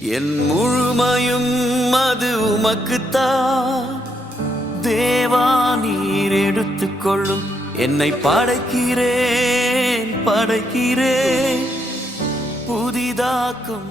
என் முழுமையும் அது உமக்குத்தான் தேவா, நீர் எடுத்துக்கொள்ளும். என்னை படைக்கிறேன் புதிதாக்கும்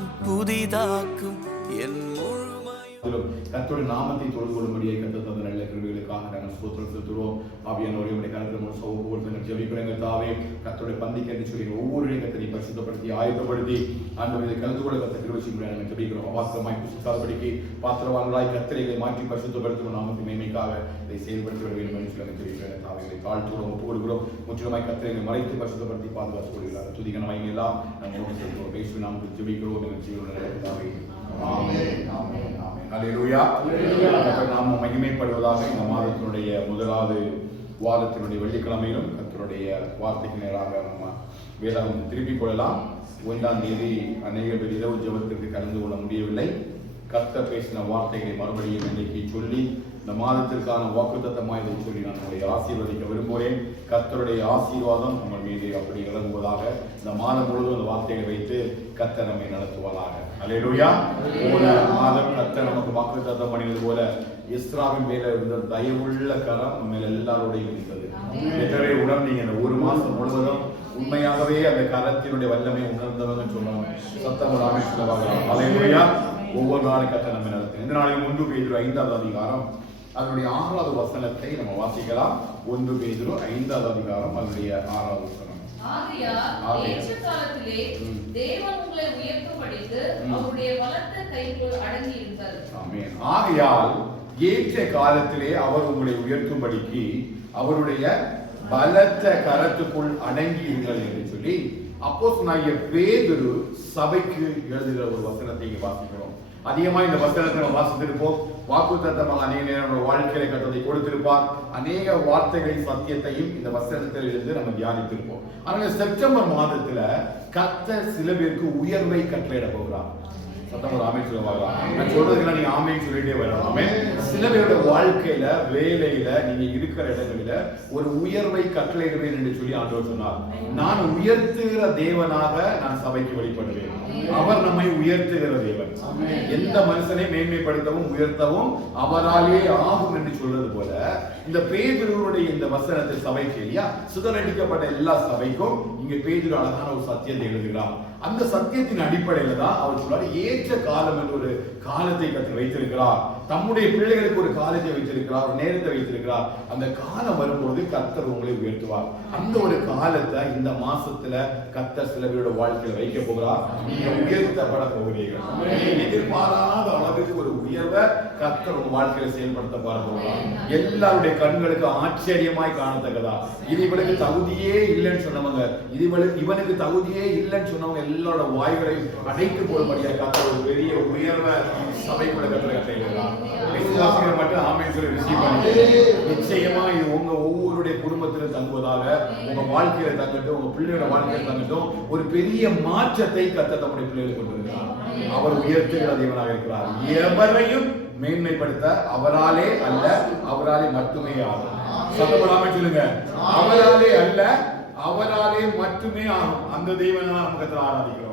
என் முழுமையும். கர்த்தருடைய நாமத்தை தொழுது கொள்ளும்படியை கர்த்தர் தந்த நல்ல கிருபைகளுக்காக நாங்கள் ஸ்தோத்திரம் செலுத்துகிறோம். ஆவியானவரே, உம்முடைய கரத்தில் ஒவ்வொருத்தரும் ஜெபிக்கிறோம். தாவே கர்த்தருடைய பந்திக்கு என்று சொல்லி ஒவ்வொரு கர்த்தரை பரிசுத்தப்படுத்தி ஆயத்தப்படுத்தி ஆண்டவரை கலந்து கொள்ள கர்த்தர் கிருபை செய்யும்படி நாங்கள் ஜெபிக்கிறோம். அவாஸ்தமாய் புசிக்காதபடிக்கு பாத்திரவான்களாய் கர்த்தரை மாற்றி பரிசுத்தப்படுத்தும் நாமத்தின் மேன்மைக்காக இதை செயல்படுத்த வேண்டும் என்று சொல்லி ஜெபிக்கிறோம். தாவே தாழ்த்துகிறோம், ஒப்புக்கொள்கிறோம். முற்றிலுமாய் கர்த்தரை மறைத்து பரிசுத்தப்படுத்தி பாதுகாத்து கொள்கிறார். துதிகன மகிமையெல்லாம் நாங்கள் செலுத்துகிறோம். இயேசுவின் நாமத்தில் ஜெபிக்கிறோம். எங்கள் ஜீவனுடைய தாவே ஆமென், ஆமென், ஆமென். அல்லேலூயா. நாம் மகிமைப்படுவதாக இந்த மாதத்தினுடைய முதலாவது வாரத்தினுடைய வெள்ளிக்கிழமையிலும் கர்த்தருடைய வார்த்தைக்கு நேராக நம்ம வேதாகம் திருப்பிக் கொள்ளலாம். 1ஆம் தேதி அநேக பேர் இரவு ஜெபத்திற்கு கலந்து கொள்ள முடியவில்லை. கர்த்தர் பேசின வார்த்தைகளை மறுபடியும் இன்றைக்கு சொல்லி இந்த மாதத்திற்கான வாக்குத்தத்தமாக இதை சொல்லி நான் உங்களை ஆசீர்வதிக்க விரும்புகிறேன். கர்த்தருடைய ஆசீர்வாதம் உங்கள் மீது அப்படி இறங்குவதாக. இந்த மாதம் முழுவதும் அந்த வார்த்தைகளை வைத்து கர்த்தர் நம்மை நடத்துவதாக. அல்லேலூயா. போன மாதம் கர்த்தர் நமக்கு வாக்குத்தத்தம் பண்ணியது போல இஸ்ராவின் மேல இருந்த தயவுள்ள கரம் நம்ம மேல எல்லாரோடையும் இருந்தது. எத்தனை உணர்ந்தீங்க? இந்த ஒரு மாசம் முழுவதும் உண்மையாகவே அந்த கரத்தினுடைய வல்லமை உணர்ந்தவங்க சொல்லணும். சத்தம் ஒரு அமைச்சர். அல்லேலூயா. ஒவ்வொரு நாளும் கர்த்தர் நம்ம நடத்தும். இந்த நாளைக்கு 1 பேதுரு 5ஆவது அதிகாரம் அதனுடைய 6வது வசனத்தை நம்ம வாசிக்கலாம். 1 பேதுரு 5ஆவது அதிகாரம் அதனுடைய 6வது வசனம். ஆகையால் ஏற்ற காலத்திலே தேவன் உங்களை உயர்த்தும்படிக்கு அவருடைய பலத்த கைக்குள் அடங்கி இருங்கள். ஆமென். ஆகையால் ஏற்ற காலத்திலே அவர் உங்களை உயர்த்தும்படிக்கு அவருடைய பலத்த கரத்துக்குள் அடங்கி இருங்கள் என்று சொல்லி அப்போஸ்தலனாகிய பேதுரு சபைக்கு எழுதுகிற ஒரு வசனத்தை இங்கே வாசிக்கிறோம். அதிகமா இந்த வசனத்தை நம்ம வாசித்திருப்போம். வாக்குத்தத்தமாக அநேக நேரம் வாழ்க்கையை கட்டத்தை கொடுத்திருப்பார். அநேக வார்த்தைகளின் சத்தியத்தையும் இந்த வசனத்தில் இருந்து நம்ம தியானித்திருப்போம். ஆனால் செப்டம்பர் மாதத்துல கர்த்தர் சில பேருக்கு உயர்வை கட்டளையிட போகிறார். சத்தம் ஒரு ஆமென் சொல்லுவாங்க. நான் சொல்றதுக்கு நீங்க ஆமென் சொல்லிட்டே வரணும். சில பேருடைய வாழ்க்கையில வேலையில நீங்க இருக்கிற இடங்களில ஒரு உயர்வை கட்டளையிடுவேன் என்று சொல்லி ஆண்டவர் சொன்னார். நான் உயர்த்துகிற தேவனாக நான் சபைக்கு வெளிப்படுவேன். அவர் நம்மை உயர்த்துகிற தேவன். எந்த மனுஷனை மேன்மைப்படுத்தவும் உயர்த்தவும் அவராலே ஆகும் என்று சொல்றது போல இந்த பேதுருவுடைய இந்த வசனத்தை சபைக்கு இல்லையா, சிதறடிக்கப்பட்ட எல்லா சபைக்கும் இங்க பேதுரு அழகான ஒரு சத்தியத்தை எழுதுகிறார். அந்த சத்தியத்தின் அடிப்படையில தான் அவர் சொல்றாரு, ஏற்ற காலம் என்று ஒரு காலத்தை கற்று வைத்திருக்கிறார். தம்முடைய பிள்ளைகளுக்கு ஒரு காலத்தை வைத்திருக்கிறார், ஒரு நேரத்தை வைத்திருக்கிறார். அந்த காலம் வரும்போது கர்த்தர் உங்களை உயர்த்துவார். அந்த ஒரு காலத்தை இந்த மாசத்துல கர்த்தர் சில பேரோட வாழ்க்கையில வைக்க போகிறார். நீங்க உயர்த்தப்பட போகிறீர்கள். எதிர்பாராத அளவுக்கு ஒரு உயர்வை கர்த்தர் உங்க வாழ்க்கையில செயல்படுத்த போகிறார். எல்லாருடைய கண்களுக்கு ஆச்சரியமாய் காணத்தக்கதா. இது இவனுக்கு தகுதியே இல்லைன்னு சொன்னவங்க, இவனுக்கு தகுதியே இல்லைன்னு சொன்னவங்க எல்லாரோட வாய்களையும் அடைத்து போடும்படியா கர்த்தர் ஒரு பெரிய உயர்வை சபைக்குள்ள கட்டளையிடுகிறார். மட்டும் ஆமென் சொல்லி ரிசீவ் பண்ணி நிச்சயமா இது உங்க ஒவ்வொருடைய குடும்பத்திலும் தங்குவதாக, உங்க வாழ்க்கையில தங்கட்டும், உங்க பிள்ளையோட வாழ்க்கையில தங்கட்டும். ஒரு பெரிய மாற்றத்தை கர்த்தர் தம்முடைய பிள்ளைகளுக்கு கொண்டிருக்கிறார். அவர் உயர்த்துகிற தேவனாக இருக்கிறார். எவரையும் மேன்மைப்படுத்த அவராலே அல்ல, அவராலே மட்டுமே ஆகும். சத்தப்படாம சொல்லுங்க, அவராலே அல்ல, அவராலே மட்டுமே ஆகும். அந்த தேவனா நமக்கு ஆராதிக்கிறோம்.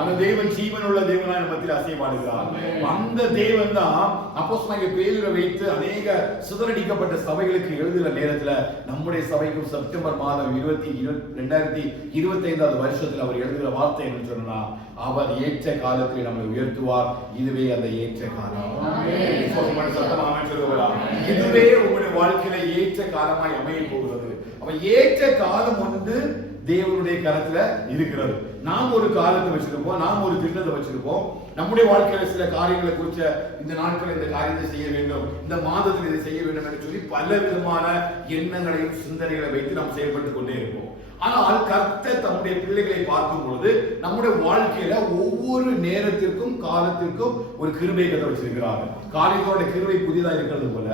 அந்த தேவன் ஜீவனுள்ள தேவனாய் நம்ம மத்தியில் அசைவாடுகிறார். அந்த தேவன் தான் அப்போஸ்தலனாகிய பேதுருவை வைத்து அநேக சிதறடிக்கப்பட்ட சபைகளுக்கு எழுதுகிற நேரத்துல நம்முடைய சபைக்கும் செப்டம்பர் மாதம் 2025வது வருஷத்துல அவர் எழுதுகிற வார்த்தை என்ன சொன்னா, அவர் ஏற்ற காலத்தில் நம்மை உயர்த்துவார். இதுவே அந்த ஏற்ற காலம். இதுவே உங்களுடைய வாழ்க்கையில ஏற்ற காலமாய் அமைய போகிறது. அவ ஏற்ற காலம் வந்து தேவனுடைய கரத்துல இருக்கிறது. நாம் ஒரு காலத்தை வச்சிருப்போம், நாம் ஒரு திட்டத்தை வச்சிருப்போம். நம்முடைய வாழ்க்கையில சில காரியங்களை குறிச்ச இந்த நாட்கள் இந்த காரியத்தை செய்ய வேண்டும், இந்த மாதத்தில் இதை செய்ய வேண்டும் என்று சொல்லி பல விதமான எண்ணங்களையும் சிந்தனைகளை வைத்து நாம் செயல்பட்டு கொண்டே இருப்போம். ஆனால் கர்த்தர் தம்முடைய பிள்ளைகளை பார்க்கும் பொழுது நம்முடைய வாழ்க்கையில ஒவ்வொரு நேரத்திற்கும் காலத்திற்கும் ஒரு கிருபை கதை வச்சிருக்கிறாங்க. காலையோட கிருபை புதிதாக இருக்கிறது போல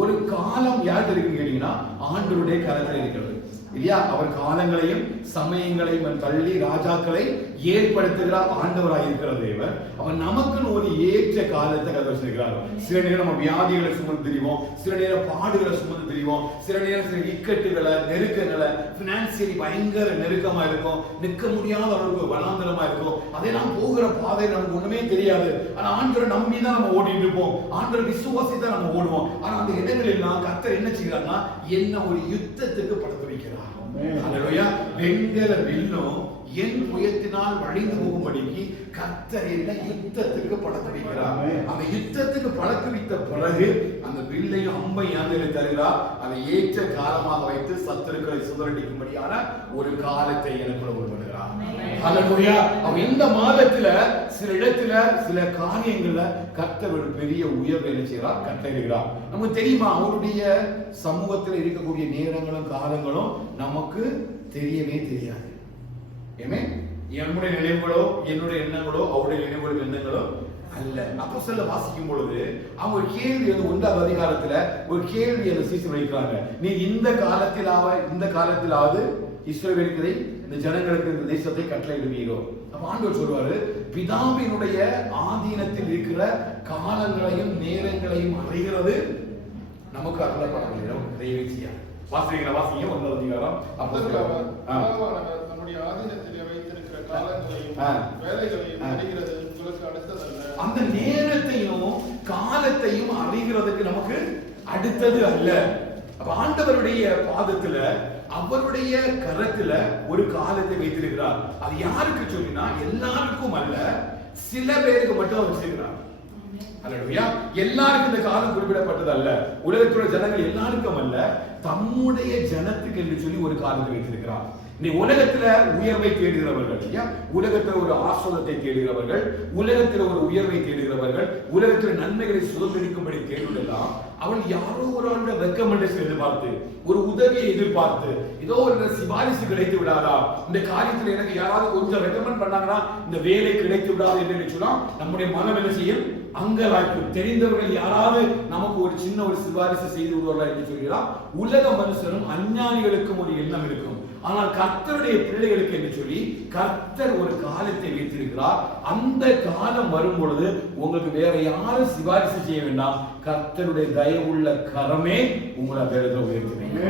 ஒரு காலம் யாருக்கு இருக்குன்னு கேட்டீங்கன்னா ஆண்டவருடைய கரத்தில் இருக்கிறது. இல்லையா? அவர் காலங்களையும் சமயங்களையும் தள்ளி ராஜாக்களை ஏற்படுத்துகிறார் ஆண்டவராய் இருக்கிற தேவன். அவர் நமக்குன்னு ஒரு ஏற்ற காலத்தை கதை வச்சிருக்கிறார். சில நேரம் நம்ம வியாதிகளை சுமந்து தெரிவோம், சில நேரம் பாடுகளை சுமந்து தெரிவோம், சில நேரம் சில இக்கட்டுகளை நெருக்கங்களை, பினான்சியலி பயங்கர நெருக்கமா இருக்கும், நிற்க முடியாத அளவுக்கு வனாந்தரமா இருக்கும். அதெல்லாம் போகிற பாதை நமக்கு ஒண்ணுமே தெரியாது. ஆனா ஆண்டவரை நம்பி தான் நம்ம ஓடிட்டு இருப்போம், ஆண்டவரை விசுவாசி தான் நம்ம ஓடுவோம். ஆனா அந்த இடங்கள் எல்லாம் கர்த்தர் என்ன செய்யறாருன்னா என்ன ஒரு யுத்தத்துக்கு படுத்து வைக்கிறார். அல்லேலூயா. வெண்கல வில்லும் என் முயத்தினால் வழிந்து போகும்படிக்கு கர்த்தர் என்ன யுத்தத்துக்கு பழக்க வைக்கிறார். அந்த யுத்தத்துக்கு பழக்க வைத்த பிறகு அந்த வில்லையும் அம்பையும் ஆண்டவர் தருகிறார். அதை ஏற்ற காலமாக வைத்து சத்துருக்களை சுதறடிக்கும்படியான ஒரு காலத்தை எனக்குள்ள உருவாக்குகிறார். அல்லேலூயா. அவன் இந்த மாதத்துல சில இடத்துல சில காரியங்கள்ல கர்த்தர் ஒரு பெரிய உயர்வை என்ன செய்கிறார், கட்டளையிடுகிறார். நமக்கு தெரியுமா, அவருடைய சமூகத்தில் இருக்கக்கூடிய நேரங்களும் காலங்களும் நமக்கு தெரியவே தெரியாது. என்னுடைய நினைவுகளோ என்னுடைய எண்ணங்களோ அவருடைய நினைவுகள் எண்ணங்களோ அல்ல. அப்போஸ்தலரை வாசிக்கும் பொழுது அவங்க ஒரு கேள்வி, 1ஆம் அதிகாரத்துல ஒரு கேள்வி அந்த சீசன் வைக்கிறாங்க. நீ இந்த காலத்திலாவது இஸ்ரவேலுக்கு இந்த ஜனங்களுக்கு இந்த தேசத்தை கட்டளையிடுவீரோ? அப்ப ஆண்டவர் சொல்வாரு, பிதாவினுடைய ஆதீனத்தில் இருக்கிற காலங்களையும் நேரங்களையும் அறிகிறது நமக்கு அருளப்படவில்லை. நமக்கு தெய்வீசியா வாசிக்கிறீங்களா? வாசிங்க 1ஆம் அதிகாரம். ஆதீனத்திலே வைத்திருக்கிற காலங்களையும் வேலைகளையும் அறிகிறது உங்களுக்கு அடுத்ததல்ல. அந்த நேரத்தையும் காலத்தையும் அறிகிறதுக்கு நமக்கு அடுத்தது அல்ல. அப்ப ஆண்டவருடைய பாதத்துல அவருடைய கரத்துல ஒரு காலத்தை வைத்திருக்கிறார். அது யாருக்கு சொல்லினா எல்லாருக்கும் அல்ல, சில பேருக்கு மட்டும் அவர் செய்கிறார். அல்லேலூயா. எல்லாருக்கும் இந்த காலம் குறிப்பிடப்பட்டது அல்ல, உலகத்துள்ள ஜனங்கள் எல்லாருக்கும் அல்ல, தம்முடைய ஜனத்துக்கு என்று சொல்லி ஒரு காலத்தை வைத்திருக்கிறார். நீ உலகத்துல உயர்வை தேடுகிறவர்கள், உலகத்துல ஒரு ஆசிரத்தை தேடுகிறவர்கள், உலகத்துல ஒரு உயர்வை தேடுகிறவர்கள், உலகத்துல நன்மைகளை சுதந்திரிக்கும்படி தேடுவதெல்லாம் அவள் யாரோ ஒரு ஆளுடைய ரெக்கமெண்டேஷன் எதிர்பார்த்து, ஒரு உதவியை எதிர்பார்த்து, ஏதோ ஒரு சிபாரிசு கிடைத்து விடாதா, இந்த காரியத்துல எனக்கு யாராவது கொஞ்சம் ரெக்கமெண்ட் பண்ணாங்கன்னா இந்த வேலை கிடைத்து விடாது என்று சொன்னா நம்முடைய மனம் என்ன செய்யும், அங்கலாய்க்கும். தெரிந்தவர்கள் யாராவது நமக்கு ஒரு சின்ன ஒரு சிபாரிசு செய்து விடுவார்கள் என்று சொல்கிறார். உலக மனுஷனும் அஞ்ஞானிகளுக்கும் ஒரு எண்ணம் இருக்கும். ஆனால் கர்த்தருடைய பிள்ளைகளுக்கு என்று சொல்லி கர்த்தர் ஒரு காலத்தை வைத்திருக்கிறார். அந்த காலம் வரும் பொழுது உங்களுக்கு வேற யாரும் சிபாரிசு செய்ய வேண்டாம், கர்த்தருடைய தயவுள்ள கரமே உங்களை வேறதை உயர்த்துவீங்க.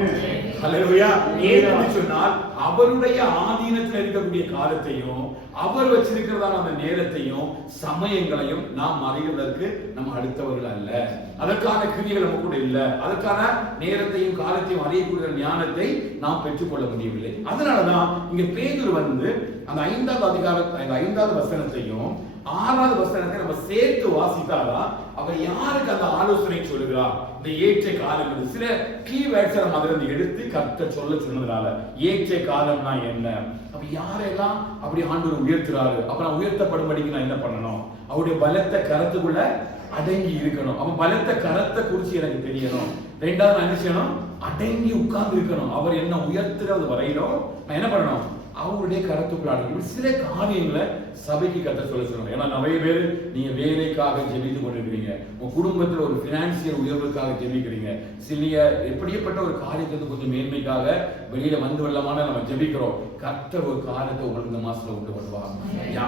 அல்லேலூயா. ஏன்னு சொன்னால் அவருடைய ஆதீனத்தில் இருக்கக்கூடிய காலத்தையும் அவர் வச்சிருக்கிறதான அந்த நேரத்தையும் சமயங்களையும் நாம் அறிவதற்கு நம்ம அடுத்தவர்கள் அல்ல. அதற்கான கிரியைகள் நம்ம கூட இல்ல. அதற்கான நேரத்தையும் காலத்தையும் அறியக்கூடிய ஞானத்தை நாம் பெற்றுக்கொள்ள முடியவில்லை. அதனாலதான் இங்க பேதுரு வந்து அந்த 5ஆம் அதிகாரம் 5ஆவது வசனத்தையும் 6ஆவது வசனத்தை நம்ம சேர்த்து வாசித்தாதான் அவர் யாருக்கு அந்த ஆலோசனை சொல்லுகிறார். இந்த ஏற்ற காலம் சில கீவேர்ட்ஸ் நம்ம அதுல இருந்து எடுத்து கர்த்தர் சொல்ல சொன்னதுனால ஏற்ற காலம்னா என்ன, அப்ப யாரெல்லாம் அப்படி ஆண்டவர் உயர்த்துறாரு, அப்புறம் உயர்த்தப்படும்படிக்கு நான் என்ன பண்ணணும், அவருடைய பலத்த கரத்துக்குள்ள அடங்கி இருக்கணும். அவன் பலத்த கரத்தை குறிச்சு எனக்கு தெரியணும். 2வது என்ன செய்யணும், அடங்கி உட்கார்ந்து இருக்கணும். அவர் என்ன உயர்த்துறது வரையிலும் நான் என்ன பண்ணணும், அவங்களுடைய கருத்துக்குள்ள அடங்கி. சில காரியங்களை சபைக்கு கத்த சொல்லணும். ஏன்னா நிறைய பேர் நீங்க வேலைக்காக ஜெபித்து கொண்டிருக்கிறீங்க, உங்க குடும்பத்துல ஒரு பினான்சியல் உயர்வுக்காக ஜெபிக்கிறீங்க, சில எப்படியப்பட்ட ஒரு காரியத்தை கொஞ்சம் மேன்மைக்காக வெளியில வந்து வெள்ளமான நம்ம ஜெபிக்கிறோம். கர்த்தர் ஒரு காலத்தை உங்களுக்கு இந்த மாசத்துல உண்டு பண்ணுவாங்க.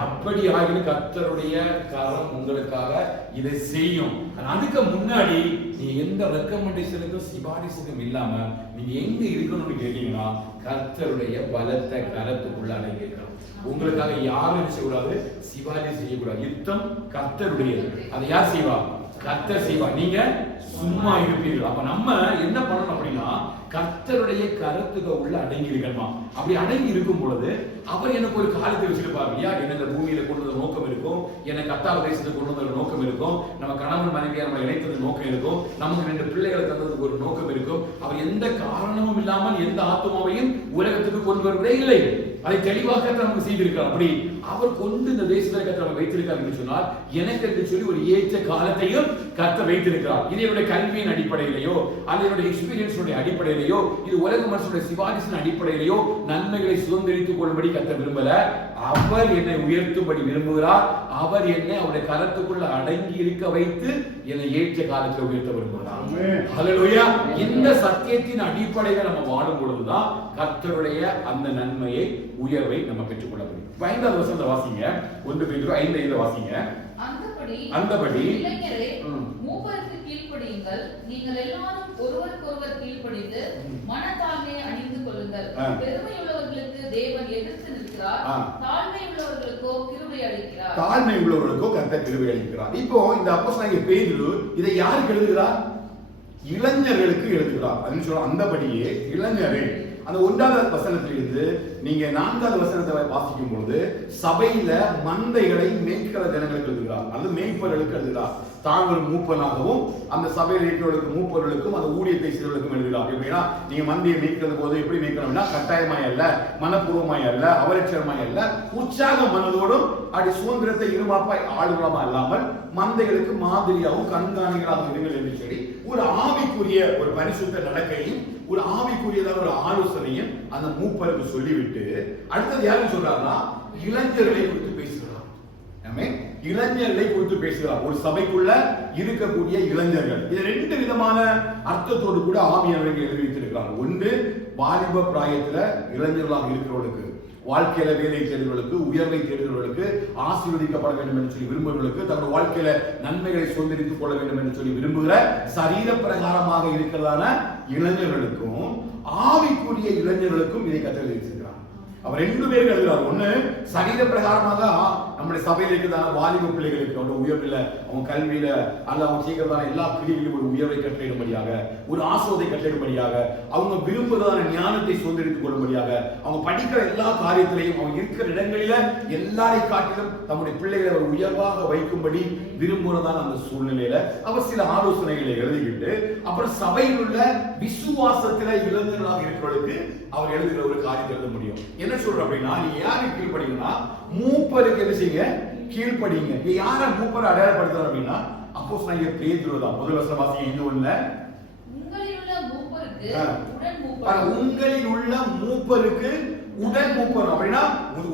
அப்படி ஆகிடும் கர்த்தருடைய காலம் உங்களுக்காக இதை செய்யும். அதுக்கு முன்னாடி நீ எந்த ரெக்கமெண்டேஷனுக்கும் சிபாரிசுக்கும் இல்லாம நீங்க எங்க இருக்கணும்னு கேட்டீங்கன்னா கர்த்தருடைய பலத்த கரத்துக்குள்ள அடங்கி இருக்கணும். உங்களுக்காக யாரும் செய்யக்கூடாது, சிபாரிசு செய்யக்கூடாது. யுத்தம் கர்த்தருடையது. அதை யார் செய்வா, கர்த்தர் செய்வா. நீங்க சும்மா இருப்பீர்கள். அப்ப நம்ம என்ன பண்ணணும் அப்படின்னா கர்த்தருடைய கருத்துக்கு உள்ள அடங்கி இருக்கணுமா. அப்படி அடங்கி இருக்கும் பொழுது அவர் எனக்கு ஒரு காலத்தை வச்சிருப்பார் இல்லையா, என்ன இந்த பூமியில கொண்டு வந்த நோக்கம் இருக்கும், எனக்கு கர்த்தாவ தேசத்தை கொண்டு வந்த நோக்கம் இருக்கும், நம்ம கணவன் மனைவியா நம்ம இணைத்தது நோக்கம் இருக்கும், நமக்கு 2 பிள்ளைகளை தந்ததுக்கு ஒரு நோக்கம் இருக்கும். அவர் எந்த காரணமும் இல்லாமல் எந்த ஆத்மாவையும் உலகத்துக்கு கொண்டு வருவதே இல்லை. அதை தெளிவாக நமக்கு செய்திருக்கிறார். அப்படி அவர் கொண்டு இந்த தேசத்தில் கர்த்தர் வைத்திருக்கார் என்று சொன்னால் எனக்கு என்று சொல்லி ஒரு ஏற்ற காலத்தையும் கர்த்தர் வைத்திருக்கிறார். இது என்னுடைய கல்வியின் அடிப்படையிலேயோ அல்லது என்னுடைய எக்ஸ்பீரியன்ஸுடைய அடிப்படையிலேயோ இது உலக மனுஷனுடைய சிபாரிசின் அடிப்படையிலேயோ நன்மைகளை சுதந்திரித்துக் கொள்ளும்படி கர்த்தர் விரும்பல. அவர் என்னை உயர்த்தும்படி விரும்புகிறார். அவர் என்னை அவருடைய கரத்துக்குள்ள அடங்கி இருக்க வைத்து என்னை ஏற்ற காலத்தில் உயர்த்த விரும்புகிறார். ஹல்லேலூயா. இந்த சத்தியத்தின் அடிப்படையில் நம்ம வாழும் பொழுதுதான் கர்த்தருடைய அந்த நன்மையை உயர்வை நம்ம பெற்றுக்கொள்ள முடியும். 5வது வசனத்தை வாசிங்க. 1 பேதுரு 5:5 வாசிங்க. அந்தபடி இளைஞரே மூப்பருக்கு கீழ்ப்படியுங்கள், நீங்கள் எல்லாரும் ஒருவருக்கொருவர் கீழ்ப்படிந்து மனத்தாழ்மையை அணிந்து கொள்ளுங்கள். பெருமை உள்ளவர்களுக்கு தேவன் எதிர்த்து நிற்கிறார், தாழ்மை உள்ளவர்களுக்கோ கிருபை அளிக்கிறார். தாழ்மை உள்ளவர்களுக்கோ கர்த்தர் கிருபை அளிக்கிறார். இப்போ இந்த அப்போஸ்தலனாகிய பேதுரு இதை யாருக்கு எழுதுகிறார்? இளைஞர்களுக்கு எழுதுகிறார். அப்படின்னு சொல்ற அந்தபடியே இளைஞரே, அந்த 1வது வசனத்திலிருந்து நீங்க 4வது வசனத்தை வாசிக்கும் பொழுது சபையில மந்தைகளை மேய்க்கிற ஜனங்களுக்கு எழுதுகிறார், அல்லது மேய்ப்பர்களுக்கு எழுதுகிறார். தாங்கள் மூப்பனாகவும் அந்த சபையில் இருக்கிறவர்களுக்கு மூப்பர்களுக்கும் அந்த ஊழியத்தை செய்வர்களுக்கும் எழுதுகிறார். எப்படின்னா நீங்க மந்தையை மேய்க்கிறது போது எப்படி மேய்க்கணும்னா கட்டாயமாய் அல்ல, மனப்பூர்வமாய் அல்ல, அவலட்சணமாய் அல்ல, உற்சாக மனதோடும் அப்படி சுதந்திரத்தை இருமாப்பாய் ஆளுகளமா இல்லாமல் மந்தைகளுக்கு மாதிரியாகவும் கண்காணிகளாக இருங்கள் என்று சொல்லி ஒரு ஆவிக்குரிய ஒரு பரிசுத்த நடக்கையும் ஒரு ஆவிக்குரியதான ஒரு ஆலோசனையும் அந்த மூப்பருக்கு சொல்லிவிட்டு அடுத்தது யாரும் சொல்றாருன்னா இளைஞர்களை குறித்து பேசுகிறார். இளைஞர்களை குறித்து பேசுகிறார். ஒரு சபைக்குள்ள இருக்கக்கூடிய இளைஞர்கள். இது 2 விதமான அர்த்தத்தோடு கூட ஆவியானவர்கள் எழுதி வைத்திருக்கிறார். ஒன்று, வாலிப பிராயத்துல இளைஞர்களாக இருக்கிறவர்களுக்கு, வாழ்க்கையில வேலை தேடுவர்களுக்கு, உயர்வை தேடுவர்களுக்கு, ஆசீர்வதிக்கப்பட வேண்டும் என்று சொல்லி விரும்புவர்களுக்கு, தங்கள் வாழ்க்கையில நன்மைகளை சுதந்திரித்துக் கொள்ள வேண்டும் என்று சொல்லி விரும்புகிற சரீர பிரகாரமாக இருக்கிறதான இளைஞர்களுக்கும் ஆவிக்குரிய இளைஞர்களுக்கும் இதை கற்றளித்திருக்கிறார். அவர் 2 பேரும் எழுதுகிறார். ஒண்ணு, சரீர பிரகாரமாக நம்முடைய சபையில் இருக்கிறதான வாலிப பிள்ளைகளுக்கு அவங்க உயர்வில், அவங்க கல்வியில அல்ல அவங்க செய்கிறதான எல்லா பிரிவிலும் ஒரு உயர்வை கட்டளையிடும்படியாக, ஒரு ஆசோதை கட்டளையிடும்படியாக, அவங்க விரும்புகிறதான ஞானத்தை சுதந்திரித்துக் கொள்ளும்படியாக, அவங்க படிக்கிற எல்லா காரியத்திலையும் அவங்க இருக்கிற இடங்களில எல்லாரை காட்டிலும் தம்முடைய பிள்ளைகளை அவர் உயர்வாக வைக்கும்படி விரும்புகிறதான அந்த சூழ்நிலையில அவர் சில ஆலோசனைகளை எழுதிக்கிட்டு அப்புறம் சபையில் உள்ள விசுவாசத்தில இளைஞர்களாக இருக்கிறவர்களுக்கு அவர் எழுதுகிற ஒரு காரியத்தை எழுத முடியும். என்ன சொல்ற அப்படின்னா, நீங்க யாருக்கு கீழ்ப்படிங்கன்னா மூப்பருக்கு என்ன செய்யுங்க, கீழ்ப்படிங்க. யார மூப்பரை அடையாளப்படுத்துறாரு அப்படின்னா அப்போஸ்தலனாகிய பேதுரு தான். முதல் வசனம் வாசிங்க. இன்னொன்னு, உங்களில் உள்ள மூப்பருக்கு உடன் மூப்பர் அப்படின்னா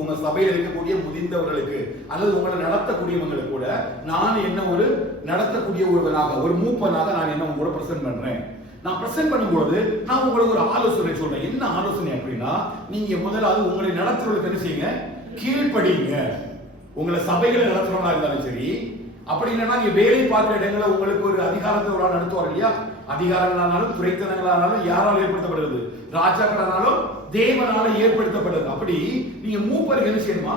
உங்க சபையில் இருக்கக்கூடிய முதிர்ந்தவர்களுக்கு அல்லது உங்களை நடத்தக்கூடியவங்களுக்கு கூட நான் என்ன ஒரு நடத்தக்கூடிய ஒருவனாக, ஒரு மூப்பனாக நான் என்ன உங்களோட பிரசன்ட் பண்றேன். நான் பிரசன்ட் பண்ணும்போது நான் உங்களுக்கு ஒரு ஆலோசனை சொல்றேன். என்ன ஆலோசனை அப்படின்னா, நீங்க முதலாவது உங்களை நடத்துறவங்களுக்கு என்ன செய்யுங்க, கீழ்ப்படிங்க. உங்களை சபைகளை நடத்துறவங்களா இருந்தாலும் சரி, அப்படி இல்லைன்னா நீங்க வேலை பார்க்கிற இடங்களில் உங்களுக்கு ஒரு அதிகாரத்தை ஒரு நடத்துவார் இல்லையா, அதிகாரங்களானாலும் துறைத்தனங்களானாலும் யாரால் ஏற்படுத்தப்படுகிறது, ராஜாக்களானாலும் தேவனால ஏற்படுத்தப்படுறது. அப்படி நீங்க மூப்பருக்கு என்ன செய்யணுமா,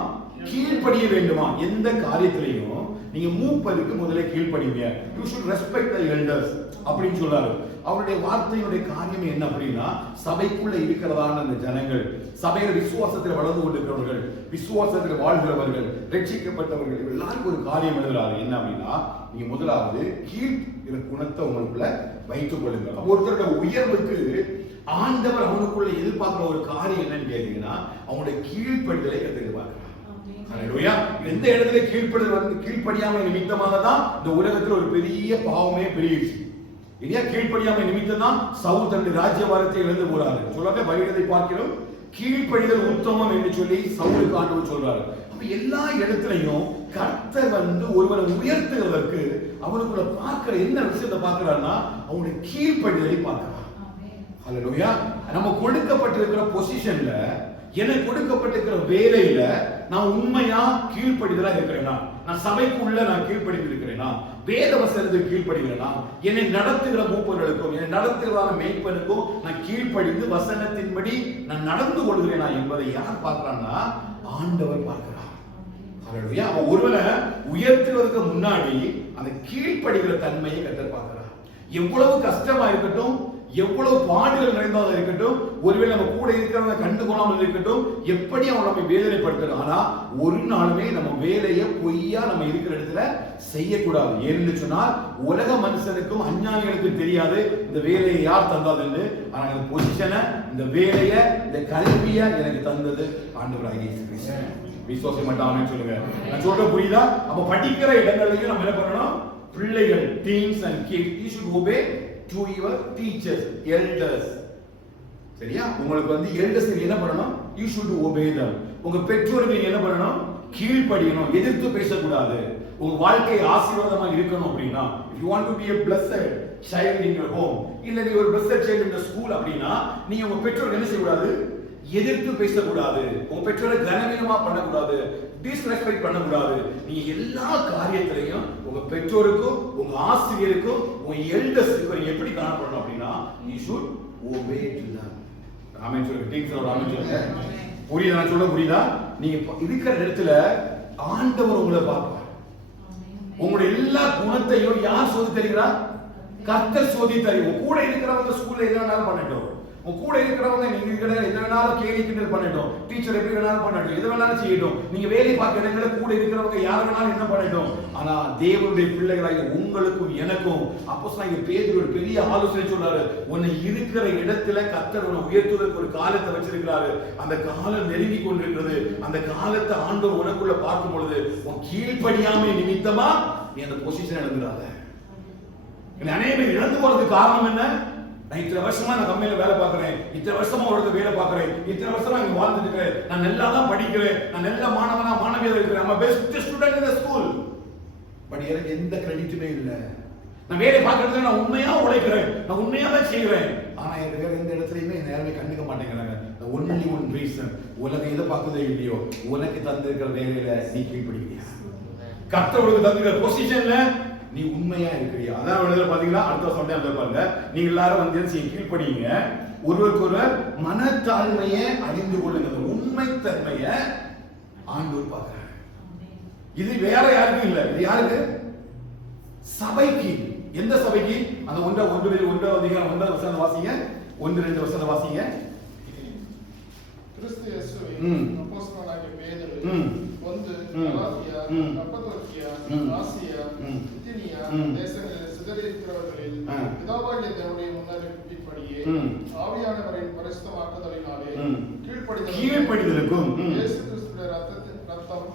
கீழ்ப்படிய வேண்டுமா. எந்த காரியத்திலையும் நீங்க மூப்பருக்கு முதல்ல கீழ்ப்படிங்க. You should respect the elders அப்படின்னு சொல்றாரு. அவருடைய வார்த்தையுடைய காரியம் என்ன அப்படின்னா, சபைக்குள்ள இருக்கிறதான அந்த ஜனங்கள், சபையில விசுவாசத்தில் வளர்ந்து கொண்டிருக்கிறவர்கள், விசுவாசத்தில் வாழ்கிறவர்கள், ரட்சிக்கப்பட்டவர்கள், எல்லாருக்கும் ஒரு காரியம் எழுதுறாரு. என்ன அப்படின்னா, நீங்க முதலாவது கீழ் குணத்தை உங்களுக்குள்ள வைத்துக் கொள்ளுங்கள். ஒருத்தருடைய உயர்வுக்கு ஆண்டவர் அவனுக்குள்ள எதிர்பார்க்கிற ஒரு காரியம் என்னன்னு கேட்டீங்கன்னா, அவங்களுடைய கீழ்ப்படிதலை எதிர்பார்க்கிறார். எந்த இடத்துல கீழ்ப்படியாம நிமித்தமாக தான் இந்த உலகத்தில் ஒரு பெரிய பாவமே பெருகிடுச்சு இல்லையா. கீழ்ப்படியாம நிமித்தம் தான் சவுல் தன்னுடைய ராஜ்யபாரத்தை இழந்து போறாரு. சொல்றாங்க, பலிகளை பார்க்கிறோம் கீழ்ப்படிதல் உத்தமம் என்று சொல்லி சவுலுக்கு ஆண்டவர் சொல்றாரு. அப்ப எல்லா இடத்துலையும் கர்த்தர் ஒருவரை உயர்த்துவதற்கு அவனுக்குள்ள பார்க்கிற என்ன விஷயத்தை பார்க்கிறாருன்னா, அவனுடைய கீழ்ப்படிதலை பார்க்கிறார். ஹல்லேலூயா. நம்ம கொடுக்கப்பட்டிருக்கிற பொசிஷன்ல, எனக்கு கொடுக்கப்பட்டிருக்கிற வேலையில நான் உண்மையா கீழ்ப்படிதலா இருக்கிறேனா, நான் சபைக்குள்ள நான் கீழ்ப்படிந்து இருக்கிறேனா, வேத வசனத்துக்கு கீழ்ப்படிகிறேனா, என்னை நடத்துகிற மூப்பர்களுக்கும் என்னை நடத்துகிறதான மேய்ப்பனுக்கும் நான் கீழ்ப்படிந்து வசனத்தின்படி நான் நடந்து கொள்கிறேனா என்பதை யார் பார்க்கிறான்னா, ஆண்டவர் பார்க்கிறார். ஹல்லேலூயா. அவன் ஒருவனை உயர்த்துவதற்கு முன்னாடி அந்த கீழ்ப்படிகிற தன்மையை கர்த்தர் பார்க்கிறார். எவ்வளவு கஷ்டமா இருக்கட்டும், எவ்வளவு பாடுகள் நிறைந்ததாக இருக்கட்டும், ஒருவேளை நம்ம கூட இருக்கிறவங்க கண்டுகொள்ளாமல் இருக்கட்டும், எப்படி அவன் நம்ம வேதனைப்படுத்தணும், ஆனா ஒரு நாளுமே நம்ம வேலையை பொய்யா நம்ம இருக்கிற இடத்துல செய்யக்கூடாது. ஏன்னு சொன்னால் உலக மனுஷனுக்கும் அஞ்ஞானிகளுக்கும் தெரியாது இந்த வேலையை யார் தந்ததுன்னு. ஆனா இந்த பொசிஷனை, இந்த வேலையை, இந்த கல்வியை எனக்கு தந்தது ஆண்டவராகிய இயேசு கிறிஸ்து. விசுவாசம் மட்டும் சொல்லுங்க. நான் சொல்ற புரியுதா? அப்ப படிக்கிற இடங்கள்லயும் நம்ம என்ன பண்ணணும்? பிள்ளைகள், teens and kids, you should obey to your teachers, elders. சரியா? உங்களுக்கு வந்து elders என்ன பண்ணணும்? You should obey them. உங்க பெற்றோர்கள் என்ன பண்ணணும்? கீழ்ப்படியணும், எதிர்த்து பேசக்கூடாது. உங்க வாழ்க்கை ஆசீர்வாதமா இருக்கணும் அப்படின்னா, if you want to be a blessed child in your home, இல்ல நீ ஒரு blessed child in the school அப்படின்னா, நீங்க உங்க பெற்றோர்கள் என்ன செய்யக்கூடாது? எதிர்த்து பேசக்கூடாது. உங்க பெற்றோரை கனவீனமா பண்ணக்கூடாது, டிஸ்ரெஸ்பெக்ட் பண்ணக்கூடாது. நீங்க எல்லா காரியத்திலையும் உங்க பெற்றோருக்கும் உங்க ஆசிரியருக்கும் உங்க எல்டர்ஸ்க்கும் எப்படி காணப்படணும் அப்படின்னா, you should obey to them. ஆமென் சொல்லுங்க. டீம்ஸ் ஆமென் சொல்லுங்க. புரியுதா? நான் சொல்ல புரியுதா? நீங்க இருக்கிற இடத்துல ஆண்டவர் உங்களை பார்ப்பார். உங்களுடைய எல்லா குணத்தையும் யார் சோதி தருகிறா? கர்த்தர் சோதி தருகிறார். கூட இருக்கிறவங்க ஸ்கூல்ல எது வேணாலும் பண்ணட்டும், உங்க கூட இருக்கிறவங்க நீங்க எது வேணாலும் கேலி கிண்டல் பண்ணட்டும், டீச்சர் எப்படி வேணாலும் பண்ணட்டும், எது வேணாலும் செய்யட்டும், நீங்க வேலை பார்க்கிற இடத்துல கூட இருக்கிறவங்க யார் வேணாலும் என்ன பண்ணட்டும், ஆனா தேவனுடைய பிள்ளைகளாகிய உங்களுக்கும் எனக்கும் அப்போஸ்தலனாகிய பேதுரு ஒரு பெரிய ஆலோசனை சொல்றாரு. உன்னை இருக்கிற இடத்துல கர்த்தர் உன்னை உயர்த்துவதற்கு ஒரு காலத்தை வச்சிருக்கிறாரு. அந்த காலம் நெருங்கி கொண்டிருக்கிறது. அந்த காலத்தை ஆண்டவர் உனக்குள்ள பார்க்கும் பொழுது உன் கீழ்ப்படியாமை நிமித்தமா நீ அந்த பொசிஷன் இழந்துடாத. அநேகர் இழந்து போறதுக்கு காரணம் என்ன? நான் இத்தனை வருஷமா நான் கம்பெனில வேலை பார்க்கிறேன், இத்தனை வருஷமா ஒரு வேலை பார்க்கிறேன், இத்தனை வருஷமா இங்க வாழ்ந்துட்டு இருக்கேன், நான் நல்லா தான் படிக்கிறேன், நான் நல்ல மாணவனா மாணவியா இருக்கிறேன், I'm a best student in the school. But எனக்கு எந்த கிரெடிட்டுமே இல்லை. நான் வேலை பார்க்கறதுல நான் உண்மையா உழைக்கிறேன், நான் உண்மையா தான் செய்கிறேன், ஆனா எனக்கு வேற எந்த இடத்துலயுமே நேரமே கண்டுக்க மாட்டேங்கிறாங்க. ஒன்லி ஒன் ரீசன், உலகம் எதை பார்க்குதோ இல்லையோ, உனக்கு தந்திருக்கிற வேலையில நீ கீழ்ப்படிக்கிறியா? கர்த்தருக்கு தந்திருக்கிற பொசிஷன்ல நீ உண்மையா இருக்கிறியா? அதான் எழுதுற பாத்தீங்களா? அடுத்த வருஷம் அந்த பாருங்க, நீங்க எல்லாரும் வந்து கீழ்ப்படிங்க, ஒருவருக்கு ஒருவர் மனத்தாழ்மையை அறிந்து கொள்ளுங்க. உண்மை தன்மையை ஆண்டவர் பார்க்கிறார். இது வேற யாருக்கும் இல்ல, இது யாருக்கு? சபைக்கு. எந்த சபைக்கு? அந்த ஒன்றாவது அதிகாரம் 1 வசனம் வாசிங்க, 1-2 வசனம் வாசிங்க. கிறிஸ்து இயேசுவின் அப்போஸ்தலனாகிய பேதுரு வந்து கலாத்தியா, கப்பதோக்கியா, ஆசியா, பித்தினியா தேசங்களில் சிதறியிருக்கிறவர்களில் பிதாவாகிய தேவனுடைய முன்னறிவிப்பின்படியே ஆவியானவரின் பரிசுத்தமாக்குதலினாலே கீழ்ப்படிதலுக்கும் இயேசு கிறிஸ்துவின் ரத்தம்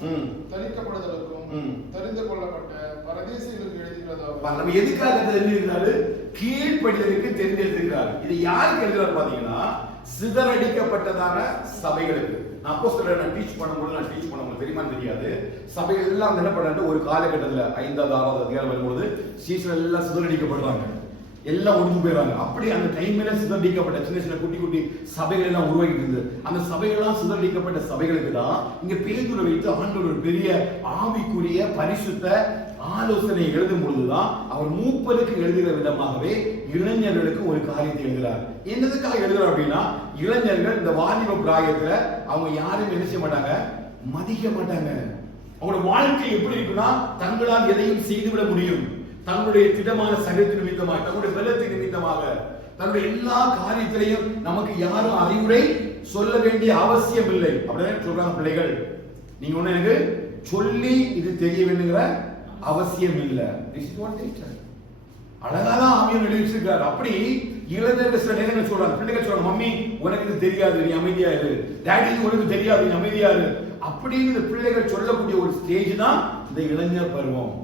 தரிக்கப்படுதலுக்கும் தெரிந்து கொள்ளப்பட்ட பரதேசிகளுக்கு எழுதுகிறதா. நம்ம எதுக்காக தெரிஞ்சிருந்தாரு? கீழ்ப்படிதலுக்கு தெரிஞ்சிருக்கிறார். இது யாருக்கு எழுதுறாரு பாத்தீங்கன்னா, சிதறடிக்கப்பட்டதான சபைகளுக்கு. அப்போஸ்தலரை நான் டீச் பண்ணும்போது தெரியுமான்னு தெரியாது, சபைகள் எல்லாம் என்ன பண்ணாங்க, ஒரு காலகட்டத்தில் 5வது 6வது அதிகாரம் வரும்போது சீசன் எல்லாம் சிதறடிக்கப்படுறாங்க, எல்லாம் ஒடுங்கி போயிடுறாங்க. அப்படி அந்த டைம்ல சிதறடிக்கப்பட்ட சின்ன சின்ன குட்டி குட்டி சபைகள் எல்லாம் உருவாகிட்டு இருந்தது. அந்த சபைகள்லாம் சிதறடிக்கப்பட்ட சபைகளுக்கு தான் இங்க பேதுரு வைத்து ஆண்டவர் ஒரு பெரிய ஆவிக்குரிய பரிசுத்த ஆலோசனை எழுதும் பொழுதுதான் அவர் மூப்பருக்கு எழுதுகிற விதமாகவே இளைஞர்களுக்கு ஒரு காரியத்தை எழுதுறார். என்னதுக்காக எழுதுறார் அப்படின்னா, இளைஞர்கள் இந்த வாலிப பிராயத்துல அவங்க யாரும் என்ன செய்ய மாட்டாங்க, மதிக்க மாட்டாங்க. அவங்களோட வாழ்க்கை எப்படி இருக்குன்னா, தங்களால் எதையும் செய்துவிட முடியும், தங்களுடைய திடமான சகத்து நிமித்தமாக, தங்களுடைய பலத்தின் நிமித்தமாக, தன்னுடைய எல்லா காரியத்திலையும் நமக்கு யாரும் அறிவுரை சொல்ல வேண்டிய அவசியம் இல்லை அப்படின்னு சொல்றாங்க பிள்ளைகள். நீங்க ஒண்ணு எனக்கு சொல்லி இது தெரிய வேண்டுங்கிற அவசியம் இல்ல. அழகாதான் ஆவியானவர் எழுதியிருக்கிறார். அப்படி இளைஞர்கள் சில நேரங்கள் சொல்றாங்க, பிள்ளைகள் சொல்றாங்க, மம்மி உனக்கு இது தெரியாது நீ அமைதியா இரு, டாடி உனக்கு தெரியாது நீ அமைதியா இரு அப்படின்னு பிள்ளைகள் சொல்லக்கூடிய ஒரு ஸ்டேஜ் தான் இந்த இளைஞர் பருவம்.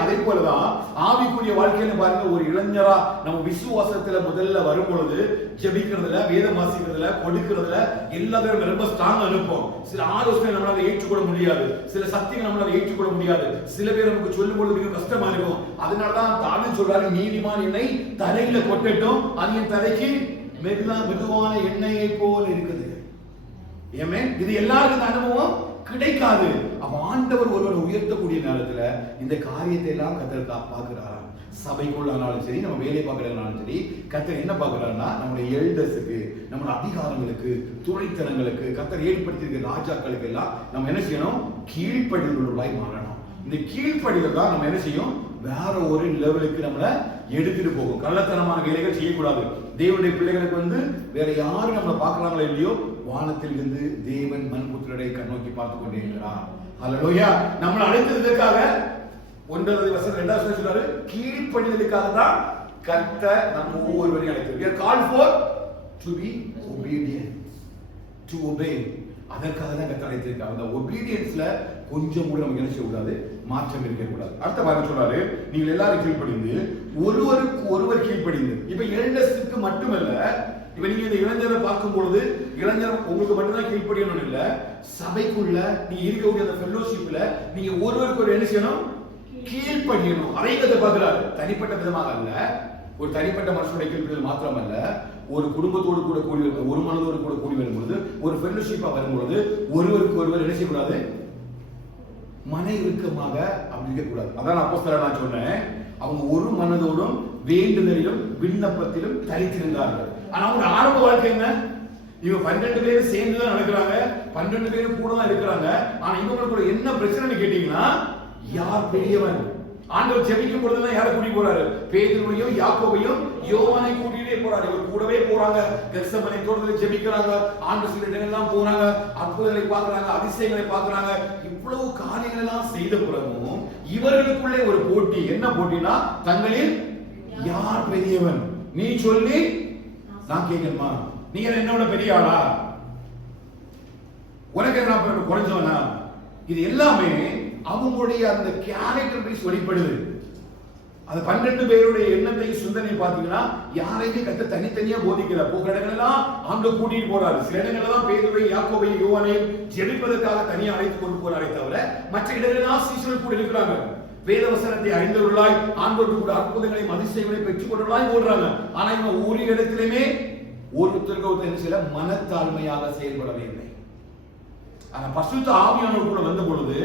அதே போலதான் ஆவிக்குரிய வாழ்க்கையில பாருங்க, ஒரு இளைஞரா நம்ம விசுவாசத்துல முதல்ல வரும் பொழுது ஜெபிக்கிறதுல, வேதம் வாசிக்கிறதுல, கொடுக்கிறதுல எல்லாத்தையும் ரொம்ப ஸ்ட்ராங்கா இருப்போம். சில ஆலோசனை நம்மளால ஏற்றுக்கொள்ள முடியாது, சில சத்தியங்கள் நம்மளால ஏற்றுக்கொள்ள முடியாது, சில பேர் நமக்கு சொல்லும் பொழுது மிக கஷ்டமா இருக்கும். அதனாலதான் தாவீது சொல்றாரு, நீதிமான் எண்ணெய் தலையில கொட்டட்டும், அது என் தலைக்கு மெதுவான எண்ணெயை போல இருக்குது. ஆமென். இது எல்லாருக்கும் அனுபவம் கிடைக்காது. அப்ப ஆண்டவர் ஒருவரை உயர்த்தக்கூடிய நேரத்துல இந்த காரியத்தை எல்லாம் கர்த்தர் பார்க்கிறாராம். சபைக்குள்ளானாலும் சரி, நம்ம வேலை பார்க்கறதுனாலும் சரி, கர்த்தர் என்ன பார்க்கிறாருன்னா, நம்முடைய எல்டர்ஸுக்கு, நம்முடைய அதிகாரங்களுக்கு, துணைத்தனங்களுக்கு, கர்த்தர் ஏற்படுத்தியிருக்கிற ராஜாக்களுக்கு எல்லாம் நம்ம என்ன செய்யணும், கீழ்ப்படிதலுள்ளவர்களாய் மாறணும். இந்த கீழ்ப்படிதல் தான் நம்ம என்ன செய்யும், வேற ஒரு லெவலுக்கு நம்மள எடுத்துட்டு போகும். கள்ளத்தனமான வேலைகள் செய்யக்கூடாது. தேவனுடைய பிள்ளைகளுக்கு வேற யாரும் நம்மளை பார்க்கறாங்களோ இல்லையோ, வானத்தில் இருந்து தேவன் மண்புத்திரரை கண்ணோக்கி பார்த்து கொண்டே இருக்கிறார். ஹல்லேலூயா. நம்மளை அழைத்ததுக்காக 1வது வசனம் 2வது வசனம் சொல்றாரு, கீழ்ப்படிதலுக்காக தான் கர்த்தர் நம்ம ஒவ்வொருவரையும் அழைத்தார். We are called for to be obedient, to obey. அதற்காக தான் கர்த்தர் அழைத்திருக்கார். அந்த ஒபீடியன்ஸ்ல கொஞ்சம் கூட நம்ம என்ன செய்யக்கூடாது, மாற்றம் இருக்கக்கூடாது. அடுத்த வாரம் சொல்றாரு, நீங்கள் எல்லாரும் கீழ்ப்படிந்து ஒருவருக்கு ஒருவர் கீழ்ப்படிந்து. இப்ப எல்டர்ஸ்க்கு மட்டுமல்ல, இப்ப நீங்க இந்த இளைஞரை பார்க்கும் பொழுது இளைஞர் உங்களுக்கு மட்டும்தான் கீழ்ப்படியணும் இல்ல, சபைக்குள்ள நீங்க இருக்கக்கூடிய அந்த ஃபெல்லோஷிப்ல நீங்க ஒருவருக்கு ஒரு என்ன செய்யணும், கீழ்ப்படியணும். அதை கதை பார்க்கிறாரு. தனிப்பட்ட விதமாக அல்ல, ஒரு தனிப்பட்ட மனுஷனுடைய கீழ்ப்படிதல் மாத்திரமல்ல, ஒரு குடும்பத்தோடு கூட கூடி வரும், ஒரு மனதோடு கூட கூடி வரும்பொழுது, ஒரு ஃபெல்லோஷிப்பா வரும்பொழுது ஒருவருக்கு ஒருவர் என்ன செய்யக்கூடாது, மன இறுக்கமாக அப்படி இருக்கக்கூடாது. அதான் அப்போஸ்தலர் நான் சொன்னேன், அவங்க ஒரு மனதோடும் வேண்டுதலிலும் விண்ணப்பத்திலும் தரித்திருந்தார்கள். ஆனா அவங்க ஆரம்ப வாழ்க்கை என்ன, இவங்க 12 பேரும் சேர்ந்துதான் நடக்கிறாங்க, 12 பேரும் கூட தான் இருக்கிறாங்க. ஆனா இவங்களுக்கு என்ன பிரச்சனைன்னு கேட்டீங்கன்னா, யார் பெரியவன்? ஆண்டவர் ஜெபிக்கும் பொழுதுதான் யாரை கூட்டி போறாரு, பேதுருவையும் யாக்கோபையும் யோவானை கூட்டிட்டே போறாரு. இவர் கூடவே போறாங்க, கெத்செமனே தோட்டத்துல ஜெபிக்கிறாங்க, ஆண்டவர் சில இடங்கள்லாம் போறாங்க, அற்புதங்களை பார்க்கறாங்க, அதிசயங்களை பார்க்கறாங்க. இவ்வளவு காரியங்கள் எல்லாம் செய்த பிறகும் இவர்களுக்குள்ளே ஒரு போட்டி. என்ன போட்டினா, தங்களில் யார் பெரியவன்? நீ சொல்லி நான் கேட்கணுமா, நீங்க என்னோட பெரிய ஆளா, உனக்கு என்ன குறைஞ்சவனா? இது எல்லாமே அவங்களுடைய அந்த கேரக்டர் வைஸ் வெளிப்படுது. அந்த 12 பேருடைய எண்ணத்தையும் சிந்தனை பார்த்தீங்கன்னா, யாரையுமே கத்த தனித்தனியா போதிக்கல. போகிற இடங்கள்லாம் ஆண்டு கூட்டிட்டு போறாரு. சில இடங்கள்ல தான் பேதுருவை யாக்கோபை யோவானையும் ஜெபிப்பதற்காக தனியா அழைத்து கொண்டு போறாரே தவிர, மற்ற இடங்களெல்லாம் சீஷர்கள் கூட இருக்கிறாங்க. வேத வசனத்தை அறிந்தவர்களாய், ஆண்டவருக்கு கூட அற்புதங்களையும் அதிசயங்களையும் பெற்றுக் கொண்டவர்களாய் ஓடுறாங்க. ஆனா இவங்க ஒரு இடத்திலுமே ஒருத்தருக்கு ஒருத்தர் சில மனத்தாழ்மையாக செயல்படவே இல்லை. ஆனா பரிசுத்த ஆவியானவர் கூட வந்த பொழுது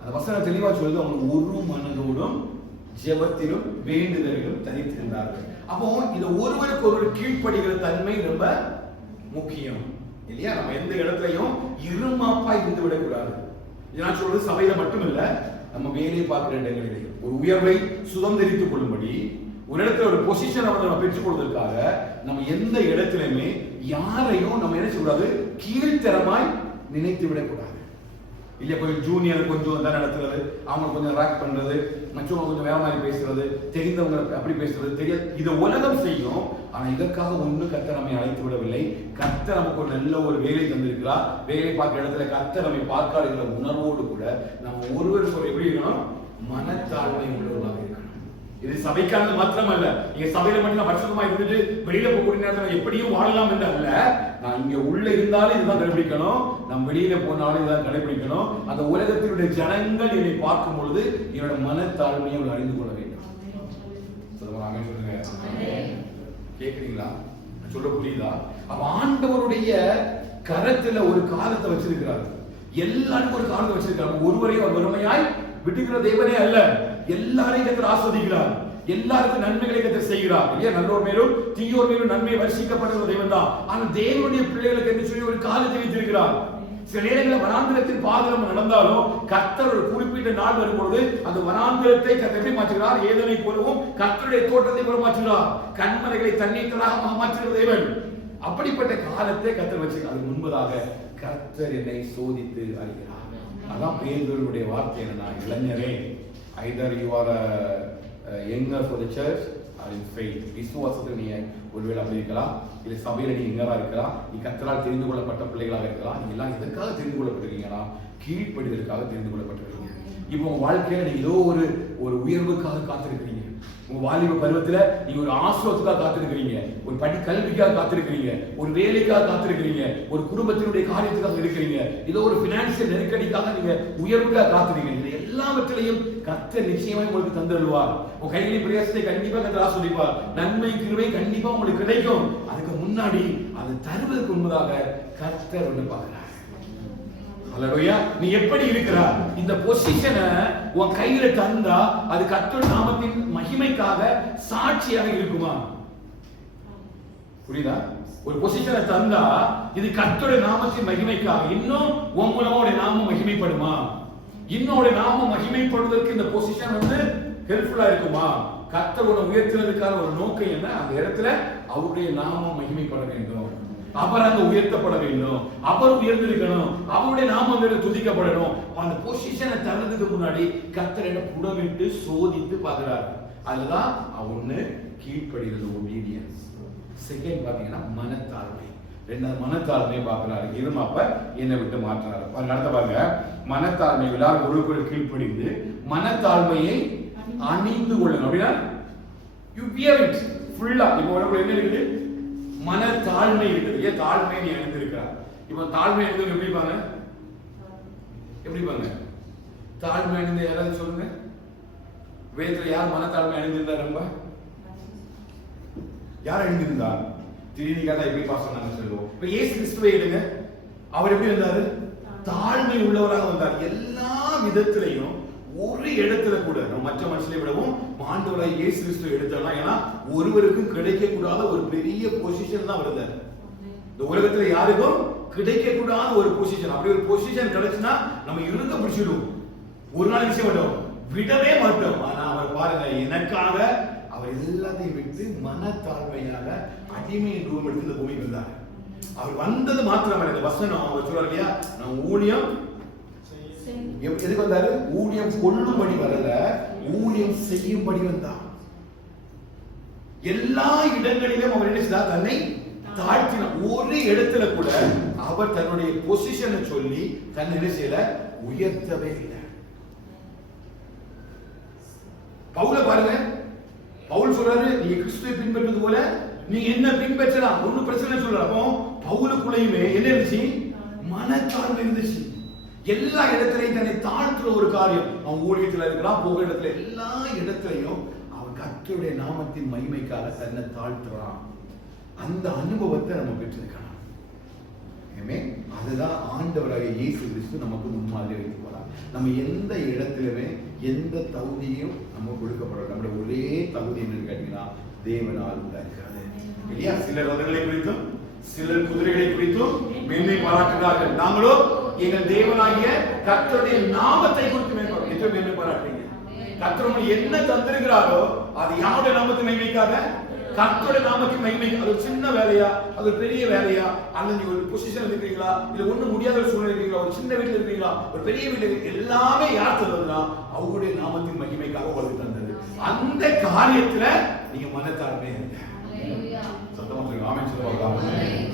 அந்த வசனம் தெளிவா சொல்லுது, அவங்க ஒரு மனதோடும் ஜெபத்திலும் வேண்டுதலிலும் தரித்திருந்தார்கள். அப்போ இந்த ஒருவருக்கு ஒருவர் கீழ்ப்படுகிற தன்மை ரொம்ப முக்கியம் இல்லையா? நம்ம எந்த இடத்துலையும் இருமாப்பா இருந்து விடக்கூடாது. நான் சொல்றது சபையில மட்டும் இல்ல, நம்ம வேலையை பார்க்கிற இடங்களிலேயும் ஒரு உயர்வை சுதந்திரித்துக் கொள்ளும்படி, ஒரு இடத்துல ஒரு பொசிஷனை வந்து நம்ம பெற்றுக் கொள்வதற்காக நம்ம எந்த இடத்திலுமே யாரையும் நம்ம என்ன செய்யக்கூடாது, கீழ்த்தரமாய் நினைத்து விடக்கூடாது. இல்ல கொஞ்சம் ஜூனியர் கொஞ்சம் தான் நடத்துறது, அவங்க கொஞ்சம் ராக் பண்றது, மற்றவங்க கொஞ்சம் வேற மாதிரி பேசுறது, தெரிந்தவங்க அப்படி பேசுறது தெரியாது, இதை உலகம் செய்யும். ஆனா இதற்காக ஒண்ணு கர்த்தர் நம்மை அழைத்து விடவில்லை. கர்த்தர் நமக்கு ஒரு நல்ல ஒரு வேலை தந்திருக்கிறார். வேலை பார்க்கிற இடத்துல கர்த்தர் நம்மை பார்க்காத உணர்வோடு கூட நம்ம ஒருவருக்கு ஒரு எப்படி இருக்கணும், மனத்தாழ்மை உள்ளவர்களாக இருக்கணும். இது சபைக்கானது மாத்திரமல்ல, நீங்க சபையில மட்டும் வருஷமா இருந்துட்டு வெளியில போகக்கூடிய நேரத்தில் எப்படியும் வாழலாம் என்று அல்ல. நான் இங்க உள்ள இருந்தாலும் இதுதான் கடைபிடிக்கணும், நம்ம வெளியில போனாலும் இதுதான் கடைபிடிக்கணும். அந்த உலகத்தினுடைய ஜனங்கள் என்னை பார்க்கும் பொழுது என்னோட மனத்தாழ்மையை அறிந்து கொள்ள வேண்டும். கேக்குறீங்களா? சொல்ல புரியுதா? அப்ப ஆண்டவருடைய கரத்துல ஒரு காலத்தை வச்சிருக்கிறார். எல்லாருக்கும் ஒரு காலத்தை வச்சிருக்காங்க. ஒருவரையும் ஒரு வறுமையாய் விட்டுக்கிற தேவனே அல்ல, எல்லாரையும் கர்த்தர் ஆஸ்வதிக்கிறார், எல்லாருக்கும் நன்மைகளை கர்த்தர் செய்கிறார். இல்லையா? நல்லோர் மேலும் தீயோர் மேலும் நன்மை வருஷிக்கப்படுகிற தேவன் தான். ஆனால் தேவனுடைய பிள்ளைகளுக்கு என்று சொல்லி ஒரு காலத்தை வைத்திருக்கிறார். சில நேரங்களில் வனாந்திரத்தின் பாதகம் நடந்தாலும் கர்த்தர் ஒரு குறிப்பிட்ட நாள் வரும்பொழுது அந்த வனாந்திரத்தை கர்த்தர் எப்படி மாற்றுகிறார், ஏதனை போலவும் கர்த்தருடைய தோட்டத்தை போல மாற்றுகிறார். கண்மலைகளை தண்ணீர்களாக மாற்றுகிற தேவன். அப்படிப்பட்ட காலத்தை கர்த்தர் வச்சிருக்கார். அதுக்கு முன்பதாக கர்த்தர் என்னை சோதித்து அறிகிறார். அதான் பேதுருவுடைய வார்த்தை என்னன்னா, இளைஞரே, either you are younger for the church or in faith. விசுவாசத்தில் நீ ஒருவேளை அப்படி இருக்கலாம், இல்ல சபையில நீ எங்கரா இருக்கலாம், நீ கர்த்தரால் தெரிந்து கொள்ளப்பட்ட பிள்ளைகளாக இருக்கலாம். நீங்க எல்லாம் எதற்காக தெரிந்து கொள்ளப்பட்டிருக்கீங்களா? கீழ்ப்படிதலுக்காக தெரிந்து கொள்ளப்பட்டிருக்கீங்க. இப்போ உங்க வாழ்க்கையில நீங்க ஏதோ ஒரு உயர்வுக்காக காத்திருக்கிறீங்க. உங்க வாலிப பருவத்துல நீங்க ஒரு ஆசிரியத்துக்காக காத்திருக்கிறீங்க, ஒரு கல்விக்காக காத்திருக்கிறீங்க, ஒரு வேலைக்காக காத்திருக்கிறீங்க, ஒரு குடும்பத்தினுடைய காரியத்துக்காக இருக்கிறீங்க, ஏதோ ஒரு பினான்சியல் நெருக்கடிக்காக நீங்க உயர்வுக்காக காத்திருக்கீங்க. இது எல்லாவற்றிலையும் கர்த்தர் நிச்சயமா உங்களுக்கு தந்துடுவார். உங்க கைகளின் பிரயாசத்தை கண்டிப்பா கர்த்தர் ஆசீர்வதிப்பார். நன்மை கிருபை கண்டிப்பா உங்களுக்கு கிடைக்கும். அதுக்கு முன்னாடி அது தருவதற்கு முன்பதாக கர்த்தர் ஒன்று பார்க்கிறார். அல்லேலூயா. நீ எப்படி இருக்கிறா? இந்த பொசிஷனை உன் கையில தந்தா அது கர்த்தருடைய நாமத்தின் மகிமைக்காக சாட்சியாக இருக்குமா? புரியுதா? ஒரு பொசிஷனை தந்தா இது கர்த்தருடைய நாமத்தின் மகிமைக்காக, இன்னும் உன் மூலமா நாமம் மகிமைப்படுமா? இன்னொரு நாமம் மகிமைப்படுவதற்கு இந்த பொசிஷன் வந்து ஹெல்ப்ஃபுல்லா இருக்குமா? கர்த்தரோட உயர்த்தினதுக்கான ஒரு நோக்கம் என்ன? அந்த இடத்துல அவருடைய நாமம் மகிமைப்பட வேண்டும், அவர் அங்க உயர்த்தப்பட வேண்டும், அவர் உயர்ந்திருக்கணும், அவருடைய நாமம் துதிக்கப்படணும். அந்த பொசிஷனை தரதுக்கு முன்னாடி கர்த்தரை புடமிட்டு சோதித்து பார்க்கிறார். அதுதான் ஒண்ணு கீழ்ப்படிகிறது, obedience. செகண்ட் பாத்தீங்கன்னா மனத்தாழ்மை. ரெண்டாவது மனத்தாழ்மையை பார்க்கிறாரு. இருமா அப்ப என்னை விட்டு மாற்றினாரு. அடுத்த பாருங்க, மனத்தாழ்மை எல்லாரும் ஒழுங்குகள் கீழ்ப்படிந்து மனத்தாழ்மையை அணிந்து கொள்ளணும். அப்படின்னா யூ வியர் இட் ஃபுல்லா. இப்போ உனக்கு என்ன இருக்குது? மனத்தாழ்மை இருக்குது. ஏன் தாழ்மையை நீ அணிந்திருக்கிறார்? இப்போ தாழ்மை அணிந்து எப்படி பாங்க? எப்படி பாங்க? தாழ்மை அணிந்து யாராவது சொல்லுங்க. வேதத்துல யார் மனத்தாழ்மை அணிந்திருந்தா? ரொம்ப யார் அணிந்திருந்தா? திடீர்னு கேட்டா எப்படி பாசம் சொல்லுவோம். இப்ப இயேசு கிறிஸ்துவை எடுங்க. அவர் எப்படி இருந்தாரு? தாழ்மை உள்ளவராக வந்தார். எல்லா விதத்திலையும் ஒரு இடத்துல கூட நம்ம மற்ற மனுஷனை விடவும் ஆண்டவராய் இயேசு கிறிஸ்துவை எடுத்தோம்னா, ஏன்னா ஒருவருக்கும் கிடைக்க கூடாத ஒரு பெரிய பொசிஷன் தான் வருது. இந்த உலகத்துல யாருக்கும் கிடைக்க கூடாத ஒரு பொசிஷன். அப்படி ஒரு பொசிஷன் கிடைச்சுன்னா நம்ம இருக்க பிடிச்சிடுவோம். ஒரு நாள் விஷயம் விட்டோம், விடவே மாட்டோம். ஆனா அவர் பாருங்க, எனக்காக அவர் எல்லாத்தையும் விட்டு மனத்தாழ்மையாக அடிமையின் ரூபம் எடுத்து இந்த பூமிக்கு வந்தார். அவர் வந்தது மாத்திரம் இந்த வசனம் அவர் சொல்றாரு இல்லையா, நான் ஊழியம் எதுக்கு வந்தாரு? ஊழியம் கொள்ளும்படி வரல, ஊழியம் செய்யும்படி வந்தார். எல்லா இடங்களிலும் அவர் என்ன செய்தார்? தன்னை தாழ்த்தினார். ஒரு இடத்துல கூட அவர் தன்னுடைய பொசிஷனை சொல்லி தன்னை என்ன செய்யல? உயர்த்தவே இல்லை. பவுல பாருங்க, பவுல் சொல்றாரு, நீங்க கிறிஸ்துவை பின்பற்றுவது போல நீ என்ன பின்பற்றலாம், ஒன்னும் பிரச்சனை சொல்ற. அப்போ பவுலுக்குள்ளேயுமே என்ன இருந்துச்சு? மனத்தாழ்மை இருந்துச்சு. எல்லா இடத்திலையும் தன்னை தாழ்த்துற ஒரு காரியம். அவன் ஊழியத்தில் இருக்கலாம், போகிற இடத்துல எல்லா இடத்திலையும் அவன் கர்த்தருடைய நாமத்தின் மகிமைக்காக தன்னை தாழ்த்துறான். அந்த அனுபவத்தை நம்ம பெற்றிருக்கலாம். அதுதான் ஆண்டவராக இயேசு கிறிஸ்து நமக்கு முன்மாதிரி வைத்து போறார். நம்ம எந்த இடத்திலுமே எந்த தகுதியும் நம்ம கொடுக்கப்படும். நம்முடைய ஒரே தகுதி என்னன்னு கேட்டீங்கன்னா தேவனால் இருக்கிறது இல்லையா? சிலர் ரதங்களை குறித்தும் சிலர் குதிரைகளை குறித்தும் மேன்மை பாராட்டுகிறார்கள். நாங்களோ எங்கள் தேவனாகிய கர்த்தருடைய நாமத்தை குறித்து மேன்மை பாராட்டுறீங்க. கர்த்தர் என்ன தந்திருக்கிறாரோ அது யாருடைய நாமத்தை மகிமைக்காக? கர்த்தருடைய நாமத்தின் மகிமை. அது சின்ன வேலையா, அது பெரிய வேலையா, அல்லது நீங்க ஒரு பொசிஷன் இருக்கீங்களா, இல்ல ஒண்ணும் முடியாத ஒரு சூழ்நிலை இருக்கீங்களா, ஒரு சின்ன வீட்டுல இருக்கீங்களா, ஒரு பெரிய வீட்டுல, எல்லாமே யார் தந்ததுன்னா அவருடைய நாமத்தின் மகிமைக்காக உங்களுக்கு தந்தது. அந்த காரியத்துல நீங்க மனத்தாழ்மை இருங்க. சத்தமா சொல்லுங்க, ஆமென் சொல்லுவாங்க.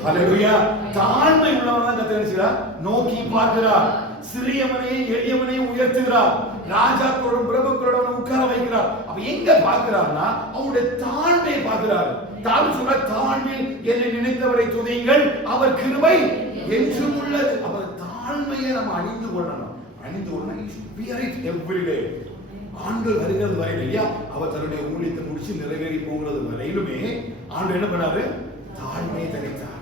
ஹல்லேலூயா. தாழ்மை உள்ளவன் தான் கர்த்தர் நோக்கி பார்க்கிறார். சிறியவனையும் எளியவனையும் உயர்த்துகிறார். ராஜாக்களோட பிரபுக்களோட உட்கார வைக்கிறார். அப்ப எங்க பார்க்கிறார்னா அவருடைய தாழ்மையை பார்க்கிறார். தாழ்மை சொல்ற, தாழ்மையில் என்னை நினைத்தவரை துதியுங்கள், அவர் கிருபை என்றும் உள்ளது. அவர் தாழ்மையை நம்ம அணிந்து கொள்ளணும். அணிந்து கொள்ளணும் எவ்ரிடே. ஆண்டு வருகிறது வரையில் இல்லையா, அவர் தன்னுடைய ஊழியத்தை முடிச்சு நிறைவேறி போகிறது வரையிலுமே ஆண்டு என்ன பண்ணாரு? தாழ்மையை தரித்தார்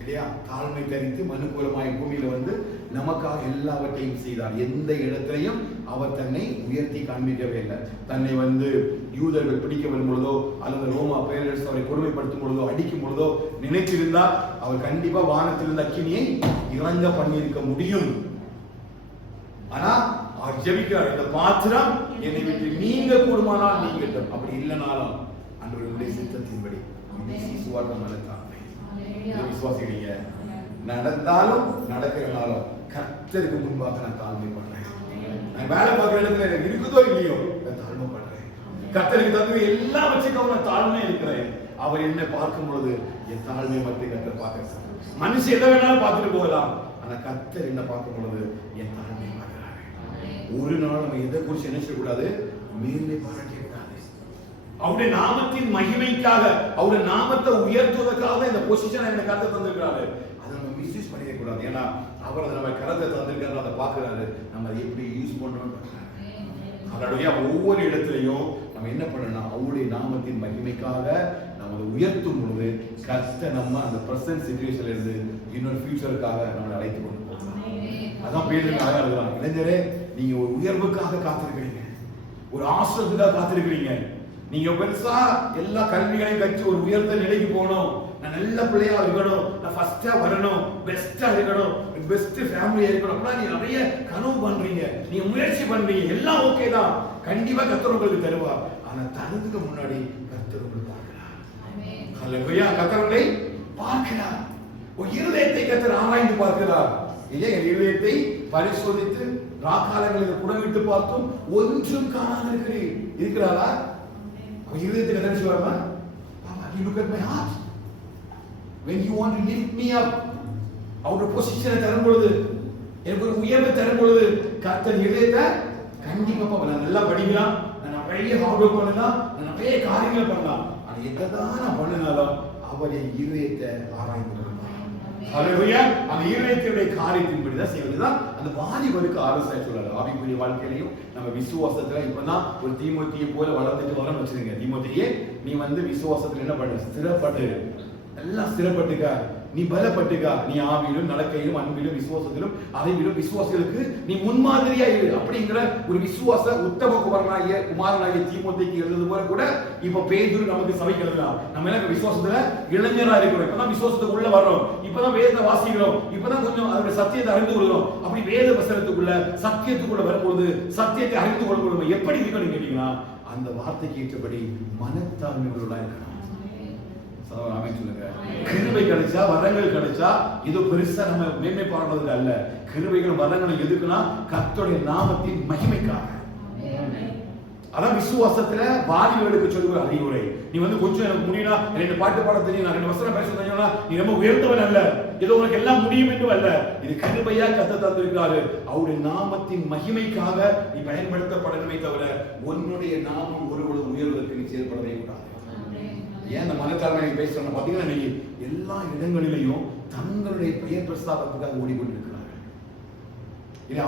இல்லையா? தாழ்மை தரித்து மனுக்குலமாய் பூமியில வந்து நமக்காக எல்லாவற்றையும் செய்தார். எந்த இடத்திலையும் அவர் தன்னை உயர்த்தி காண்பிக்கவே இல்லை. தன்னை வந்து யூதர்கள் பிடிக்க வரும் பொழுதோ அல்லது ரோமா பேரரசு அவரை கொடுமைப்படுத்தும் பொழுதோ அடிக்கும் பொழுதோ நினைத்திருந்தால் அவர் கண்டிப்பா வானத்திலிருந்த அக்கினியை இறங்க பண்ணியிருக்க முடியும். ஆனா அவர் ஜெபிக்கிறார், இந்த பாத்திரம் என்னை விட்டு நீங்க கூடுமானால் நீங்கட்டும், அப்படி இல்லைனாலும் அன்றைய சித்தத்தின்படி விசுவாசிக்கிறீங்க. நடந்தாலும் நடக்கிறனாலும் கர்த்தருக்கு முன்பாக நான் தாழ்மை பண்றேன். நான் வேலை பார்க்கிற இடத்துல எனக்கு இருக்குதோ இல்லையோ நான் தாழ்மை பண்றேன். கர்த்தருக்கு தகுதி எல்லாம் வச்சுக்கோ, நான் தாழ்மை இருக்கிறேன். அவர் என்ன பார்க்கும் பொழுது என் தாழ்மை மட்டும் கர்த்தர் பார்க்க. மனுஷன் எதை வேணாலும் பார்த்துட்டு போகலாம், ஆனா கர்த்தர் என்ன பார்க்கும் பொழுது என் தாழ்மை பார்க்கிறாரு. ஒரு நாள் நம்ம எதை குறிச்சு என்ன செய்யக்கூடாது? மேன்மை பாராட்ட கூடாது. அவருடைய நாமத்தின் மகிமைக்காக, அவருடைய நாமத்தை உயர்த்துவதற்காக இந்த பொசிஷனை என்ன கர்த்தர் தந்திருக்கிறாரு. அதை நம்ம மிஸ்யூஸ் பண்ணிக்க கூடாது. ஏன்னா அவர் அதை நம்ம கரத்தை தந்திருக்கிறாரு, அதை பார்க்கிறாரு, நம்ம அதை எப்படி யூஸ் பண்றோம்னு பார்க்கிறாரு. அவருடைய ஒவ்வொரு இடத்துலையும் நம்ம என்ன பண்ணணும்? அவருடைய நாமத்தின் மகிமைக்காக நம்ம அதை உயர்த்தும் பொழுது கர்த்தர் நம்ம அந்த பிரசன்ட் சிச்சுவேஷன்ல இருந்து இன்னொரு ஃபியூச்சருக்காக நம்மளை அழைத்து கொண்டு போகலாம். அதான் பேருக்காக எழுதுறாங்க, இளைஞரே நீங்க ஒரு உயர்வுக்காக காத்திருக்கிறீங்க, ஒரு ஆசிரியத்துக்காக காத்திருக்கிறீங்க. நீங்க பெருசா எல்லா கல்விகளையும் கற்று ஒரு உயர்ந்த நிலைக்கு போகணும், நான் நல்ல பிள்ளையா இருக்கணும், நான் ஃபர்ஸ்டா வரணும், பெஸ்டா இருக்கணும், பெஸ்ட் ஃபேமிலியா இருக்கணும், அப்படின்னா நீங்க நிறைய கனவு பண்றீங்க, நீங்க முயற்சி பண்றீங்க, எல்லாம் ஓகே தான். கண்டிப்பா கர்த்தர் உங்களுக்கு தருவார். ஆனா தனதுக்கு முன்னாடி கர்த்தர் உங்களுக்கு பார்க்கிறார். ஹல்லேலூயா. கர்த்தர் உங்களை பார்க்கிறார். ஒரு இருதயத்தை கர்த்தர் ஆராய்ந்து பார்க்கிறார். இல்லையா? இருதயத்தை பரிசோதித்து ராக்காலங்களில் புடமிட்டு பார்த்தும் ஒன்றும் காணாது இருக்கிறாரா? இருதயத்தை கத்தரிச்சு வரமா? You look at my heart. when you want to lift me up, அவருடைய பொசிஷனை தரும் பொழுது, எனக்கு ஒரு உயர்வை தரும் பொழுது, கர்த்தர் இதயத்தை கண்டிப்பா நான் நல்லா படிக்கலாம், நான் நிறைய ஹார்ட் ஒர்க் பண்ணலாம், நான் நிறைய காரியங்கள் பண்ணலாம். ஆனா எததான் நான் பண்ணினாலும் அவருடைய இதயத்தை ஆராய்ந்து ஹல்லேலூயா. அந்த இதயத்தினுடைய காரியத்தின்படி தான் செய்வதுதான் அந்த வாலிபருக்கு ஆலோசனை சொல்றாரு. ஆவிக்குரிய வாழ்க்கையிலையும் நம்ம விசுவாசத்துல இப்பதான் ஒரு தீமோத்தியை போல வளர்ந்துட்டு வரணும் வச்சிருங்க. தீமோத்தியே, நீ விசுவாசத்துல என்ன பண்ண, ஸ்திரப்பட்டு, எல்லாம் ஸ்திரப்பட்டுக்க, நீ பலப்பட்டுக்க, நீ ஆவியிலும் நடக்கையிலும் அன்பிலும் விசுவாசத்திலும் அறிவிலும் விசுவாசிகளுக்கு நீ முன்மாதிரியா இரு அப்படிங்கிற ஒரு விசுவாச உத்தம குமாரனாகிய தீமோத்தேயுக்கு எழுதுவது போல கூட இப்ப பேதுரு நமக்கு சபைக்கு எழுதலாம். நம்ம எல்லாம் விசுவாசத்துல இளைஞரா இருக்கிறோம், இப்பதான் விசுவாசத்துக்குள்ள வர்றோம், இப்பதான் வேதத்தை வாசிக்கிறோம், இப்பதான் கொஞ்சம் அதோட சத்தியத்தை அறிந்து கொள்கிறோம். அப்படி வேத வசனத்துக்குள்ள சத்தியத்துக்குள்ள வரும்போது சத்தியத்தை அறிந்து கொள்ளும் எப்படி இருக்கணும் கேட்டீங்கன்னா, அந்த வார்த்தைக்கு ஏற்றபடி மனத்தாழ்மையுள்ளதா இருக்கணும். கிருபை கிடைச்சா, வரங்கள் கிடைச்சா இது பெருசா நம்ம மேன்மை பாடுறதுக்கு அல்ல. கிருபைகள் வரங்கள் எதுக்குன்னா கர்த்தருடைய நாமத்தின் மகிமைக்காக. அதான் விசுவாசத்துல வாலிபர்களுக்கு சொல்லுகிற அறிவுரை. நீ கொஞ்சம் எனக்கு முடியும்னா, 2 பாட்டு பாட தெரியும், நான் 2 வசனம் பேச தெரியும்னா நீ ரொம்ப உயர்ந்தவன் அல்ல, ஏதோ உனக்கு எல்லாம் முடியும் என்று அல்ல. இது கிருபையா கர்த்தர் தந்திருக்கிறாரு. அவருடைய நாமத்தின் மகிமைக்காக நீ பயன்படுத்தப்படணுமே தவிர உன்னுடைய நாமம் ஒருவொரு உயர்வதற்கு நீ செயல்படவே கூடாது. ஏன் அந்த மனத்தாழ்மை பேசுறோம் பாத்தீங்கன்னா, இன்னைக்கு எல்லா இடங்களிலையும் தங்களுடைய பெயர் பிரஸ்தாபத்துக்காக ஓடிக்கொண்டிருக்கிறார்கள்.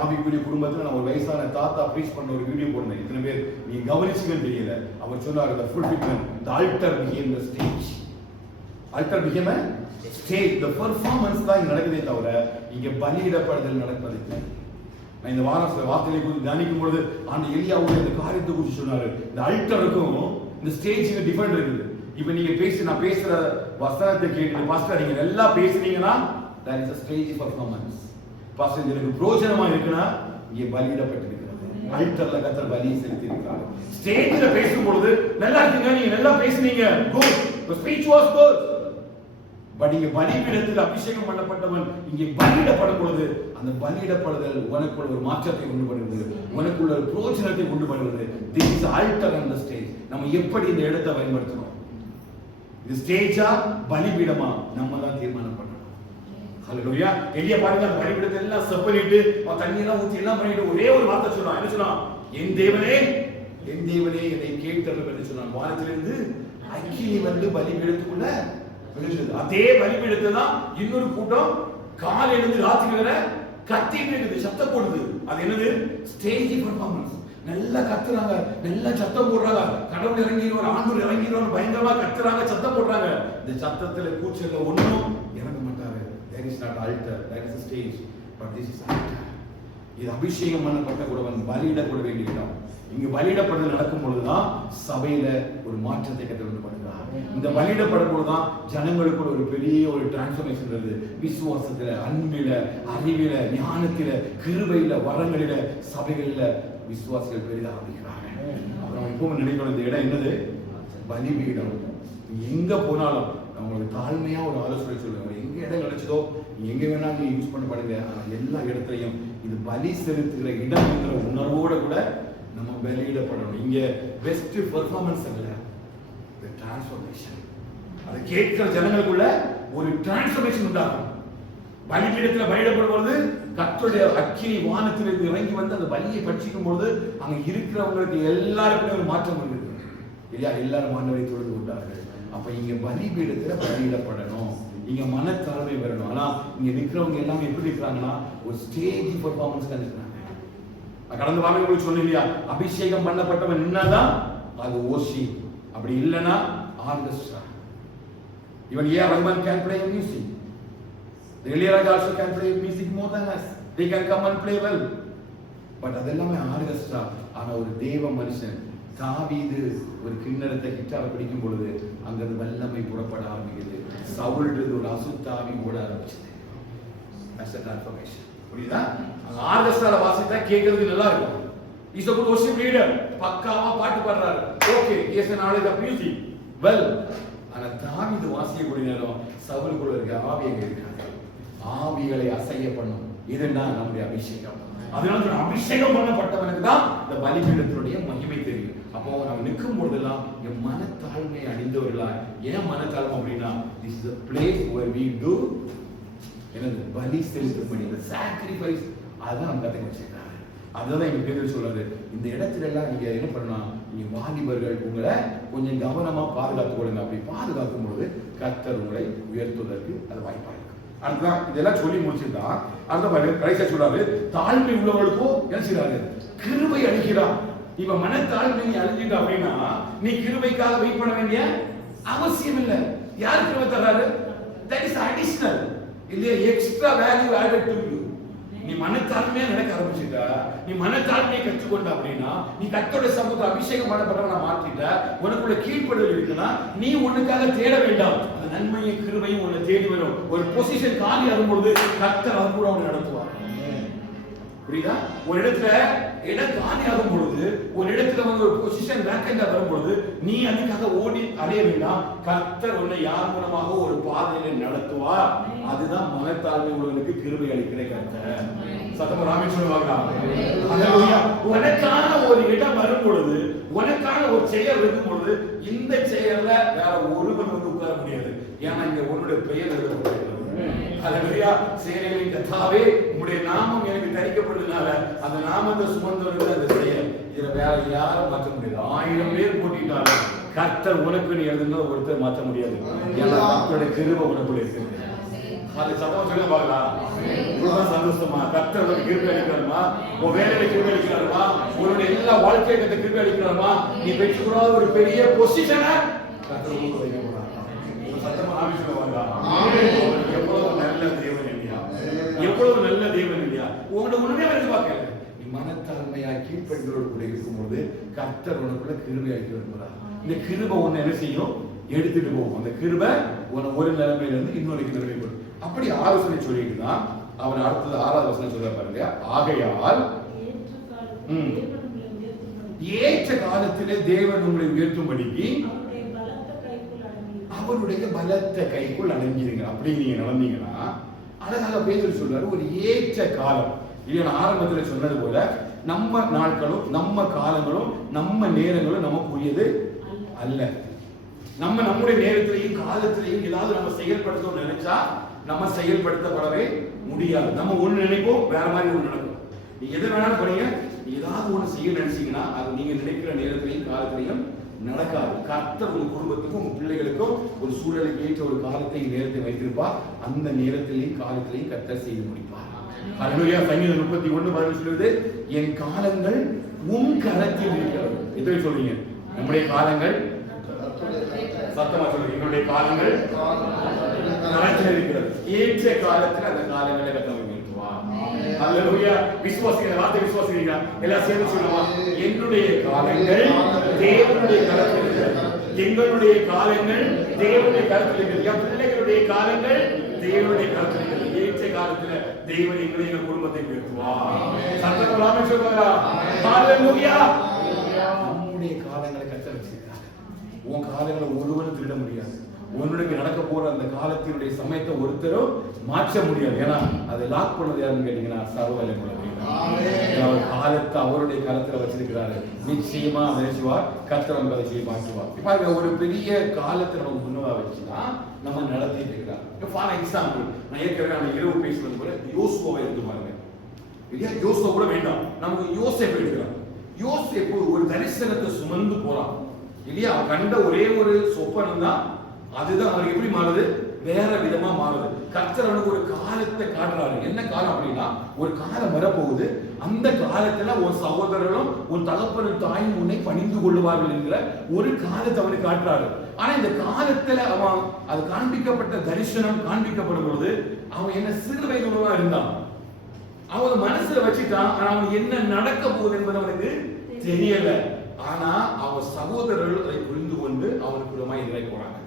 ஆவிக்குரிய குடும்பத்துல நான் ஒரு வயசான தாத்தா ப்ரீச் பண்ண ஒரு வீடியோ போடுறேன். இத்தனை பேர் நீ கவனிச்சுன்னு தெரியல. அவர் சொன்னார், the fulfillment, the altar became the stage. altar became a stage. the performance தான் நடக்குதே தவிர இங்க பலியிடப்படுதல் நடப்பதில்லை. நான் இந்த வாரம் வார்த்தையை குறித்து தியானிக்கும் பொழுது அந்த எலியாவுடைய இந்த காரியத்தை குறித்து சொன்னாரு. இந்த அல்டருக்கும் இந்த ஸ்டேஜுக்கு டிஃபரெண்ட் இருக்குது. இப்ப நீங்க நான் பேசுற வசனத்தை கேட்டு பாஸ்டர் நீங்க நல்லா பேசுறீங்கன்னா that is a stage performance. Pastor எனக்கு பிரோஜனமா இருக்குன்னா இங்கே பலியிடப்பட்டிருக்கிறது. அல்டர்ல கர்த்தர் பலி செலுத்தி இருக்கிறார். ஸ்டேஜ்ல பேசும்பொழுது நல்லா இருக்கீங்க, நீங்க நல்லா பேசுனீங்க, good, the speech was good. But இங்க பலிபீடத்தில் அபிஷேகம் பண்ணப்பட்டவன் இங்கே பலியிடப்படும் பொழுது அந்த பலியிடப்படுதல் உனக்குள்ள ஒரு மாற்றத்தை கொண்டு வருகிறது, உனக்குள்ள ஒரு பிரோஜனத்தை கொண்டு வருகிறது. this is altar on the stage. நம்ம எப்படி இந்த இடத்தை பயன்படுத்தணும், இது ஸ்டேஜா பலிபீடமா நம்ம தான் தீர்மானம் பண்ணணும். ஹல்லேலூயா. எலியா பாருங்க, அந்த பலிபீடத்தை எல்லாம் செப்பரேட் தண்ணி எல்லாம் ஊத்தி எல்லாம் பண்ணிட்டு ஒரே ஒரு வார்த்தை சொன்னான். என்ன சொன்னான்? என் தேவனே என்னை கேட்டருளும் என்று சொன்னான். வானத்திலிருந்து அக்கினி பலிபீடத்துக்குள்ள விழுந்தது. அதே பலிபீடத்தை தான் இன்னொரு கூட்டம் காலையில இருந்து ராத்திரி வரை கத்திட்டு இருக்குது, சத்தம் போடுது. அது என்னது? Stage performance. நல்லா கத்துறாங்க, நல்லா சத்தம் போடுறாங்க, கடவுள் இறங்கிடுவார், ஆண்டவர் இறங்கிடுவார், பயங்கரமா கத்துறாங்க, சத்தம் போடுறாங்க. இந்த சத்தத்துல கூச்சல்ல ஒண்ணும் இறங்க மாட்டாரு. That is not altar, that is a stage, but this is altar. இது அபிஷேகம் பண்ணப்பட்ட கூடவன் பலியிடப்பட வேண்டிய இடம். இங்கு பலியிடப்படுதல் நடக்கும் பொழுதுதான் சபையில ஒரு மாற்றத்தை கற்றுக்கொண்டு பண்ணுறாங்க. இந்த பலியிடப்படும் பொழுதுதான் ஜனங்களுக்குள்ள ஒரு பெரிய ஒரு டிரான்ஸ்ஃபர்மேஷன் வருது. விசுவாசத்துல, அன்பில, அறிவில, ஞானத்தில, கிருபையில, வரங்களில, சபைகளில விசுவாசிகள் பெரிதாக ஆரம்பிக்கிறாங்க. அப்புறம் இப்பவும் நினைக்கணும், இந்த இடம் என்னது? பலிபீடம். எங்க போனாலும் உங்களுக்கு தாழ்மையா ஒரு ஆலோசனை சொல்லுங்க. எங்க இடம் கிடைச்சதோ எங்க வேணாலும் யூஸ் பண்ண பாருங்க. எல்லா இடத்துலையும் இது பலி செலுத்துகிற இடம் என்கிற உணர்வோட கூட நம்ம பலியிடப்படணும். இங்க பெஸ்ட் பெர்ஃபார்மன்ஸ் அல்ல, டிரான்ஸ்ஃபர்மேஷன். அதை கேட்கிற ஜனங்களுக்குள்ள ஒரு டிரான்ஸ்ஃபர்மேஷன் உண்டாகும். பலிபீடத்துல பலியிடப்படும்போது கர்த்தருடைய அக்கினி வானத்திலிருந்து இறங்கி வந்து அந்த பலியை பட்சிக்கும் பொழுது அங்க இருக்கிறவங்களுக்கு எல்லாருக்குமே ஒரு மாற்றம் வருது இல்லையா? எல்லாரும் ஆண்டவரை தொழுது கொண்டார்கள். அப்ப இங்க பலிபீடத்துல பலியிடப்படணும், இங்க மனத்தாழ்மை வரணும். ஆனா இங்க நிக்கிறவங்க எல்லாமே எப்படி இருக்கிறாங்கன்னா ஒரு ஸ்டேஜ் பெர்ஃபார்மன்ஸ் தான் இருக்கிறாங்க. கடந்த வாரங்களுக்கு சொன்னேன் இல்லையா, அபிஷேகம் பண்ணப்பட்டவன் என்னதான் அது ஓஷி, அப்படி இல்லைன்னா orchestra. Even A.R. Rahman can play music. The Ilayaraja also can play music more than us. They can come and play well. But அதெல்லாமே ஆர்கெஸ்ட்ரா. ஆனா ஒரு தேவ மனுஷன் தாவீது ஒரு கிண்ணறத்தை கிட்டார பிடிக்கும் பொழுது அங்கிருந்து வல்லமை புறப்பட ஆரம்பிக்குது. சவுல்ன்றது ஒரு அசுத்தாவி ஓட ஆரம்பிச்சது. That's a transformation. புரியுதா? ஆர்கெஸ்ட்ரால வாசித்தா கேட்கிறதுக்கு நல்லா இருக்கும். He's a good worship leader. பக்காவா பாட்டு பாடுறாரு. Okay, he has a knowledge of music. Well, ஆனா தாவீது வாசிக்கக்கூடிய நேரம் சவுலுக்குள்ள இருக்க ஆவி எங்க இருக்காது. ஆவிகளை அசைய பண்ணும். இதுதான் நம்முடைய அபிஷேகம். அதனால அபிஷேகம் பண்ணப்பட்டவனுக்கு தான் இந்த பலிபீடத்தினுடைய மகிமை தெரியும். அப்போ நம்ம நிற்கும் பொழுதெல்லாம் என் மனத்தாழ்மையை அணிந்தவர்களா. ஏன் மனத்தாழ்மை அப்படின்னா this is a place where we do என்னது பலி செலுத்தும்படி, இந்த சாக்ரிஃபைஸ், அதான் நம்ம கற்றுக்க வச்சிருக்காங்க. அதுதான் எங்க பேர் சொல்றாரு, இந்த இடத்துல எல்லாம் நீங்க என்ன பண்ணலாம், நீங்க வாலிபர்கள் உங்களை கொஞ்சம் கவனமா பாதுகாத்துக் கொள்ளுங்க. அப்படி பாதுகாக்கும் பொழுது கர்த்தர் உங்களை உயர்த்துவதற்கு அது வாய்ப்பா இருக்கு. அதுதான் இதெல்லாம் சொல்லி முடிச்சிருந்தா அந்த மாதிரி கடைசியா சொல்றாரு, தாழ்மை உள்ளவர்களுக்கும் என்ன செய்யறாரு, கிருபை அளிக்கிறார். இப்ப மனத்தாழ்மை நீ அழிஞ்சிட்ட அப்படின்னா நீ கிருபைக்காக வெயிட் பண்ண வேண்டிய அவசியம் இல்லை. யார் கிருபை தர்றாரு? தட் இஸ் அடிஷனல், இல்லையா, extra value added to you. நீ மனத்தாழ்மையா நடக்க ஆரம்பிச்சுட்ட, நீ மனத்தாழ்மையை கற்றுக்கொண்ட அப்படின்னா, நீ கர்த்தருடைய சமூகத்தை அபிஷேகம் பண்ணப்பட்டவனா மாற்றிட்ட, உனக்குள்ள கீழ்ப்படுதல் இருக்குன்னா நீ உனக்காக தேட வேண்டாம். அந்த நன்மையும் கிருபையும் உன்னை தேடி வரும். ஒரு பொசிஷன் காலி ஆகும்போது கர்த்தர் அது கூட உன்னை நடத்துவார். புரியுதா? ஒரு இடத்துல இடம் காலி ஆகும் பொழுது, ஒரு இடத்துல ஒரு பொசிஷன் வேக்கண்டா வரும்பொழுது நீ அதுக்காக ஓடி அலைய வேண்டாம். கர்த்தர் உன்னை யார் மூலமாக ஒரு பாதையில நடத்துவார். அதுதான் மனத்தாழ்மை உள்ளவனுக்கு கிருபை அளிக்கிற கர்த்தர். சத்தமா ராமேஸ்வரம் சொல்லுவாங்க. உனக்கான ஒரு இடம் வரும் பொழுது, உனக்கான ஒரு செயல் இருக்கும் பொழுது, இந்த செயல்ல வேற ஒருவன் வந்து உட்கார முடியாது. ஏன்னா இங்க உன்னுடைய பெயர் எழுதப்பட்டிருக்கிறது. ஹல்லேலூயா. சேனைகளின் கர்த்தாவே, உம்முடைய நாமம் எனக்கு தரிக்கப்பட்டதுனால அந்த நாமத்தை சுமந்தவர்கள் அந்த செயல், இதுல வேற யாரும் மாற்ற முடியாது. 1000 பேர் போட்டிட்டாலும் கர்த்தர் உனக்கு நீ எழுதுனா ஒருத்தர் மாற்ற முடியாது. ஏன்னா கர்த்தருடைய கிருபை உனக்குள்ள இருக்கு. அது சத்தமா சொல்ல பார்க்கலாம். இவ்வளவுதான் சந்தோஷமா கர்த்தர் உனக்கு கிருபை அளிக்கிறாருமா, உன் வேலையில கிருபை அளிக்கிறாருமா, உன்னுடைய எல்லா வாழ்க்கையை கர்த்தர் கிருபை அளிக்கிறாருமா, நீ பெற்றுக்கூடாத ஒரு பெரிய பொசிஷனை கர்த்தர் உங்களுக்கு வைக்க போறாங்க. சத்தமா ஆவி சொல்ல பார்க்கலாம். எவ்வளவு நல்ல தேவன் இல்லையா, எவ்வளவு நல்ல தேவன் இல்லையா. உங்களோட உடனே வந்து பார்க்கல, நீ மனத்தாழ்மையா கீழ்ப்படிகளோடு கூட இருக்கும்போது கர்த்தர் உனக்குள்ள கிருபை அளிக்க விரும்புகிறார். இந்த கிருபை உன்னை என்ன செய்யும், எடுத்துட்டு போகும். அந்த கிருபை உன்னை ஒரு நிலைமையில இருந்து இன்னொரு நிலைமை போடும். அப்படி ஆலோசனை சொல்லிட்டு தான் அவர் அடுத்தது 6வது வசனம் சொல்ல பாருங்க. ஆகையால் ஏற்ற காலத்திலே தேவன் உங்களை உயர்த்தும்படிக்கு அவருடைய பலத்த கைக்குள் அடங்கிடுங்க. அப்படி நீங்க நடந்தீங்கன்னா அழகாக பேசுறது சொல்றாரு, ஒரு ஏற்ற காலம். இல்லையா, ஆரம்பத்தில் சொன்னது போல நம்ம நாட்களும் நம்ம காலங்களும் நம்ம நேரங்களும் நமக்குரியது அல்ல. நம்முடைய நேரத்திலையும் காலத்திலையும் ஏதாவது நம்ம செயல்படுத்தணும் நினைச்சா நம்ம செயல்படுத்தப்படவே முடியாது. நம்ம ஒண்ணு நினைப்போம், வேற மாதிரி ஒண்ணு நடக்கும். நீங்க எது வேணாலும் பண்ணீங்க, ஏதாவது ஒண்ணு செய்ய நினைச்சீங்கன்னா அது நீங்க நினைக்கிற நேரத்திலையும் காலத்திலையும் நடக்காது. கர்த்தர் உங்க குடும்பத்துக்கும் உங்க பிள்ளைகளுக்கும் ஒரு சூழலுக்கு ஏற்ற ஒரு காலத்தை நேரத்தை வைத்திருப்பார். அந்த நேரத்திலையும் காலத்திலையும் கர்த்தர் செய்து முடிப்பார். ஹல்லேலூயா. சங்கீதம் 31:10 சொல்லுது, என் காலங்கள் உன் கரத்தில் இருக்கிறது. எதை சொல்றீங்க? நம்முடைய காலங்கள், சத்தமா சொல்லுங்க, என்னுடைய காலங்கள் கரத்தில் இருக்கிறது. ஏற்ற காலத்தில் அந்த காலங்களை கர்த்தர் உயர்த்துவார். ஹல்லேலூயா. விசுவாசிக்கிற வார்த்தை விசுவாசிக்கிறீங்க? எல்லாம் சேர்ந்து சொல்லுவோம், என்னுடைய காலங்கள் தேவனுடைய கரத்தில் இருக்கிறது. எங்களுடைய காலங்கள் தேவனுடைய கரத்தில் இருக்கிறது. என் பிள்ளைகளுடைய காலங்கள் தேவனுடைய கரத்தில் இருக்கிறது. ஏற்ற காலத்துல தேவன் எங்களுடைய குடும்பத்தை உயர்த்துவார். சத்தமா ஆமென் சொல்லுங்க. ஹல்லேலூயா. நம்முடைய காலங்களை கர்த்தர் வச்சிருக்கார். உன் காலங்களை ஒருவரும் திருட முடியாது. உன்னுடைய நடக்க போற அந்த காலத்தினுடைய சமயத்தை ஒருத்தரும் மாற்ற முடியாது. ஏன்னா அதை லாக் பண்ணது யாருன்னு கேட்டீங்கன்னா சர்வவல்லமையுள்ள தேவன். காலத்தை அவருடைய காலத்துல வச்சிருக்கிறாரு. நிச்சயமா பேசுவார், கர்த்தர் நம்ம அதை செய்ய மாற்றுவார். இப்ப ஒரு பெரிய காலத்தை நம்ம முன்னவா வச்சுன்னா நம்ம நடத்திட்டு இருக்கிறார். ஃபார் எக்ஸாம்பிள், நான் ஏற்கனவே நம்ம இரவு பேசுவது போல யோசுவாவை எடுத்து பாருங்க. இல்லையா, யோசுவா கூட வேண்டாம், நமக்கு யோசேப்பு எடுக்கிறான். யோசேப்பு ஒரு தரிசனத்தை சுமந்து போறான். இல்லையா, அவன் கண்ட ஒரே ஒரு சொப்பனம் தான், அதுதான் அவருக்கு எப்படி மாறுது, வேற விதமா மாறுது. கர்த்தர் அவனுக்கு ஒரு காலத்தை காட்டுறாரு. என்ன காலம் அப்படின்னா, ஒரு காலம் வரப்போகுது, அந்த காலத்துல ஒரு சகோதரர்களும் ஒரு தகப்பனும் தாயும் உன்னை பணிந்து கொள்ளுவார்கள் என்கிற ஒரு காலத்தை அவனுக்கு காட்டுறாரு. ஆனா இந்த காலத்துல அவன் அது காண்பிக்கப்பட்ட தரிசனம் காண்பிக்கப்படும் பொழுது அவன் என்ன சிறு வயதுள்ளவா இருந்தான். அவன் மனசுல வச்சுட்டான். ஆனா அவன் என்ன நடக்க போகுது என்பது அவனுக்கு தெரியல. ஆனா அவன் சகோதரர்கள் அதை புரிந்து கொண்டு அவனுக்கு இறங்கி போறாங்க.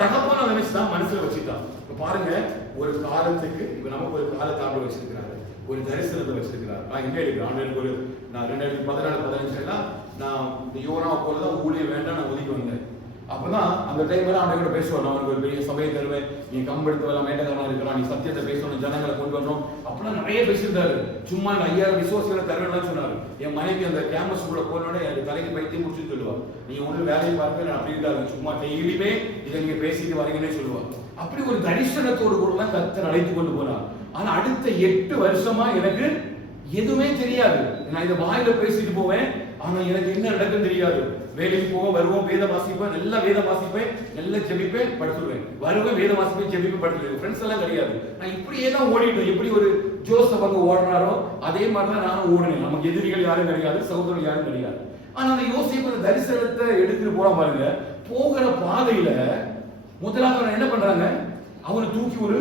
தகப்பன நினைச்சுதான் மனசுல வச்சுட்டான். இப்ப பாருங்க, ஒரு காலத்துக்கு இப்ப நமக்கு ஒரு காலத்தாண்டு வச்சிருக்கிறாரு, ஒரு தரிசனத்தை வச்சிருக்கிறார். நான் எங்க இருக்கிறேன், நான் 2014-15 நான் இந்த யோனா போலதான் ஊழியம் வேண்டாம் நான் ஒதுக்கி வந்தேன். அப்பதான் அந்த டைம்ல அவன் கூட பேசுவான், நான் ஒரு பெரிய சபையை தருவேன், நீ கம்பெடுத்து வரலாம், மேட்டக்காரனா இருக்கிறான், நீ சத்தியத்தை பேசணும், ஜனங்களை கொண்டு வரணும், அப்பெல்லாம் நிறைய பேசியிருந்தாரு. சும்மா 5000 விசுவாசிகளை தருவேன் சொன்னாரு. என் மனைவி அந்த கேம்பஸ் கூட போனோட எனக்கு தலைக்கு பைத்தியம் முடிச்சுன்னு சொல்லுவான், நீ ஒண்ணு வேலையை பார்க்க அப்படி இருக்காது, சும்மா டெய்லியுமே இதை நீங்க பேசிட்டு வரீங்கன்னே சொல்லுவான். அப்படி ஒரு தரிசனத்தோடு கூட தான் கர்த்தர் அழைத்து கொண்டு போனான். ஆனா அடுத்த 8 வருஷமா எனக்கு எதுவுமே தெரியாது. நான் இதை வாயில பேசிட்டு போவேன், ஆனா எனக்கு என்ன நடக்குன்னு தெரியாது. வேலைக்கு போவோம், வருவோம், வேத வாசிப்பேன், நல்லா வேத வாசிப்பேன், நல்லா ஜெபிப்பேன், படுத்துருவேன், வருவேன், வேத வாசிப்பேன், ஜெபிப்பேன், படுத்துருவேன். ஃப்ரெண்ட்ஸ் எல்லாம் கிடையாது. நான் இப்படியே தான் ஓடிட்டேன். எப்படி ஒரு ஜோசப் அங்க ஓடுறாரோ அதே மாதிரிதான் நானும் ஓடினேன். நமக்கு எதிரிகள் யாரும் கிடையாது, சகோதரர்கள் யாரும் கிடையாது. ஆனா அந்த யோசிப்பு தரிசனத்தை எடுத்துட்டு போலாம் பாருங்க. போகிற பாதையில முதலாவது என்ன பண்றாங்க, அவனை தூக்கி ஒரு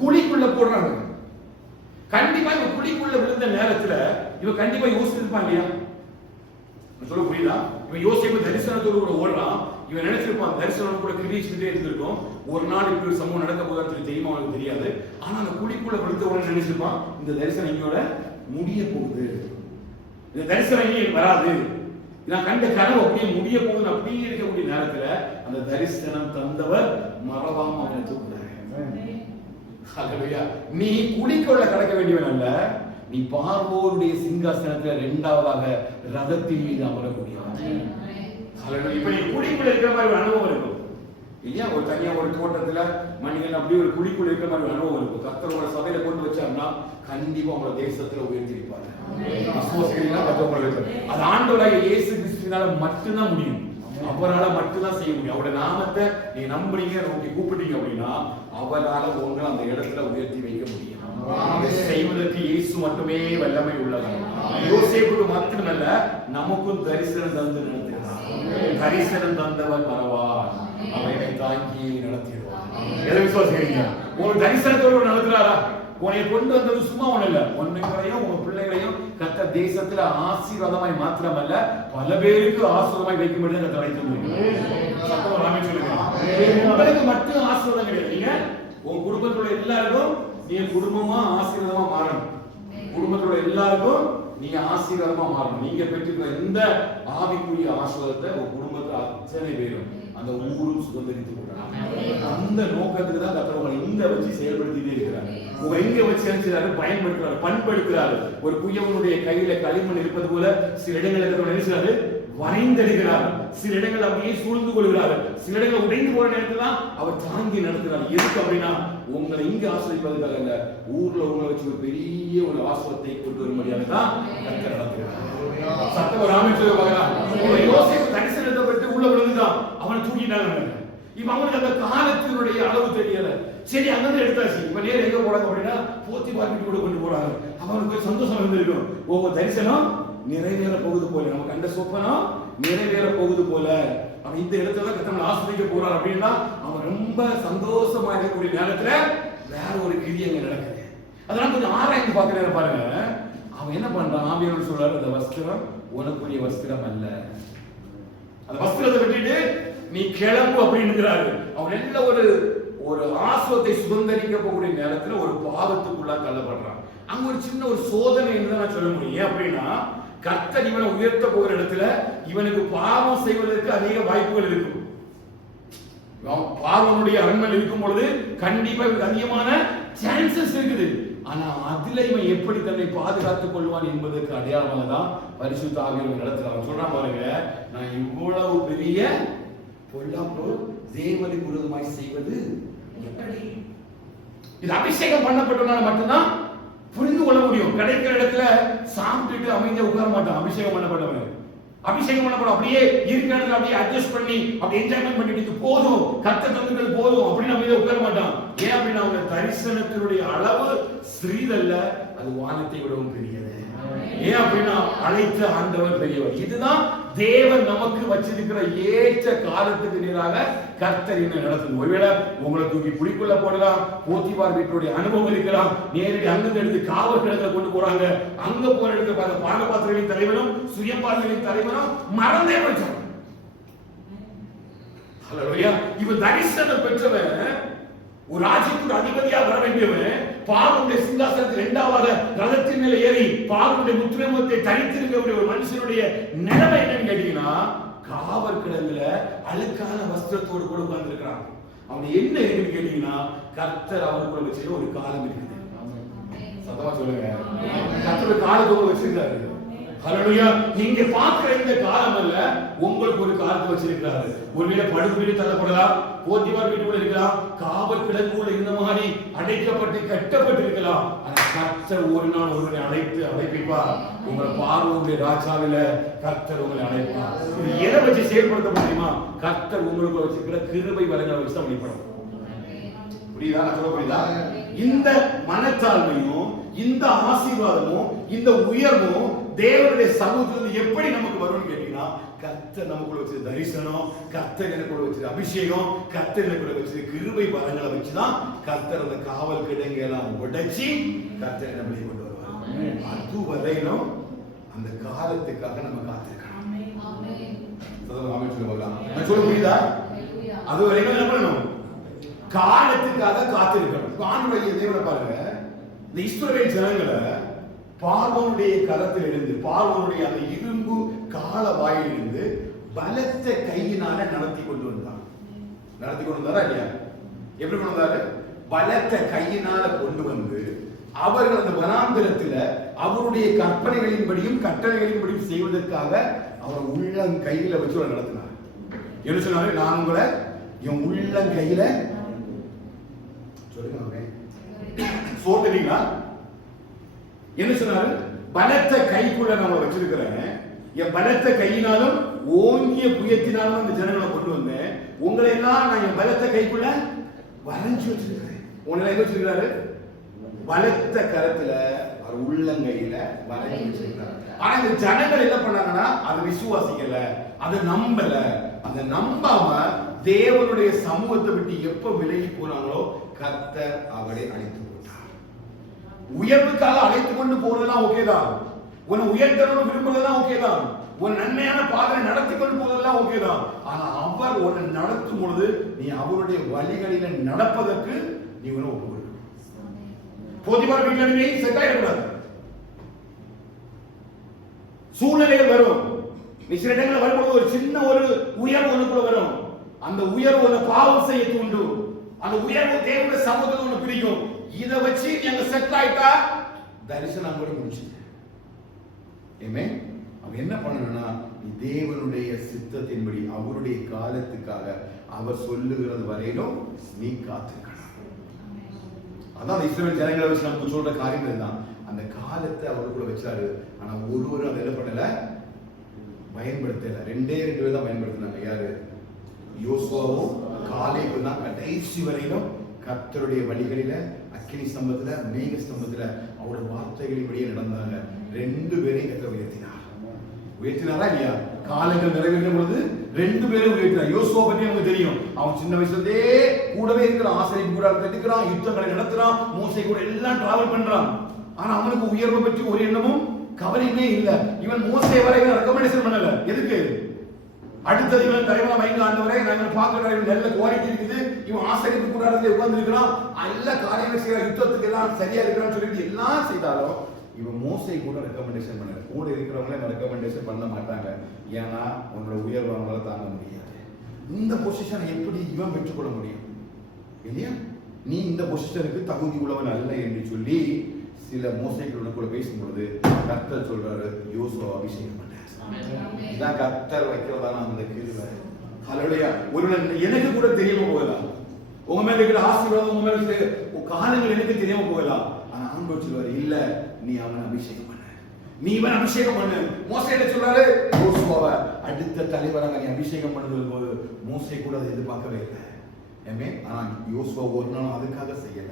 குழிக்குள்ள போடுறாங்க. கண்டிப்பா இவன் குழிக்குள்ள விழுந்த நேரத்துல இவன் கண்டிப்பா யோசிச்சிருப்பான் இல்லையா? சொல்ல புரியுதா? இவன் யோசிப்பு தரிசனத்தோடு கூட ஓடுறான். இவன் நினைச்சிருப்பான் தரிசனம் கூட கிரீச்சிட்டே இருந்திருக்கும். ஒரு நாள் இப்படி ஒரு சம்பவம் நடக்க போதான்னு தெரியுமா அவனுக்கு தெரியாது. ஆனா அந்த குழிக்குள்ள விழுந்தவன நினைச்சிருப்பான், இந்த தரிசனம் இங்கோட முடிய போகுது, இந்த தரிசனம் இங்கே வராது, நான் கண்ட கனவு அப்படியே முடிய போகுதுன்னு அப்படியே இருக்கக்கூடிய நேரத்துல அந்த தரிசனம் தந்தவர் மறவாம அவனை தூக்குறாரு. நீ குழிக்குள்ள கடக்க வேண்டியவன் அல்ல, நீ பார்வோருடைய சிங்காசனத்துல 2வதாக ரதத்தின் மீது அமரக்கூடியவன். இப்ப நீ குழிக்குள்ள இருக்கிற மாதிரி ஒரு அனுபவம் இருக்கும் இல்லையா? ஒரு தனியா ஒரு தோட்டத்துல மனிதன் அப்படி ஒரு குழிக்குள்ள இருக்கிற மாதிரி ஒரு அனுபவம் இருக்கும். கர்த்தரோட சபையில கொண்டு வச்சாருன்னா கண்டிப்பா உங்களோட தேசத்துல உயர்த்திருப்பாரு. அது ஆண்டவராகிய இயேசு கிறிஸ்துவினால மட்டும்தான் முடியும். அவரால் மட்டும்தான் செய்ய முடியும். அவருடைய நாமத்தை நீ நம்புறீங்க, நோக்கி கூப்பிட்டீங்க அப்படின்னா அவரால் உங்களை அந்த இடத்துல உயர்த்தி வைக்க முடியும். செய்வதற்கு இயேசு மட்டுமே வல்லமை உள்ளவர். யோசேப்புக்கு மட்டுமல்ல, நமக்கும் தரிசனம் தந்து நடத்துகிறார். தரிசனம் தந்தவர் பரவார், அவனை தாங்கி நடத்திடுவார். எதை விசுவாசிக்கிறீங்க? ஒரு தரிசனத்தோடு நடத்துறாரா? உன்னை கொண்டு வந்தது சும்மா ஒண்ணு இல்ல, உன்னையும் உங்க பிள்ளைகளையும் கர்த்தர் தேசத்துல ஆசீர்வாதமாய் மாத்திரமல்ல பல பேருக்கு ஆசீர்வாதமாய் வைக்கும்படி கர்த்தர் அழைத்திருக்கிறார். சத்தமா ஆமென் சொல்லுங்க. உங்களுக்கு மட்டும் ஆசீர்வாதம் கிடையாது, நீங்க உங்க குடும்பத்தோட எல்லாருக்கும் நீங்க குடும்பமா ஆசீர்வாதமா மாறணும். குடும்பத்தோட எல்லாருக்கும் நீங்க ஆசீர்வாதமா மாறணும். நீங்க பெற்றுக்கிற இந்த ஆவிக்குரிய ஆசீர்வாதத்தை உங்க குடும்பத்துல அத்தனை பேரும் அந்த ஊரும் சுதந்திரித்து கொள்றாங்க. அந்த நோக்கத்துக்கு தான் கர்த்தர் உங்களை இங்க வச்சு செயல்படுத்திட்டே இருக்கிறார். உங்க எங்க வச்சு நினைச்சாரு பயன்படுத்துறாரு, பண்படுத்துறாரு. ஒரு குயவனுடைய கையில களிமண் இருப்பது போல சில இடங்களில் நினைச்சாரு வரைந்தெடுக்கிறார், சில இடங்கள் அப்படியே சூழ்ந்து கொள்கிறார், சில இடங்கள் உடைந்து போற நேரத்துல அவர் தாங்கி நடத்துறாரு. எதுக்கு அப்படின்னா உங்களை இங்க ஆசிரியப்பதற்காக இல்ல, ஊர்ல உங்களை வச்சு ஒரு பெரிய ஒரு ஆசிரியத்தை கொண்டு வரும்படியாக தான் கர்த்தர் நடத்துகிறார். சத்தம் ராமன் சொல்லி பார்க்கலாம். யோசேப்பு தரிசனத்தை பற்றி உள்ள விழுந்துதான், அவனை தூக்கிட்டாங்க. இப்ப அவனுக்கு அந்த காலத்தினுடைய அளவு தெரியல. சரி அங்கிருந்து எடுத்தாச்சு. இப்ப நேரம் எங்க போறாங்க அப்படின்னா போத்திபார் கூட கொண்டு போறாங்க. அவனுக்கு சந்தோஷம் இருந்திருக்கும், ஒவ்வொரு தரிசனம் நிறைவேற போகுது போல, நம்ம கண்ட சொப்பனம் நிறைவேற போகுது போல, அவன் இந்த இடத்துல கர்த்தர் ஆசிரியக்க போறார் அப்படின்னா அவன் ரொம்ப சந்தோஷமா இருக்கக்கூடிய நேரத்துல வேற ஒரு கிரியை அங்க நடக்குது. அதெல்லாம் கொஞ்சம் ஆராய்ந்து பார்க்க நேரம் பாருங்க. அவன் என்ன பண்றான், ஆவியானவர் சொல்றாரு, அந்த வஸ்திரம் உனக்குரிய வஸ்திரம் அல்ல, அந்த வஸ்திரத்தை விட்டுட்டு நீ கிளம்பு அப்படின்னுங்கிறாரு. அவன் எல்லாம் ஒரு ஆசுவத்தை சுதந்திரிக்க போகக்கூடிய நேரத்துல ஒரு பாவத்துக்குள்ள தள்ளப்படுறான். அங்க ஒரு சின்ன ஒரு சோதனை என்று நான் சொல்ல முடியும். அப்படின்னா கர்த்தர் இவனை உயர்த்த போகிற இடத்துல இவனுக்கு பாவம் செய்வதற்கு அதிக வாய்ப்புகள் இருக்கும். பாவனுடைய அரண்மனை இருக்கும் பொழுது கண்டிப்பா இவனுக்கு அதிகமான சான்சஸ் இருக்குது. ஆனா அதுல இவன் எப்படி தன்னை பாதுகாத்துக் கொள்வான் என்பதற்கு அடையாளமாக தான் பரிசுத்த ஆவியானவர் நடத்துறான். சொல்றான் பாருங்க, நான் இவ்வளவு பெரிய பொல்லாப்பு தேவனுக்கு விரோதமாய் செய்வது எப்படி? இது அபிஷேகம் பண்ணப்பட்டவனால மட்டும்தான் புரிந்து கொள்ள முடியும். கிடைக்கிற இடத்துல சாப்பிட்டுட்டு அமைதியா உட்கார மாட்டான். அபிஷேகம் பண்ணப்பட்டவன் அபிஷேகம் பண்ணப்படும் அப்படியே இருக்கிற இடத்துல அப்படியே அட்ஜஸ்ட் பண்ணி அப்படி என்ஜாய்மெண்ட் பண்ணிட்டு போதும், கர்த்தர் தந்தது போதும் அப்படின்னு அமைதியா உட்கார மாட்டான். ஏன் அப்படின்னா அவங்க தரிசனத்தினுடைய அளவு சிறிதல்ல, அது வானத்தை விடவும் பெரியது. ஏன் அப்படின்னா அழைத்த ஆண்டவர் பெரியவர். இதுதான் தேவன் நமக்கு வச்சிருக்கிற ஏற்ற காலத்துக்கு நேராக கர்த்தர் என்ன நடத்தும். ஒருவேளை உங்களை தூக்கி குழிக்குள்ள போடலாம், போத்திபார் வீட்டுடைய அனுபவம் இருக்கலாம், நேரடி அங்கிருந்து எடுத்து காவல் கிடத்துல கொண்டு போறாங்க. அங்க போற இடத்துல பாகபாத்திரங்களின் தலைவனும் சுயம்பாதிகளின் தலைவனும் மறந்தே வச்சாங்க. இவன் தரிசனம் பெற்றவன், ஒரு ராஜ்யத்துக்கு அதிபதியா வர வேண்டியவன், பார்வனுடைய சிங்காசனத்தில் 2வது ரதத்தின் மேல ஏறி பார்வனுடைய முத்திரமத்தை தரித்திருக்கக்கூடிய ஒரு மனுஷனுடைய நிலைமை என்னன்னு கேட்டீங்கன்னா காவல் கிடங்குல அழுக்கான வஸ்திரத்தோடு கூட உட்கார்ந்து இருக்கிறான். அவன் என்ன இருக்குன்னு கேட்டீங்கன்னா, கர்த்தர் அவனுக்குள்ள வச்சிருக்க ஒரு காலம் இருக்குது. சத்தமா சொல்லுங்க, கர்த்தர் காலத்தோடு வச்சிருக்காரு. ஹல்லேலூயா. நீங்க பார்க்கிற இந்த காலம் அல்ல, உங்களுக்கு ஒரு காலத்தை வச்சிருக்கிறாரு. ஒருவேளை படுகு வீடு தள்ளப்படலாம், போத்திபார் வீட்டுக்குள்ள இருக்கலாம், காவல் கிடங்குள்ள இந்த மாதிரி அடைக்கப்பட்டு கட்டப்பட்டு இருக்கலாம். ஆனா கர்த்தர் ஒரு நாள் ஒருவரை அழைப்பிப்பார். உங்களை பார்வோனுடைய ராஜாவில கர்த்தர் உங்களை அழைப்பார். இது எதை வச்சு செயல்படுத்த முடியுமா? கர்த்தர் உங்களுக்கு வச்சிருக்கிற கிருபை வரங்களை வச்சு தான் வெளிப்படும். புரியுதா? சொல்ல புரியுதா? இந்த மனத்தாழ்மையும் இந்த ஆசீர்வாதமும் இந்த உயர்வும் தேவனுடைய சமூகத்தில் எப்படி நமக்கு வரும்னு கேட்டீங்கன்னா, கர்த்தர் நமக்குள்ள வச்சிருக்க தரிசனம், கர்த்தர் எனக்குள்ள வச்சிருக்க அபிஷேகம், கர்த்தர் எனக்குள்ள வச்சிருக்க கிருபை வரங்களை வச்சுதான் கர்த்தர் அந்த காவல் கிடங்கு எல்லாம் உடைச்சி கர்த்தர் என்ன பண்ணி கொண்டு வருவார். அது வரையிலும் அந்த காலத்துக்காக நம்ம காத்திருக்கணும். சொல்ல புரியுதா? அது வரைக்கும் என்ன பண்ணணும்? காலத்துக்காக காத்திருக்கணும். ஆண்டுடைய தேவனை பாருங்க, இந்த இஸ்ரவேல் ஜனங்களை பார்வோனுடைய களத்தில் இருந்து, பார்வோனுடைய அந்த இரும்பு கால வாயிலிருந்து பலத்த கையினால நடத்தி கொண்டு வந்தாரா இல்லையா? எப்படி கொண்டு வந்தாரு? பலத்த கையினால கொண்டு வந்து அவர்கள் அந்த வனாந்திரத்துல அவருடைய கற்பனைகளின்படியும் கட்டளைகளின்படியும் செய்வதற்காக அவர் உள்ளங்கையில வச்சு நடத்தினார். என்ன சொன்னாரு? நான் உங்களை என் உள்ளங்கையில சொல்லுங்க. என்ன சொன்னாரு? பலத்த கைக்குள்ள நம்ம வச்சிருக்கிறேன், என் பலத்த கையினாலும் ஓங்கிய புயத்தினாலும் அந்த ஜனங்களை கொண்டு வந்தேன். உங்களை எல்லாம் நான் என் பலத்த கைக்குள்ள வரைஞ்சு வச்சிருக்கிறேன். உங்களை எங்க வச்சிருக்கிறாரு? பலத்த கரத்துல உள்ளங்கையில வரைஞ்சு வச்சிருக்கிறாரு. ஆனா இந்த ஜனங்கள் என்ன பண்ணாங்கன்னா, அதை விசுவாசிக்கல, அதை நம்பல. அதை நம்பாம தேவனுடைய சமூகத்தை விட்டு எப்ப விலகி போனாங்களோ கர்த்தர் அவரை அழைத்து போட்டார். உயர்வுக்காக அழைத்து கொண்டு போறதெல்லாம் ஓகேதான், உன்னை உயர்த்தணும் விரும்புறதெல்லாம் ஓகேதான், உன் நன்மையான பாதையை நடத்தி கொண்டு போவதெல்லாம் ஓகேதான். ஆனா அவர் உன்னை நடத்தும் பொழுது நீ அவருடைய வழிகளில நடப்பதற்கு நீ ஒண்ணு ஒப்புக்கொள்ளணும். போத்திபார் வீட்டில் நீ செட் ஆயிடக்கூடாது. சூழ்நிலைகள் வரும், நீ சில இடங்களில் வரும்போது ஒரு சின்ன ஒரு உயர்வு உனக்குள்ள வரும். அந்த உயர்வு உன்னை பாவம் செய்ய தூண்டும். அந்த உயர்வு தேவனுடைய சமூகத்தில் ஒண்ணு பிடிக்கும். இதை வச்சு நீங்க செட் ஆயிட்டா தரிசனம் கூட முடிச்சு. அவன் என்ன பண்ணணும்னா, நீ தேவனுடைய சித்தத்தின்படி அவருடைய காலத்துக்காக அவர் சொல்லுகிறது வரையிலும் நீ காத்துக்கணும். அதான் இஸ்ரவேல் ஜனங்களை வச்சு நமக்கு சொல்ற காரியங்கள் தான். அந்த காலத்தை அவருக்குள்ள வச்சாரு. ஆனா ஒருவரும் அதை என்ன பண்ணல, பயன்படுத்தல. ரெண்டு பேர் தான் பயன்படுத்தினாங்க. யாரு? யோசுவாவும் காலேபும் தான் கடைசி வரையிலும் கர்த்தருடைய வழிகளில அக்கினி ஸ்தம்பத்துல மேக ஸ்தம்பத்துல அவருடைய வார்த்தைகளின்படியே நடந்தாங்க. ரெண்டு பேரையும் கர்த்தர் உயர்த்தினாரா இல்லையா? காலங்கள் நிறைவேறும் பொழுது ரெண்டு பேரும் உயர்த்தினார். யோசுவா பத்தி நமக்கு தெரியும். அவன் சின்ன வயசுலேருந்தே கூடவே இருக்கிறான், ஆசிரியர் கூட கட்டுக்கிறான், யுத்தங்களை நடத்துறான், மோசே கூட எல்லாம் டிராவல் பண்றான். ஆனா அவனுக்கு உயர்வை பற்றி ஒரு எண்ணமும் கவலையுமே இல்லை. இவன் மோசே வரை ரெக்கமெண்டேஷன் பண்ணல. எதுக்கு? அடுத்தது இவன் தலைவா வைங்க ஆண்டவரே, நாங்கள் பார்க்கிற நல்ல குவாலிட்டி இருக்குது, இவன் ஆசிரியர் கூட உட்கார்ந்து இருக்கிறான், எல்லா காரியங்கள் செய்யற, யுத்தத்துக்கு எல்லாம் சரியா இருக்கிறான்னு சொல்லிட்டு எல்லாம் செய்தாலும் இவன் மோசே கூட ரெக்கமெண்டேஷன் பண்ணல. கூட இருக்கிறவங்களே ரெக்கமெண்டேஷன் பண்ண மாட்டாங்க. ஏன்னா உன்னோட உயர்வு அவங்களால தாங்க முடியாது. இந்த பொசிஷனை எப்படி இவன் பெற்றுக்கொள்ள முடியும் இல்லையா? நீ இந்த பொசிஷனுக்கு தகுதி உள்ளவன் அல்ல என்று சொல்லி சில மோசைகளோட கூட பேசும்பொழுது கர்த்தர் சொல்றாரு, யோசுவா அபிஷேகம் பண்ண. இதான் கர்த்தர் வைக்கிறதான அந்த கிருபை. ஹல்லேலூயா. ஒரு எனக்கு கூட தெரியாம போகலாம், உங்க மேல இருக்கிற ஆசீர்வாதம் உங்க மேல காலங்கள் எனக்கு தெரியாம போகலாம். ஆனா ஆண்டவர் சொல்றாரு, இல்ல நீ அவனை அபிஷேகம் பண்ண, நீ இவன் அபிஷேகம் பண்ணு. மோசே என்ன சொல்றாரு? யோசுவாவை அடுத்த தலைவராக நீ அபிஷேகம் பண்ணுவது போது மோசே கூட அதை எதிர்பார்க்கவே இல்லை. ஆனா யோசுவா ஒரு நாள் அதுக்காக செய்யல.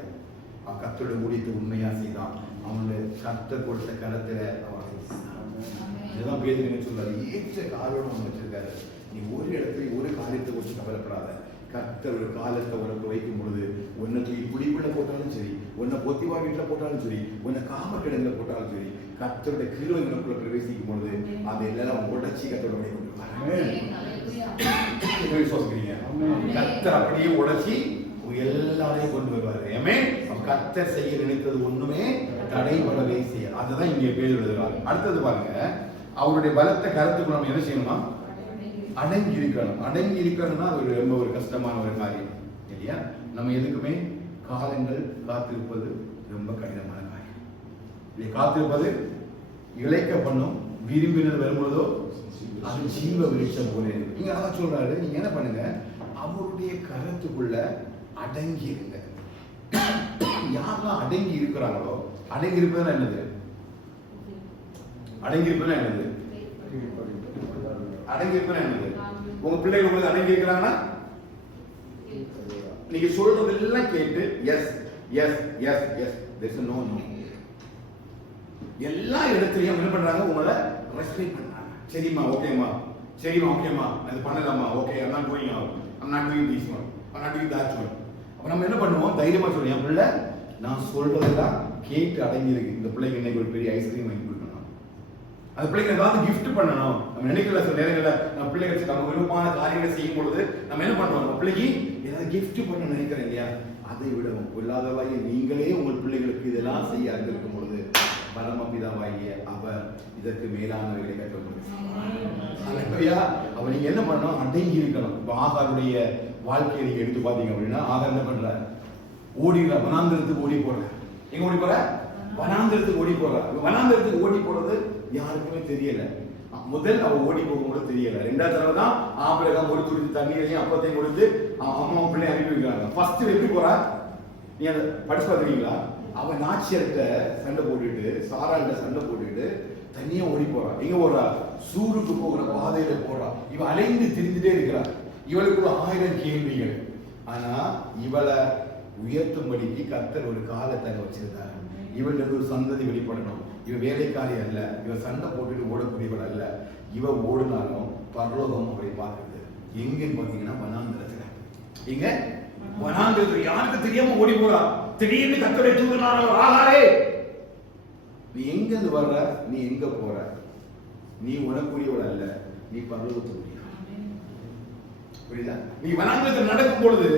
அவன் கர்த்தருடைய ஊழியத்தை உண்மையா செய்தான். அவனுடைய கர்த்தர் கொடுத்த கரத்துல அவன் இதுதான் பேதுரு சொல்றாரு, ஏற்ற காலோட அவன் வச்சிருக்காரு. நீ ஒரு இடத்துல ஒரு காரியத்தை குறித்து கவலைப்படாத. கர்த்தர் ஒரு காலத்தை உனக்கு வைக்கும் பொழுது உன்னை தூக்கி குழிக்குள்ள போட்டாலும் சரி, உன்னை பொத்திபார் வீட்டுல போட்டாலும் சரி, உன்னை காம கிடங்குல போட்டாலும் சரி, கர்த்தருடைய கிருபை உனக்குள்ள பிரவேசிக்கும் பொழுது அதை எல்லாம் உடைச்சி கர்த்தரோட கொண்டு விசுவாசிக்கிறீங்க? கர்த்தர் அப்படியே உடைச்சி எல்லாரையும் கொண்டு வருவாரு. கர்த்தர் செய்ய நினைத்தது ஒண்ணுமே தடைபடவே செய்ய. அதுதான் இங்கே பேர் எழுதுறாரு. அடுத்தது பாருங்க, அவருடைய பலத்த கருத்துக்கு நம்ம என்ன செய்யணுமா? அடங்கி இருக்கணும். அடங்கி இருக்கணும்னா அது ரொம்ப ஒரு கஷ்டமான ஒரு காரியம் இல்லையா? நம்ம எதுக்குமே காலங்கள் காத்திருப்பது ரொம்ப கடினமான காரியம். இதை காத்திருப்பது இழைக்க பண்ணும், விரும்பினது வரும்போதோ அது ஜீவ விருட்சம் போல இருக்கு. நீங்க அதான் சொல்றாரு, நீங்க என்ன பண்ணுங்க, அவருடைய கருத்துக்குள்ள அடங்கி இருங்க. யாரெல்லாம் அடங்கி இருக்கிறாங்களோ, அடங்கி இருப்பதுன்னா என்னது? அடங்கி இருப்பதுன்னா என்னது? அடங்கி இருப்பதுன்னா என்னது? உங்க பிள்ளைகள் உங்களுக்கு அடங்கி இருக்கிறாங்கன்னா நீங்க சொல்றதெல்லாம் கேட்டு yes yes yes yes, there's no no. எல்லா இடத்துலயும் என்ன பண்றாங்க? உங்களை ரெஸ்பெக்ட் பண்றாங்க. சரிம்மா ஓகேம்மா, சரிம்மா ஓகேம்மா, அது பண்ணலாமா, okay, I'm not going out, I'm not doing this one, I'm not doing that one. அப்ப நம்ம என்ன பண்ணுவோம்? தைரியமா சொல்லுவோம், என் பிள்ளை நான் சொல்றதெல்லாம் கேட்டு அடங்கி இருக்கு. இந்த பிள்ளைக்கு இன்னைக்கு ஒரு பெரிய ஐஸ்கிரீம் வாங்கி கொடுக்கணும், அந்த பிள்ளைக்கு ஏதாவது கிஃப்ட் பண்ணணும். நம்ம நினைக்கல சில நேரங்களில் நம்ம பிள்ளைகள் நம்ம விருப்பமான காரியங்களை செய்யும் பொழுது நம்ம என்ன பண்றோம்? நம்ம பிள்ளைக்கு ஏதாவது கிஃப்ட் பண்ண நினைக்கிறேன் இல்லையா? அதை விடவும் கொள்ளாதவாய் நீங்களே உங்கள் பிள்ளைகளுக்கு இதெல்லாம் செய்ய அறிந்திருக்கும் பொழுது பரமபிதாவாகிய அவர் இதற்கு மேலானவைகளை கற்றுக் கொடுக்கிறார். அப்ப நீங்க என்ன பண்ணணும்? அடங்கி இருக்கணும். இப்ப ஆகாருடைய வாழ்க்கையை நீங்க எடுத்து பாத்தீங்க அப்படின்னா, ஆகார் என்ன பண்ற? ஓடிடுற, வனாந்திரத்துக்கு ஓடி போற. எங்க ஓடி போற? வனாந்திரத்துக்கு ஓடி போற. வனாந்திரத்துக்கு ஓடி போறது யாருக்குமே தெரியல. முதல் அவ ஓடி போகும்போது தெரியல. ரெண்டாவது தடவை தான் ஆபிரகாம் ஒரு துளி தண்ணீரையும் அப்பத்தையும் கொடுத்து அம்மா பிள்ளை அனுப்பி வைக்கிறாங்க. ஃபர்ஸ்ட் எப்படி போறா? நீ அதை படிச்சு பார்த்துருக்கீங்களா? அவன் நாச்சியர்கிட்ட சண்டை போட்டுட்டு, சாராள்கிட்ட சண்டை போட்டுட்டு தனியா ஓடி போறான். எங்க போறா? சூருக்கு போகிற பாதையில போறா. இவன் அலைந்து திரிந்துட்டே இருக்கிறான். இவளுக்கு 1000 கேள்விகள். ஆனா இவளை உயர்த்தும்படிக்கு கர்த்தர் ஒரு காலத்தை வச்சிருந்தார். இவளுக்கு ஒரு சந்ததி வெளிப்படணும். இவ வேலைக்காரி அல்ல, இவ சண்டை போட்டுட்டு ஓடக்கூடியவள் அல்ல. இவ ஓடினாலும் பரலோகம் அவரை பார்க்குது. எங்கன்னு பாத்தீங்கன்னா வனாந்திரத்துல. எங்க? வனாந்திரத்துல. யாருக்கு தெரியாம ஓடி போறா. திடீர்னு கர்த்தரை தூக்கினாரோ, ஆகாரே நீ எங்க இருந்து வர்ற, நீ எங்க போற? நீ உனக்குரியவள் அல்ல, நீ பரலோகத்துக்குரிய. புரியுதா? நீ வனாந்திரத்தில் நடக்கும் பொழுது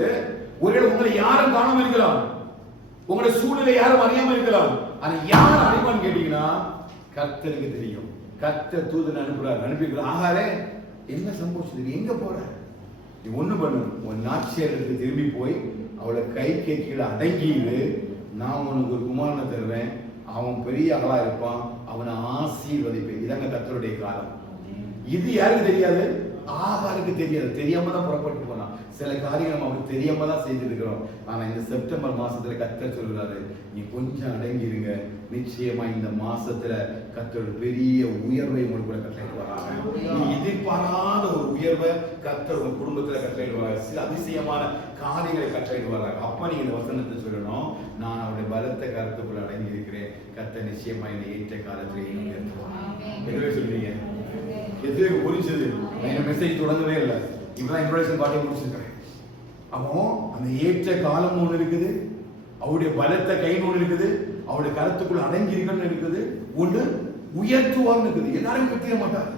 ஒருவேளை உங்களை யாரும் காணாம இருக்கலாம், உங்களுடைய சூழ்நிலை யாரும் அறியாம இருக்கலாம். அது யார் அறிவான்னு கேட்டீங்கன்னா கர்த்தருக்கு தெரியும். கர்த்தர் தூதன் அனுப்புறாரு, அனுப்பிக்கிறார். ஆகாரே என்ன சம்பவிச்சது, எங்க போற? நீ ஒண்ணு பண்ணணும், உன் நாச்சியருக்கு திரும்பி போய் அவளை கை கீழே அடங்கிடு. நான் உனக்கு ஒரு குமாரனை தருவேன், அவன் பெரிய ஆளா இருப்பான், அவனை ஆசீர்வதிப்பேன். இதாங்க கர்த்தருடைய காலம். இது யாருக்கு தெரியாது? ஆகாருக்கு தெரியாது. தெரியாம தான் புறப்பட்டு போனான். சில காரியங்கள் நம்ம அவருக்கு தெரியாம தான் செய்துட்டு இருக்கிறோம். ஆனா இந்த செப்டம்பர் மாசத்துல கர்த்தர் சொல்றாரு, நீ கொஞ்சம் அடங்கி இருங்க, நிச்சயமா இந்த மாசத்துல கர்த்தர் பெரிய உயர்வை உங்களுக்கு கட்டளையிட்டு வராங்க. நீ எதிர்பாராத ஒரு உயர்வை கர்த்தர் உங்க குடும்பத்துல கட்டளையிட்டு வராங்க. சில அதிசயமான காரியங்களை கட்டளையிட்டு வராங்க. அப்ப நீங்க இந்த வசனத்தை சொல்லணும், நான் அவருடைய பலத்த கருத்துக்குள்ள அடங்கி இருக்கிறேன், கர்த்தர் நிச்சயமா என்னை ஏற்ற காலத்திலே உயர்த்துவார். எதுவே சொல்றீங்க? எதுவே புரிஞ்சது? இந்த மெசேஜ் தொடங்கவே இல்லை, இப்பதான் இன்ட்ரோடக்ஷன் பாட்டே முடிச்சிருக்கிறேன். அப்போ அந்த ஏற்ற காலம் ஒண்ணு இருக்குது, அவருடைய பலத்த கை ஒண்ணு இருக்குது, அவருடைய கருத்துக்குள்ள அடங்கி இருக்கணும்னு இருக்குது, ஒண்ணு உயர்த்துவார்னு இருக்குது. எல்லாரும் வெட்டிட மாட்டாரு.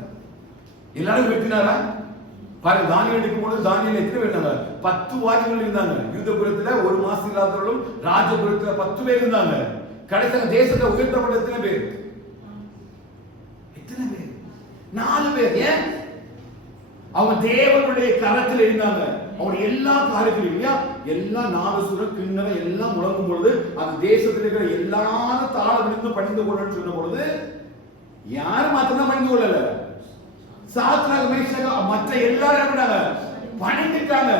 எல்லாரும் வெட்டினாரா? பாருங்க, தானியேல் எடுக்கும் பொழுது தானியேல் எத்தனை பேர் இருந்தாங்க? 10 வாலிபர்கள் இருந்தாங்க. யூதபுரத்துல ஒரு மாசம் இல்லாதவர்களும் ராஜபுரத்துல 10 பேர் இருந்தாங்க. கடைசியில தேசத்தை உயர்த்தப்பட்ட எத்தனை பேர்? எத்தனை பேர்? 4 பேர். ஏன்? அவங்க தேவனுடைய கரத்தில் இருந்தாங்க. அவங்க எல்லா காரியத்திலும் எல்லா நாதசுரம் கிண்ணறம் எல்லாம் முழங்கும் பொழுது அந்த தேசத்தில் இருக்கிற எல்லாரும் தாழ விழுந்து பணிந்து கொள்ளன்னு சொன்ன பொழுது யார் மாத்திரம் பணிந்து கொள்ளல, சாத்ராக் மேஷாக் மற்ற எல்லாரும் பணிந்துட்டாங்க.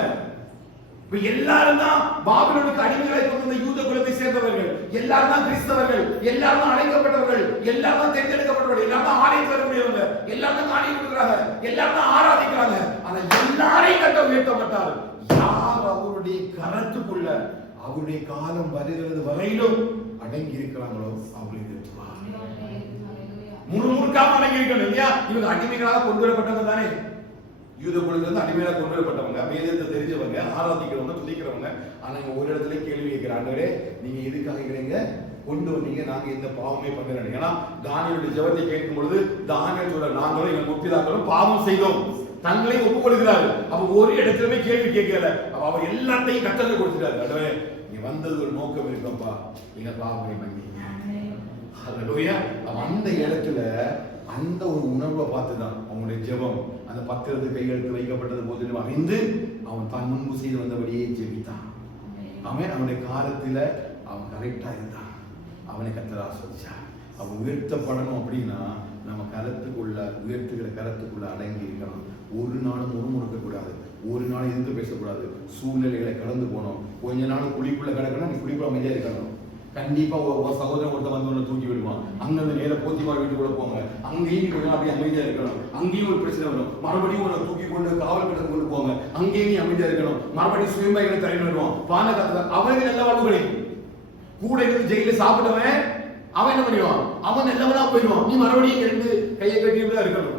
இப்ப எல்லாரும் தான் பாபிலோனுக்கு அடிமைகளை கொண்ட யூத குலத்தை சேர்ந்தவர்கள், எல்லாரும் தான் கிறிஸ்தவர்கள், எல்லாரும் தான் அழைக்கப்பட்டவர்கள், எல்லாரும் தான் தேர்ந்தெடுக்கப்பட்டவர்கள், எல்லாரும் தான் ஆலயத்துக்கு வரக்கூடியவங்க, எல்லாரும் தான் காணிக்கை கொடுக்கிறாங்க, எல்லாரும் தான் ஆராதிக்கிறாங்க. ஆனா எல்லாரையும் கட்ட உயர்த்தப்பட்டார். யார் அவருடைய கரத்துக்குள்ள அவருடைய காலம் வருகிறது வரையிலும் அடங்கி இருக்கிறாங்களோ அவங்களுக்கு முழுமுழுக்காம அடங்கி இருக்கணும் இல்லையா? இவங்க அடிமைகளாக கொண்டு வரப்பட்டவங்க தானே. யூத குலத்திலிருந்து அடிமையாக கொண்டு வரப்பட்டவங்க, வேதத்தை தெரிஞ்சவங்க, ஆராதிக்கிறவங்க, துதிக்கிறவங்க. ஆனா இங்க ஒரு இடத்துல கேள்வி கேட்கிற, ஆண்டவரே நீங்க எதுக்காக இருக்கிறீங்க கொண்டு வந்தீங்க, நாங்க எந்த பாவமே பண்ணல. ஏன்னா தானியேலுடைய ஜெபத்தை கேட்கும் பொழுது தானியேல் சொல்ற, நாங்களும் எங்கள் முற்பிதாக்களும் பாவம் செய்தோம், தங்களை ஒப்புக்கொள்கிறாரு. அவ ஒரு இடத்துலமே கேள்வி கேட்கல. அவர் எல்லாத்தையும் கட்டளை கொடுத்துட்டாரு. ஆண்டவரே நீ வந்தது ஒரு நோக்கம் இருக்கும்பா, எங்க பாவங்களை மன்னிங்க. ஹல்லேலூயா. அந்த இடத்துல அந்த ஒரு உணர்வை பார்த்துதான் அவங்களுடைய ஜெபம் அந்த பத்திரத்து கையெழுத்து வைக்கப்பட்டது போதிலும் அறிந்து அவன் தான் முன்பு செய்து வந்தபடியே ஜெபித்தான். அவன் அவனுடைய காலத்துல அவன் கரெக்டா இருந்தான். அவனை கர்த்தர் ஆசீர்வதிச்சார். அவன் உயர்த்தப்படணும் அப்படின்னா நம்ம கருத்துக்குள்ள உயர்த்துகிற கருத்துக்குள்ள அடங்கி இருக்கணும். ஒரு நாளும் முறுமுறுக்க கூடாது, ஒரு நாள் எதிர்த்து பேசக்கூடாது, சூழ்நிலைகளை கடந்து போகணும். கொஞ்ச நாள் குழிக்குள்ள கிடக்கணும், நீ குழிக்குள்ள அமைதியா இருக்கணும். கண்டிப்பா ஒரு சகோதரன் ஒருத்த வந்து ஒன்று தூக்கி விடுவான். அங்கிருந்து நேர போத்திமா வீட்டுக்குள்ள போங்க, அங்கேயும் கொஞ்சம் அப்படியே அமைதியா இருக்கணும். அங்கேயும் ஒரு பிரச்சனை வரும், மறுபடியும் உன்னை தூக்கி கொண்டு காவல் கிட்ட கொண்டு போங்க, அங்கேயும் நீ அமைதியா இருக்கணும். மறுபடியும் சுயமாய்களை தலைவர் வருவான், பானை காத்த அவனுக்கு நல்ல வாழ்வு கிடைக்கும். கூட இருந்து ஜெயில சாப்பிட்டவன் அவன் என்ன பண்ணுவான், அவன் நல்லவனா போயிடுவான். நீ மறுபடியும் இருந்து கையை கட்டிட்டு தான் இருக்கணும்.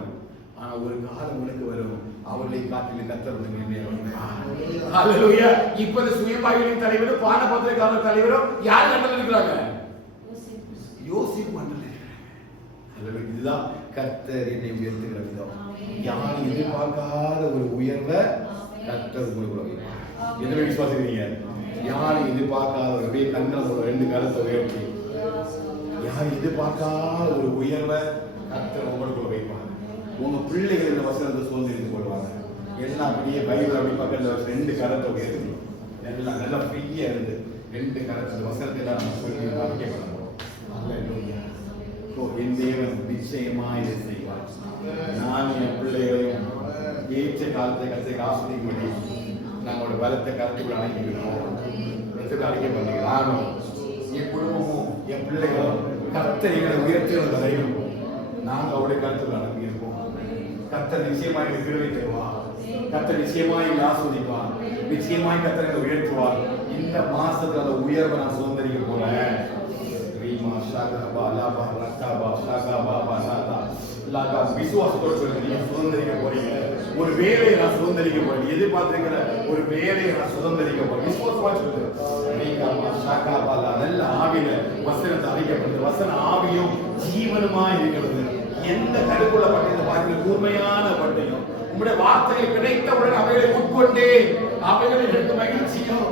ஆனா ஒரு காலம் உனக்கு வரும், அவர்களை காட்டில கர்த்தர் ஹல்லேலூயா. இப்ப சுயமாய்களின் தலைவரும் பானபத்திரக்காரர் தலைவரும் யார் கண்டல இருக்கிறாங்க? யோசிப்பு மண்டல. இதுதான் கர்த்தர் என்னை உயர்த்துகிற விதம். யாரும் எதிர்பார்க்காத ஒரு உயர்வை கர்த்தர் உங்களுக்கு வைப்பார். என்ன விசுவாசிக்கிறீங்க? யாரும் எதிர்பார்க்காத ஒரு கண்கள் ஒரு 2 காலத்தை உயர்த்தி யாரும் எதிர்பார்க்காத ஒரு உயர்வை கர்த்தர் உங்களுக்கு வைப்பார். உங்க பிள்ளைகள் இந்த வசனத்தை சுதந்திரித்து கொள்வாங்க. எல்லாம் அப்படியே பைபிள் அப்படி பக்கத்துல 2 கரத்தை உயர்த்தணும். எல்லாம் நல்லா ஃப்ரீயா இருந்து 2 கரத்தை வசனத்தை எல்லாம் நம்ம சொல்லி நம்பிக்கை பண்ணணும். அல்லேலூயா. என் தேவன் நிச்சயமா இதை செய்வார். நான் என் பிள்ளைகளையும் ஏற்ற காலத்தை கருத்தை ஆஸ்வதிக்கும்படி நாங்களோட பலத்தை கருத்துக்குள்ள அணைக்கிறோம். அழைக்க பண்ணுங்க. நானும் என் குடும்பமும் என் பிள்ளைகளும் கர்த்தர் எங்களை உயர்த்துவது வரையும் நாங்கள் அவருடைய கருத்துக்கள் அடங்கியிருப்போம். கர்த்தர் நிச்சயமாக எங்களுக்கு கிருபை தருவார். கர்த்தர் நிச்சயமாக எங்களை ஆஸ்வதிப்பார். நிச்சயமாக கர்த்தர் எங்களை உயர்த்துவார். இந்த மாசத்துல அந்த உயர்வை நான் சுதந்திரிக்க போறேன். விசுவாசத்தோடு சொல்லுங்க, சுதந்திரிக்க போறீங்க. ஒரு வேலையை நான் சுதந்திரிக்க போறேன். எதிர்பார்த்திருக்கிற ஒரு வேலையை நான் சுதந்திரிக்க போறேன். விசுவாசமா சொல்லுங்க. நல்ல ஆவியில வசனத்தை அறிக்கப்படுது. வசன ஆவியும் ஜீவனுமா இருக்கிறது. எந்த கருக்குள்ள பட்டயத்தை பார்க்கிற கூர்மையான பட்டயம். உங்களுடைய வார்த்தைகள் கிடைத்தவுடன் அவைகளை உட்கொண்டே அவைகள் எனக்கு மகிழ்ச்சியும்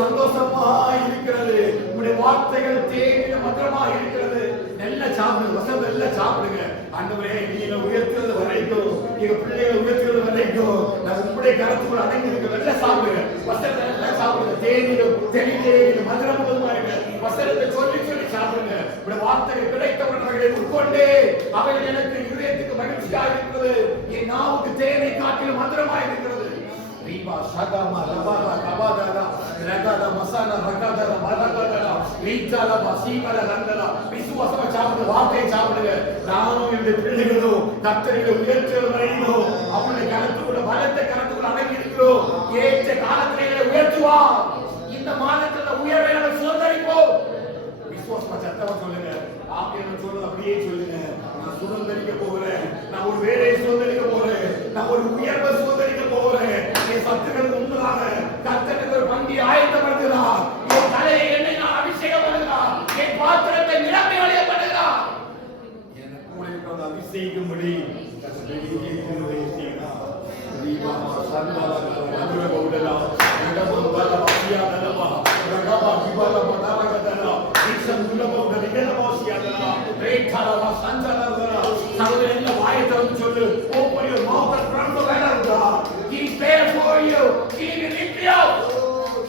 சந்தோஷமா இருக்கிறது. உங்களுடைய வார்த்தைகள் தேனிலும் மதுரமா இருக்கிறது. நல்ல சாப்பிடுங்க, வசனம் நல்ல சாப்பிடுங்க. ஆண்டவரே, நீங்க உயர்த்துறது வரைக்கும், எங்க பிள்ளைகளை உயர்த்துறது வரைக்கும் நான் உங்களுடைய கருத்துக்குள்ள அடங்கி இருக்க. நல்ல சாப்பிடுங்க, வசனத்தை நல்லா சாப்பிடுங்க. தேனிலும் தெளிதேனிலும் மதுரமா இருக்க வசனத்தை சொல்லி சொல்லி சாப்பிடுங்க. உங்களுடைய வார்த்தைகள் கிடைத்தவுடன் அவைகளை உட்கொண்டே அவைகள் எனக்கு இதயத்துக்கு மகிழ்ச்சியா இருக்கிறது. என் நாவுக்கு தேனை காட்டிலும் மதுரமா இருக்கிறது. ரீபா ஷகமா ரபாரா கபாதரா ரகதா மசாலா ரகதரா மரகதரா ரீச்சாலா பசீமல ரந்தரா. விசுவாசமா சாப்பிடுங்க, வார்த்தையை சாப்பிடுங்க. நானும் இந்த பிள்ளைகளும் கர்த்தரை உயர்த்துவது வரையிலும் அவனுடைய கருத்துக்குள்ள பலத்தை கருத்துக்குள்ள அடங்கி இருக்கிறோம். ஏற்ற காலத்திலே உயர்த்துவா. இந்த மாதத்துல உயர்வை நம்ம சுதந்திரிப்போம். விசுவாசமா சத்தமா சொல்லுங்க. ஆவியானவர் சொல்றது அப்படியே சொல்லுங்க. நான் சுதந்திரிக்க போகிறேன். நான் ஒரு வேலையை சுதந்திரிக்க போறேன். நான் ஒரு உயர்வை சுதந்திரிக்க போகிறேன். என் சத்துக்களுக்கு முன்னதாக கர்த்தருக்கு ஒரு பந்தி ஆயத்தப்படுத்துகிறார். என் தலையை என்னை நான் அபிஷேகம் பண்ணுகிறார். என் பாத்திரத்தை நிரப்பி வழிய பண்ணுகிறார். எனக்கு கூட இருக்கிற அபிஷேகம்படி சொல்லு. Open your mouth and run the ladder of God. He is there for you. He will lift you up.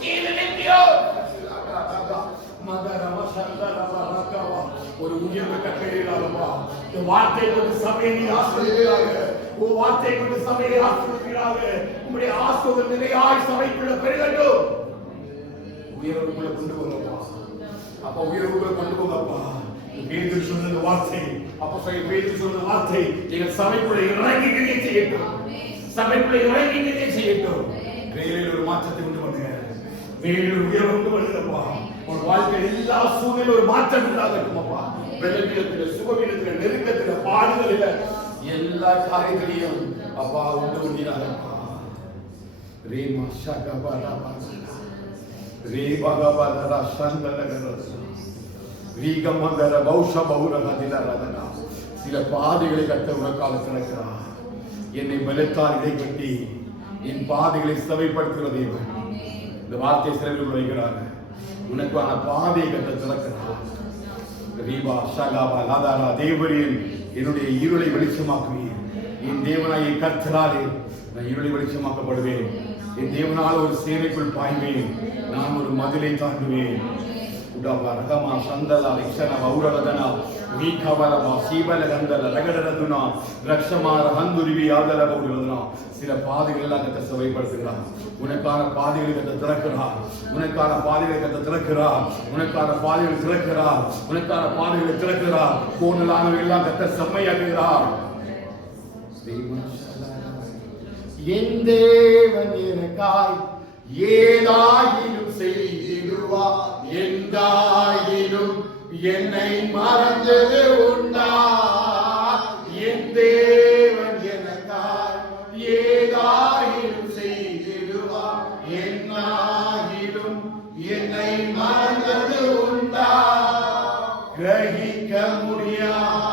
He will lift you up. ஒரு உயர்வு கட்டளையிடாதப்பா. இந்த வார்த்தை கொண்டு சபையை ஆசீர்வதிக்கிறாங்க. ஒரு வார்த்தை கொண்டு சபையை ஆசீர்வதிக்கிறாங்க. உம்முடைய ஆசீர்வாதம் நிறையாய் சபைக்குள்ள பெருகட்டும். உயர்வுக்குள்ள கொண்டு போங்கப்பா. அப்ப உயர்வுக்குள்ள கொண்டு போங்கப்பா. பேதுரு சொன்ன வார்த்தை, அப்போஸ்தலன் பேதுரு சொன்ன வார்த்தை எங்கள் சபைக்குள்ள இறங்கி கிரியை செய்யட்டும். சபைக்குள்ள இறங்கி கிரியை செய்யட்டும். வேலையில் ஒரு மாற்றத்தை உண்டு பண்ணுங்க. வேலையில் உயர்வு உண்டு பண்ணுங்கப்பா. ஒரு வாழ்க்கையில் எல்லா சூழ்நிலையும் ஒரு மாற்றம் உண்டாகட்டும்ப்பா. வெள்ளத்தில், சுகவீனத்தில், நெருக்கத்தில், பாடுகளில் எல்லா காரியங்களையும் அப்பா உண்டு பண்ணினாங்கப்பா. ரேமா ஷகபரா பரா ரே பகபரா சந்தனகரா வீகமகர பௌஷ பௌரகதிலரதனா. சில பாதைகளை கட்ட உனக்காக திறக்கிறார். என்னை பலத்தால் இடை கட்டி என் பாதைகளை சபைப்படுத்துகிற தேவன் இந்த வார்த்தை சிறப்பில் வைக்கிறாங்க. உனக்கான பாதையை கட்ட திறக்கிறார். ரீபா ஷகாபா லாதாரா தேவரின் என்னுடைய இருளை வெளிச்சமாக்குவீர். என் தேவனாய் கர்த்தராலே நான் இருளை வெளிச்சமாக்கப்படுவேன். என் தேவனால் ஒரு சேனைக்குள் பாய்வேன். நான் ஒரு மதிலை தாண்டுவேன். ரகமா சந்தலா ரிக்ஷனா பௌரவதனா வீகவலமா சீவல கந்தல ரகடரதுனா ரக்ஷமா ரஹந்துரிவி ஆதர பௌரவதனா. சில பாதைகள் எல்லாம் கத்த சபைப்படுத்துகிறார். உனக்கான பாதைகளை கத்த திறக்கிறார். உனக்கான பாதைகளை கத்த திறக்கிறார். உனக்கான பாதைகளை திறக்கிறார். உனக்கான பாதைகளை திறக்கிறார். கோணலானவை எல்லாம் கத்த செம்மையாக்குகிறார். என் தேவன் எனக்காய் ஏதாயிலும் செய்திடுவார். எந்தாயிலும் என்னை மறந்தது உண்டா? என் தேவன் எனக்காய் ஏதாயிலும் செய்திடுவார். என்னாயிலும் என்னை மறந்தது உண்டா? கிரகிக்க முடியாது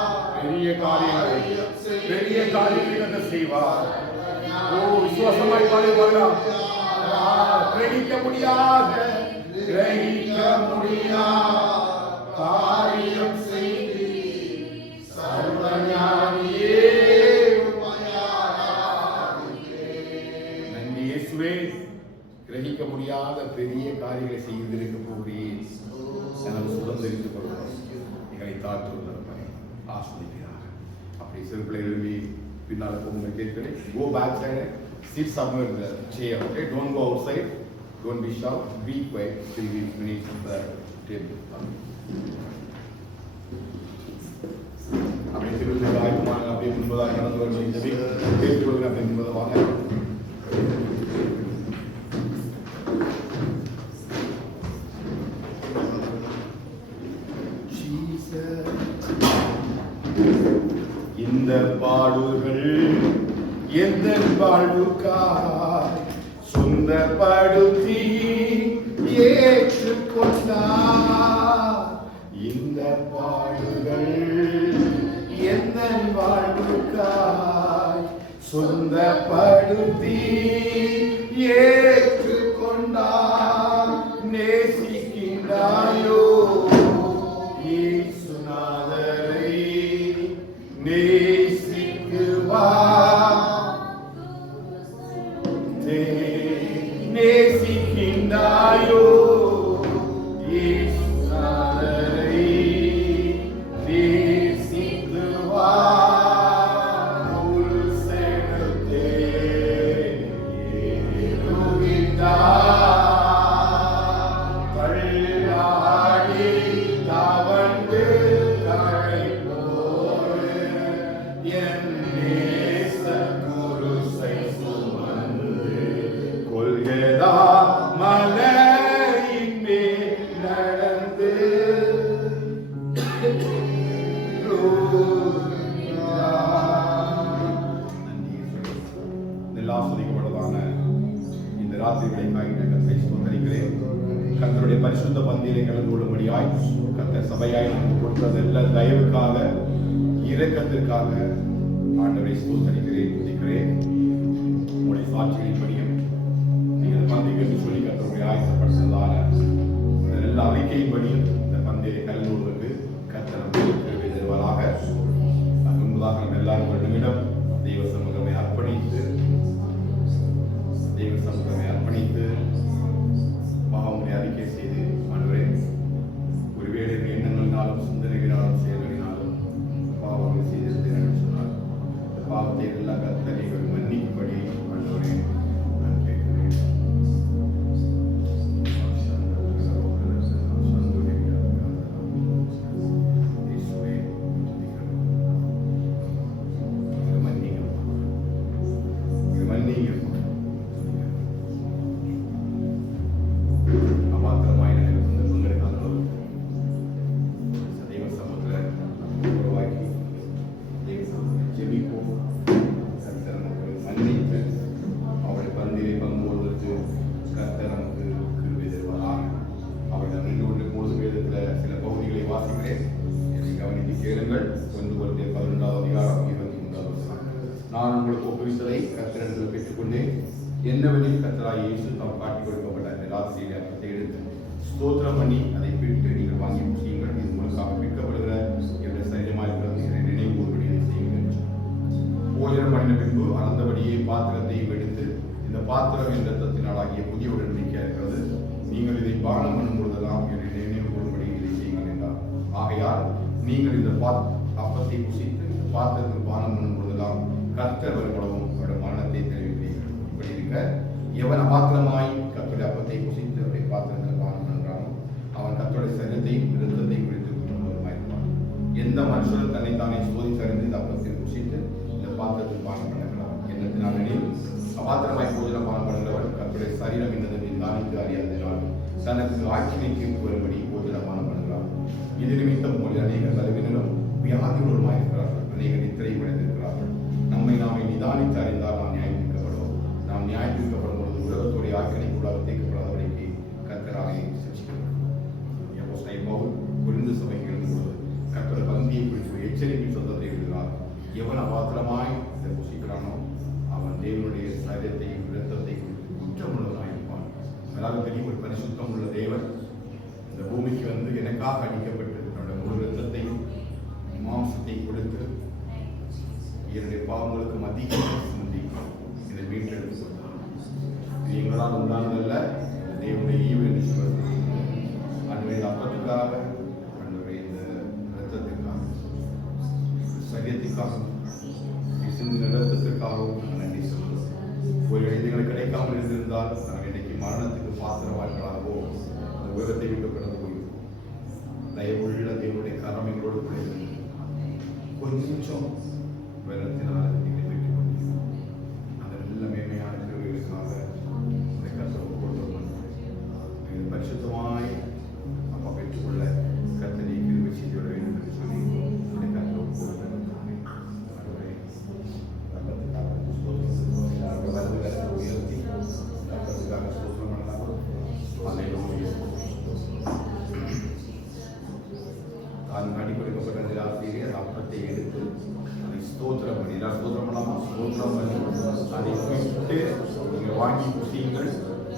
பெரிய காரியங்களை செய்வார். விசுவாசமாய் பாடுவார்களா? கிரகிக்க முடியாத காரியம் செய்து சர்வஞானியே நன்றி இயேசுவே. கிரகிக்க முடியாத பெரிய காரியங்களை செய்திருக்க போகிறேன். எனது சுதந்திரித்துக் கொள்வோம். எங்களை தாழ்த்துவதற்காக ஆஸ்வதிக்கிறார். அப்படி சிறு பிள்ளைகள் எழுதி பின்னால போகும்போது கேட்கிறேன். Go back side, sit somewhere in the chair. Okay, don't go outside. Don't be shout. Be quiet till we finish the table. அப்படி சிறு பிள்ளைகள் ஆயுதமாக அப்படியே முன்பதாக நடந்து வருவது இந்த கேட்டுக்கொள்கிற அப்படி முன்பதாக இந்த பாடுகள் எந்த வாழ்வுக்காய் சொந்தப்படுத்தி ஏற்றுக்கொண்டார். இந்த பாடுகள் எந்த வாழ்வுக்காய் சொந்தப்படுத்தி ஏற்றுக்கொண்டார். நேசிக்கின்றாயோ இயேசுநாதரை? நேசிக்கின்றாயோ இயேசுநாதரை? நேசித்து வா உள் சேனத்தே தள்ளாடி தவண்டு தழை போடு என் நேச குருசை சுமந்து கொள்கிறா மலையின் மேல் நடந்து ஆஸ்வதிக்கப்பட்டதான இந்த ராத்திரிகளை கர்த்தரை ஸ்தோத்திரிக்கிறேன். கர்த்தருடைய பரிசுத்த பந்தியிலே கலந்து கொள்ளும்படியாய் கர்த்தர் சபையாய் நமக்கு கொடுத்த எல்லா தயவுக்காக இரக்கத்திற்காக ஆண்டவரை ஸ்தோத்திரிக்கிறேன், துதிக்கிறேன். உங்களுடைய சாட்சிகளின்படியும் நீங்கள் பந்திக்கு என்று சொல்லி கர்த்தருடைய ஆயத்தப்படுத்ததான எல்லா அறிக்கையின்படியும் இந்த பந்தியை கலந்து கொள்வதற்கு கர்த்தர் நமக்கு தருவாராக. முன்பதாக நம்ம எல்லாரும் ஒரு நிமிடம் தெய்வ சமூகமே அர்ப்பணித்து பாவங்களை அறிக்கை செய்து ஆண்டவரே, ஒருவேளை எண்ணங்களினாலும் சிந்தனைகளினாலும் செயல்களினாலும் பாவங்களை செய்திருந்தேன் என்று சொன்னார். இந்த பாவத்தை எல்லாம் கர்த்தரை மன்னிக்கும்படி ஆண்டவரே நான் கேட்கிறேன். நான் உங்களுக்கு ஒப்புவித்ததை கர்த்தரிடத்தில் பெற்றுக்கொண்டேன். என்னவெனில் கர்த்தராகிய இயேசு தாம் காட்டிக் கொடுக்கப்பட்ட அந்த ராசியிலே அப்பத்தை எடுத்து ஸ்தோத்திரம் பண்ணி அதை பிட்டு நீங்கள் வாங்கி செய்யுங்கள். இது மூலமாக பிற்கப்படுகிற என்னுடைய சரீரமாக இருக்கிறது நினைவு கூறும்படி இதை செய்யுங்கள். போஜனம் பண்ணின பாத்திரத்தையும் எடுத்து, இந்த பாத்திரம் என் இரத்தத்தினால் ஆகிய புதிய உடன்படிக்கையாக இருக்கிறது, நீங்கள் இதை பானம் பண்ணும் பொழுதெல்லாம் என்னை நினைவு கூறும்படி இதை செய்யுங்கள் என்றார். ஆகையால் நீங்கள் இந்த அப்பத்தை புசித்து பாத்திரத்தில் பானம் பண்ணும் பொழுதெல்லாம் கர்த்தர் வரும்பொழுதும் அவருடைய மரணத்தை தெரிவிக்கிறீர்கள். இப்படி இருக்க எவன் அபாத்திரமாய் கர்த்தருடைய அப்பத்தை புசித்து அவருடைய பாத்திரத்தில் பானம் பண்ணுறானோ அவன் கர்த்தருடைய சரீரத்தையும் இரத்தத்தையும் குறித்து குற்றமுள்ளவருமாயிருப்பான். எந்த மனுஷனும் தன்னைத்தானே சோதித்தறிந்து இந்த அப்பத்தை புசித்து இந்த பாத்திரத்தில் பானம் பண்ணுகிறான். எண்ணத்தினாலெனில் அபாத்திரமாய் போஜன பானம் பண்ணுகிறவன் கர்த்தருடைய சரீரம் என்னது நிதானித்து அறியாததினால் தனக்கு ஆட்சிமைக்கு வரும்படி போஜன பானம் பண்ணுகிறான். இது நிமித்தம் உங்களில் அநேக தலைவினரும் வியாதிகளுமாயிருக்கிறார்கள், அநேக நித்திரையும் அடைந்திருக்கிறார்கள். நம்மை நாமே நிதானித்து அறிந்தால் நாம் நியாயத்தீர்க்கப்படுவோம். நாம் நியாயத்தீர்க்கப்படும் பொழுது உலகத்துடைய ஆக்கினைக்குள்ளாக தீர்க்கப்படாதவரைக்கு கர்த்தராக சிக்ஷிக்கப்படும். பவுல் கொரிந்து சபைக்கு எழுதும்போது கர்த்தர் பந்தியை குறித்து எச்சரிக்கை சொந்தத்தை எழுதுகிறார். எவன் அபாத்திரமாய் இதை புசிக்கிறானோ அவன் தேவனுடைய சரீரத்தையும் இரத்தத்தை குறித்து குற்றமுள்ளவனாயிருப்பான். அதனால பெரிய ஒரு பரிசுத்தம் உள்ள தேவன் இந்த பூமிக்கு வந்து எனக்காக அடிக்கப்பட்டு தன்னுடைய முழு இரத்தத்தையும் மாம்சத்தை கொடுத்து என்னுடைய பாவங்களுக்கு மத்தியில் சிந்தி இதை மீட்டெடுத்து சொன்னார். இது எங்களால் உண்டானதல்ல, தேவனுடைய ஈவு என்று சொல்வது. அன்றைய அப்பத்துக்காக, அன்றைய இந்த இரத்தத்திற்காக, சரியத்திற்காக, சிந்தின இரத்தத்திற்காகவும் நன்றி சொல்கிறோம். ஒரு எழுதிகள் கிடைக்காமல் இருந்திருந்தால் நாங்கள் இன்றைக்கு மரணத்துக்கு பாத்திரவார்களாகவோ அந்த உலகத்தை விட்டு கடந்து போயிருக்கோம். தயவுள்ள தேவனுடைய கரம் எங்களோடு கூட கொஞ்சம் வெள்ளத்தினால் நீங்கள் வெற்றி கொண்டீர்கள். அதெல்லாம் மேன்மையான கிருபைகளுக்காக இந்த கர்த்தரை போட்டு பரிசுத்தமாய் அப்பா பெற்றுக்கொள்ள கர்த்தரை கிருபை செய்து விட வேண்டும் என்று சொல்லி இந்த கர்த்தரை போட்டு உயர்த்தி கர்த்தருக்காக ஸ்தோத்திரம் பண்ணலாம். தான் கடிப்பெடுக்கப்பட்ட நிராசிரியர் அப்பத்தை எடுத்து அதை ஸ்தோத்திரம் பண்ணி ஸ்தோத்திரம் பண்ணாமா ஸ்தோத்திரம் பண்ணி அதை விட்டு நீங்கள் வாங்கி புசியுங்கள்.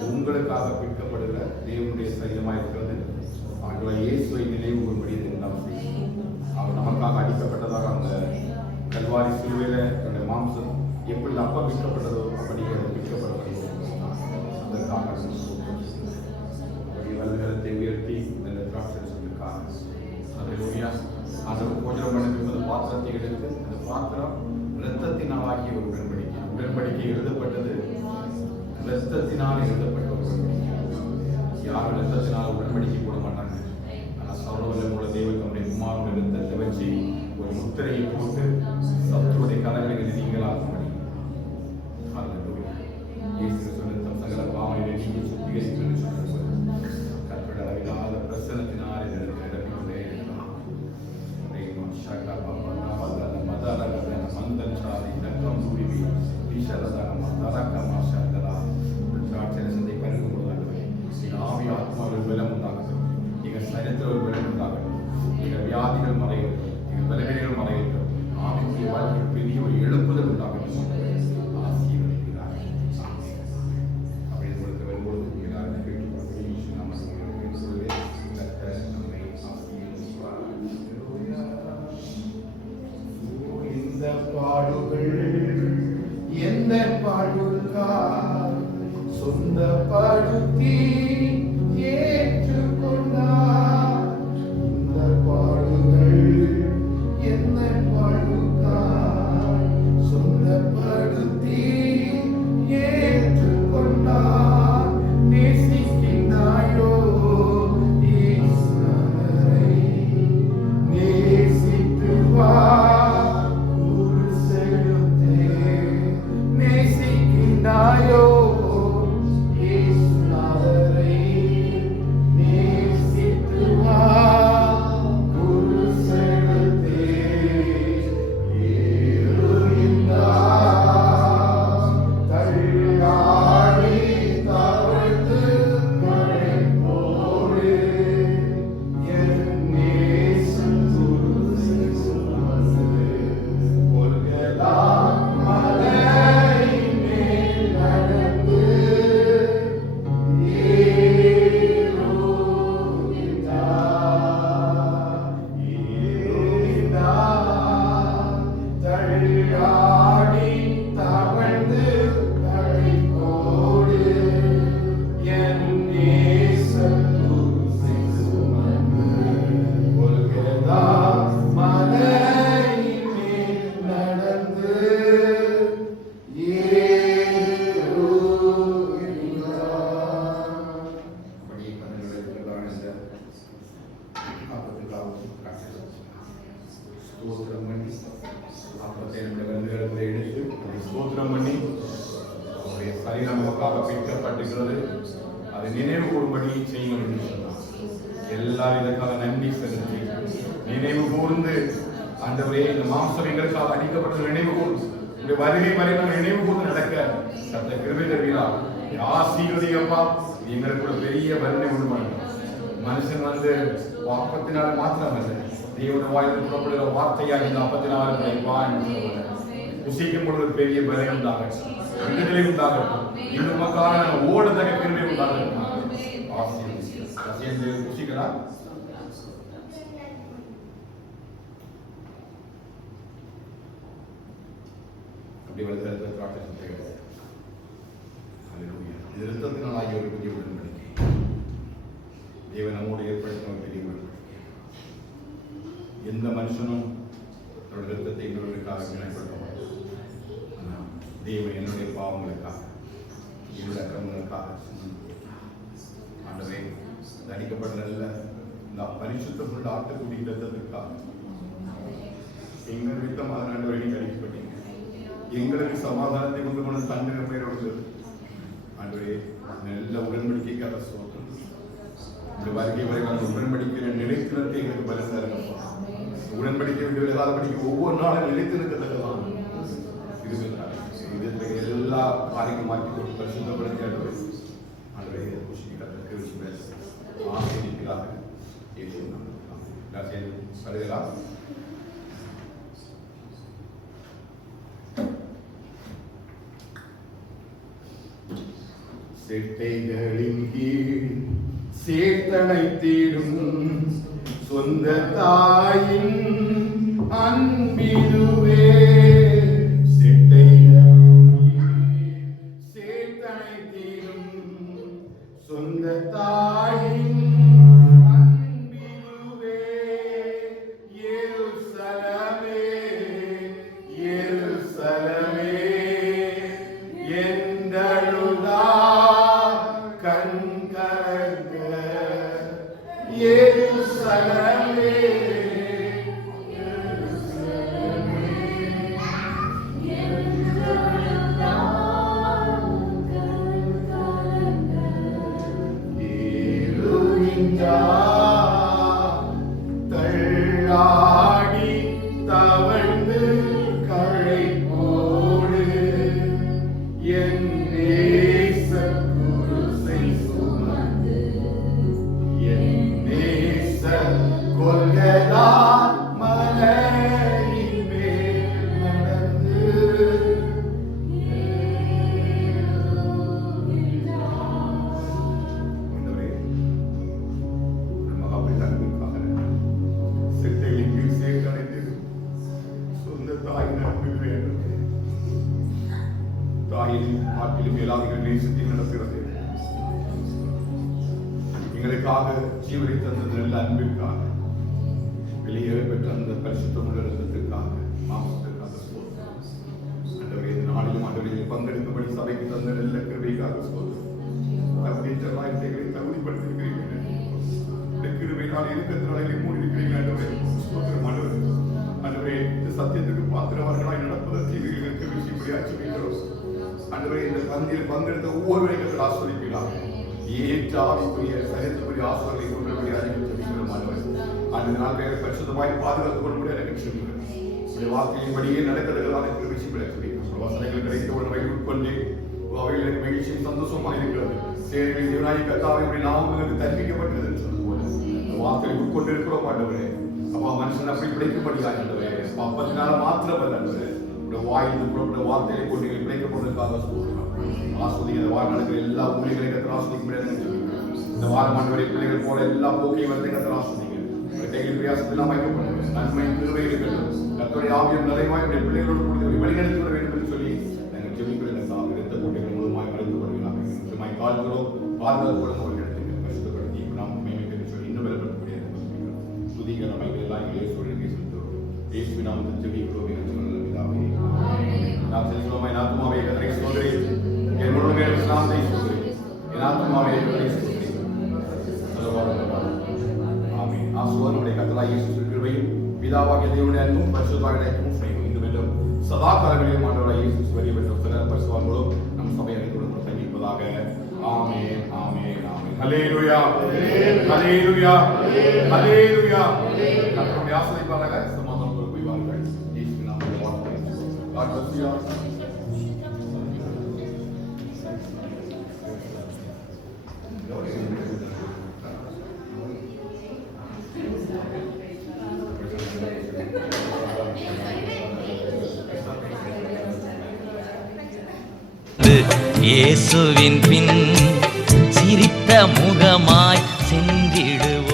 உங்களுக்காக பிற்கப்படுகிற தேவனுடைய சரீரமாக இருக்கிறது. ஆண்டவரை இயேசுவை நினைவு கூறும்படி நாம் செய்யும். அவர் நமக்காக அடிக்கப்பட்டதாக அந்த கல்வாரி சிலுவையில் தன்னுடைய மாம்சம் எப்படி அப்ப பிற்கப்பட்டதோ அப்படி பிற்கப்பட்டதோ அதற்காக வல்லகரத்தை உயர்த்தி இந்த திராட்சரசத்துக்காக அந்த போஜனம் பண்ணும்போது பாத்திரத்தை எடுத்து அந்த பாத்திரம் இரத்தத்தினால் ஆகிய ஒரு உடன்படிக்கை. உடன்படிக்கை எழுதப்பட்டது இரத்தத்தினால் எழுதப்பட்ட ஒரு உடன்படிக்கை. யாரும் இரத்தத்தினால் உடன்படிக்கை போட மாட்டாங்க. ஆனால் சர்வவல்லமை உள்ள தேவன் தம்முடைய குமாரனுடைய இரத்தத்தை வச்சு ஒரு முத்திரையை போட்டு சத்துருடைய கலங்களை நீங்களாக சகல பாவங்களை நீங்கள் சுத்திகரித்து என்று சொல்லும்போது கற்பட அளவிலாத பிரசனத்தினால் இடமில்லை இருக்கலாம். மந்தன் சாதி தக்கம் உரிமை திராட்சரசத்தை பருகும் பொழுது ஆவி ஆத்மாவில் பலம் உண்டாகட்டும். எங்கள் சரீரத்தில் ஒரு பலம் உண்டாகட்டும். எங்கள் வியாதிகள் மறையட்டும். எங்கள் பலவீனங்கள் மறையட்டும். ஆவிக்குரிய வாழ்க்கை பெரிய ஒரு எழுப்புதல் உண்டாகட்டும். எந்த பாடுகார் சொந்தப்படுத்தி ஏற்றுக்கொண்டார். இந்த பாடுகள் எந்த பாடுகார் சொந்தப்படுத்தி ஏற்றுக்கொண்டார். நேசிக்கின்றாயோ ஈஸ்வரனை நேசித்து வா. நேசிக்கின்றாயோ ஈஸ்வரனை சொல்லப்பட்டிருக்கிறது. அதை நினைவு கூறும்படி செய்யுங்கள் என்று சொன்னார். எல்லாரும் இதற்காக நன்றி செலுத்தி நினைவு கூர்ந்து ஆண்டவரே இந்த மாம்சம் எங்களுக்காக அடிக்கப்பட்ட நினைவு கூர்ந்து இந்த வருகை வரை நாம் நினைவு கூர்ந்து நடக்க சத்த கிருபை தருகிறார். ஆசீர்வதியப்பா. எங்களுக்குள்ள பெரிய வறுமை உண்டு பண்ணும். மனுஷன் அப்பத்தினால் மாத்திரமல்ல, தேவனுடைய வாயில் புறப்படுகிற வார்த்தையாக இந்த அப்பத்தினால் கிடைப்பான். புசிக்கும் பொழுது பெரிய பலை உண்டாகட்டும், விடுதலை உண்டாகட்டும், இன்னும் உமக்காக ஓடத்தக்க கிருபை உண்டாகட்டும். ஆசீர்வதித்து புசிக்கலாம். அப்படி வருகிறது பிரார்த்தனை செய்கிறது. இது இரத்தத்தினால் ஆகிய ஒரு புதிய உடன்படிக்கை. தேவன் நம்மோடு ஏற்படுத்தின ஒரு பெரிய உடன்படிக்கை. எந்த மனுஷனும் தன்னுடைய இரத்தத்தை இன்னொருக்காக வினைப்படுத்த மாட்டார். தேவன் என்னுடைய பாவங்களுக்காக, என்னுடைய அக்கிரமங்களுக்காக ஆண்டவரே தணிக்கப்பட்டதல்ல, இந்த பரிசுத்தமுள்ள ஆட்டுக்குடி இரத்தத்திற்காக எங்கள் நிமித்தமாக ஆண்டவரை நீங்கள் அளிக்கப்பட்டீங்க. எங்களுக்கு சமாதானத்தை கொண்டு கொண்டு தண்டனை பெயரோடு ஆண்டவரே நல்ல உடன்படிக்கைக்காக சோதனை இந்த வருகை வரைக்கான உடன்படிக்கையில நிலைத்திருக்க எங்களுக்கு பலன் தரணும். உடன்படிக்கை விட்டு விலகாதபடிக்கு ஒவ்வொரு நாளும் நிலைத்து நிற்கத்தக்கதான் எல்லா காரியங்களும் மாற்றி கொண்டு பரிசுத்தப்படுத்தி ஆண்டவரே ஆசிரியர்களாக வருகிறார். செட்டைகளின் கீழ் சேர்த்தனைத்திடும் சொந்த தாயின் அன்பிலுவே சேர்த்தனைத்திடும் சொந்த தாயின் அன்பிலுவே எருசலமே எருசலமே எந்தழுதா கண்கரங்க எருசலமே தள்ளாடி தவழ்ந்து களை போடு என் நேச குருசை சுமந்து என் நேச கொல்கதா மலையின் மேல் நடந்து எங்களுக்காக ஜீவனை தந்த நல்ல அன்பிற்காக வெளியே பெற்ற அந்த பரிசுத்தமுள்ள இரத்தத்திற்காக மாம்சத்திற்காக ஆண்டவரே இந்த நாளிலும் ஆண்டவரே பங்கெடுக்கும்படி சபைக்கு தந்த நல்ல கிருபைக்காக தகுதிப்படுத்திருக்கிறீர்கள். இந்த கிருபையினால் இருக்கிறதுனாலே மூடியிருக்கிறீர்கள். ஆண்டவரே இந்த சத்தியத்துக்கு பாத்திரவர்களாய் நடப்பதற்கு இவர்களுக்கு விஷயப்படி ஆட்சிக்கிறோம். ஆண்டவரே இந்த பந்தியில் பங்கெடுத்த ஒவ்வொருவரையும் ஆஸ்வதிக்கிறார். ஏற்ற ஆவிக்குரிய சரித்திற்குரிய ஆசிரியர்களை கொண்டபடி அறிவித்திருக்கிறோம். ஆண்டு நாள் பேரை பரிசுத்தமாய் பாதுகாத்துக் கொள்ளும்படி எனக்கு சொல்லுங்கள். வார்த்தையின்படியே நடக்கிறதுதான் எனக்கு விஷயப்படக்கூடிய வசனங்கள் கிடைத்தவுடன் வழி உட்கொண்டு அவைகளுக்கு மகிழ்ச்சியும் சந்தோஷமாக இருக்கிறது. சேரிகளின் தேவனாய் கர்த்தாவினுடைய நாமங்களுக்கு தரிப்பிக்கப்பட்டது என்று சொன்னது போல இந்த வார்த்தையை உட்கொண்டு இருக்கிறோம். ஆண்டவரே அப்பா மனுஷன் அப்படி பிழைக்கப்படுகிறார். ஆண்டவரே அப்பத்தினால மாத்திரமல்ல ஆண்டவரே வாயில் புறப்பட்ட வார்த்தையை கொண்டு பிழைக்கப்படுவதற்காக சொல்கிறோம். ஆஸ்வதிக்கிற வாரம் நடக்கிற எல்லா ஊழியர்களையும் ஆஸ்வதிக்க முடியாது. இந்த வாரம் ஆண்டவரே பிள்ளைகள் போல எல்லா போக்கையும் வந்து ஆஸ்வதிங்க. கையில் பிரயாசத்தில் அமைக்கப்படுங்க. நன்மை நிறுவை இருக்கிறது. கர்த்தருடைய ஆவியம் நிறைவாய் பிள்ளைகளோடு கூட வழிநடத்தி விட வேண்டும் என்று சொல்லி நாங்கள் ஜெபிக்கிறோம். இரத்த கூட்டைகள் முழுமாய் மறைந்து கொள்கிறாங்க. கால்களோ பாதுகாப்பு வழிநடத்துங்க. பரிசுத்தப்படுத்தி நாம் மேம்பட்டு சொல்லி இன்னும் பலப்படுத்தக்கூடிய துதிக்க நம்மைகள் எல்லாம் இயேசுவின் செலுத்துகிறோம். இயேசுவின் நாமத்தில் ஜெபிக்கிறோம். நாம் செல்கிறோமாய் ஆத்மாவை கர்த்தரை ஸ்தோத்திரி. என் முழு நேரம் நாமத்தை ஸ்தோத்திரி. என் ஆத்மாவை கர்த்தரை ஸ்தோத்திரி. ஆமென். ஆசீர்வாதமுடைய கர்த்தராகிய இயேசு கிருபையும் பிதாவாகிய தேவனுடைய அன்பும் பரிசுத்தவான்களுடைய ஐக்கியமும் ஸ்நேகமும் இந்த மேலும் சதா காலங்களிலும் ஆண்டவராகிய இயேசு வரிய பெற்ற பரிசுத்தவான்களும் நம் சபையை அழைத்து சந்திப்பதாக. ஹல்லேலூயா ஹல்லேலூயா ஹல்லேலூயா. கர்த்தருடைய ஆசீர்வாதமாக சமாதானத்தோடு போய் வாருங்கள். இயேசுவின் நாமத்தில் வாழ்த்துகிறேன். God bless you all. இயேசுவின் பின் சிரித்த முகமாய் சென்றிடுவோம்.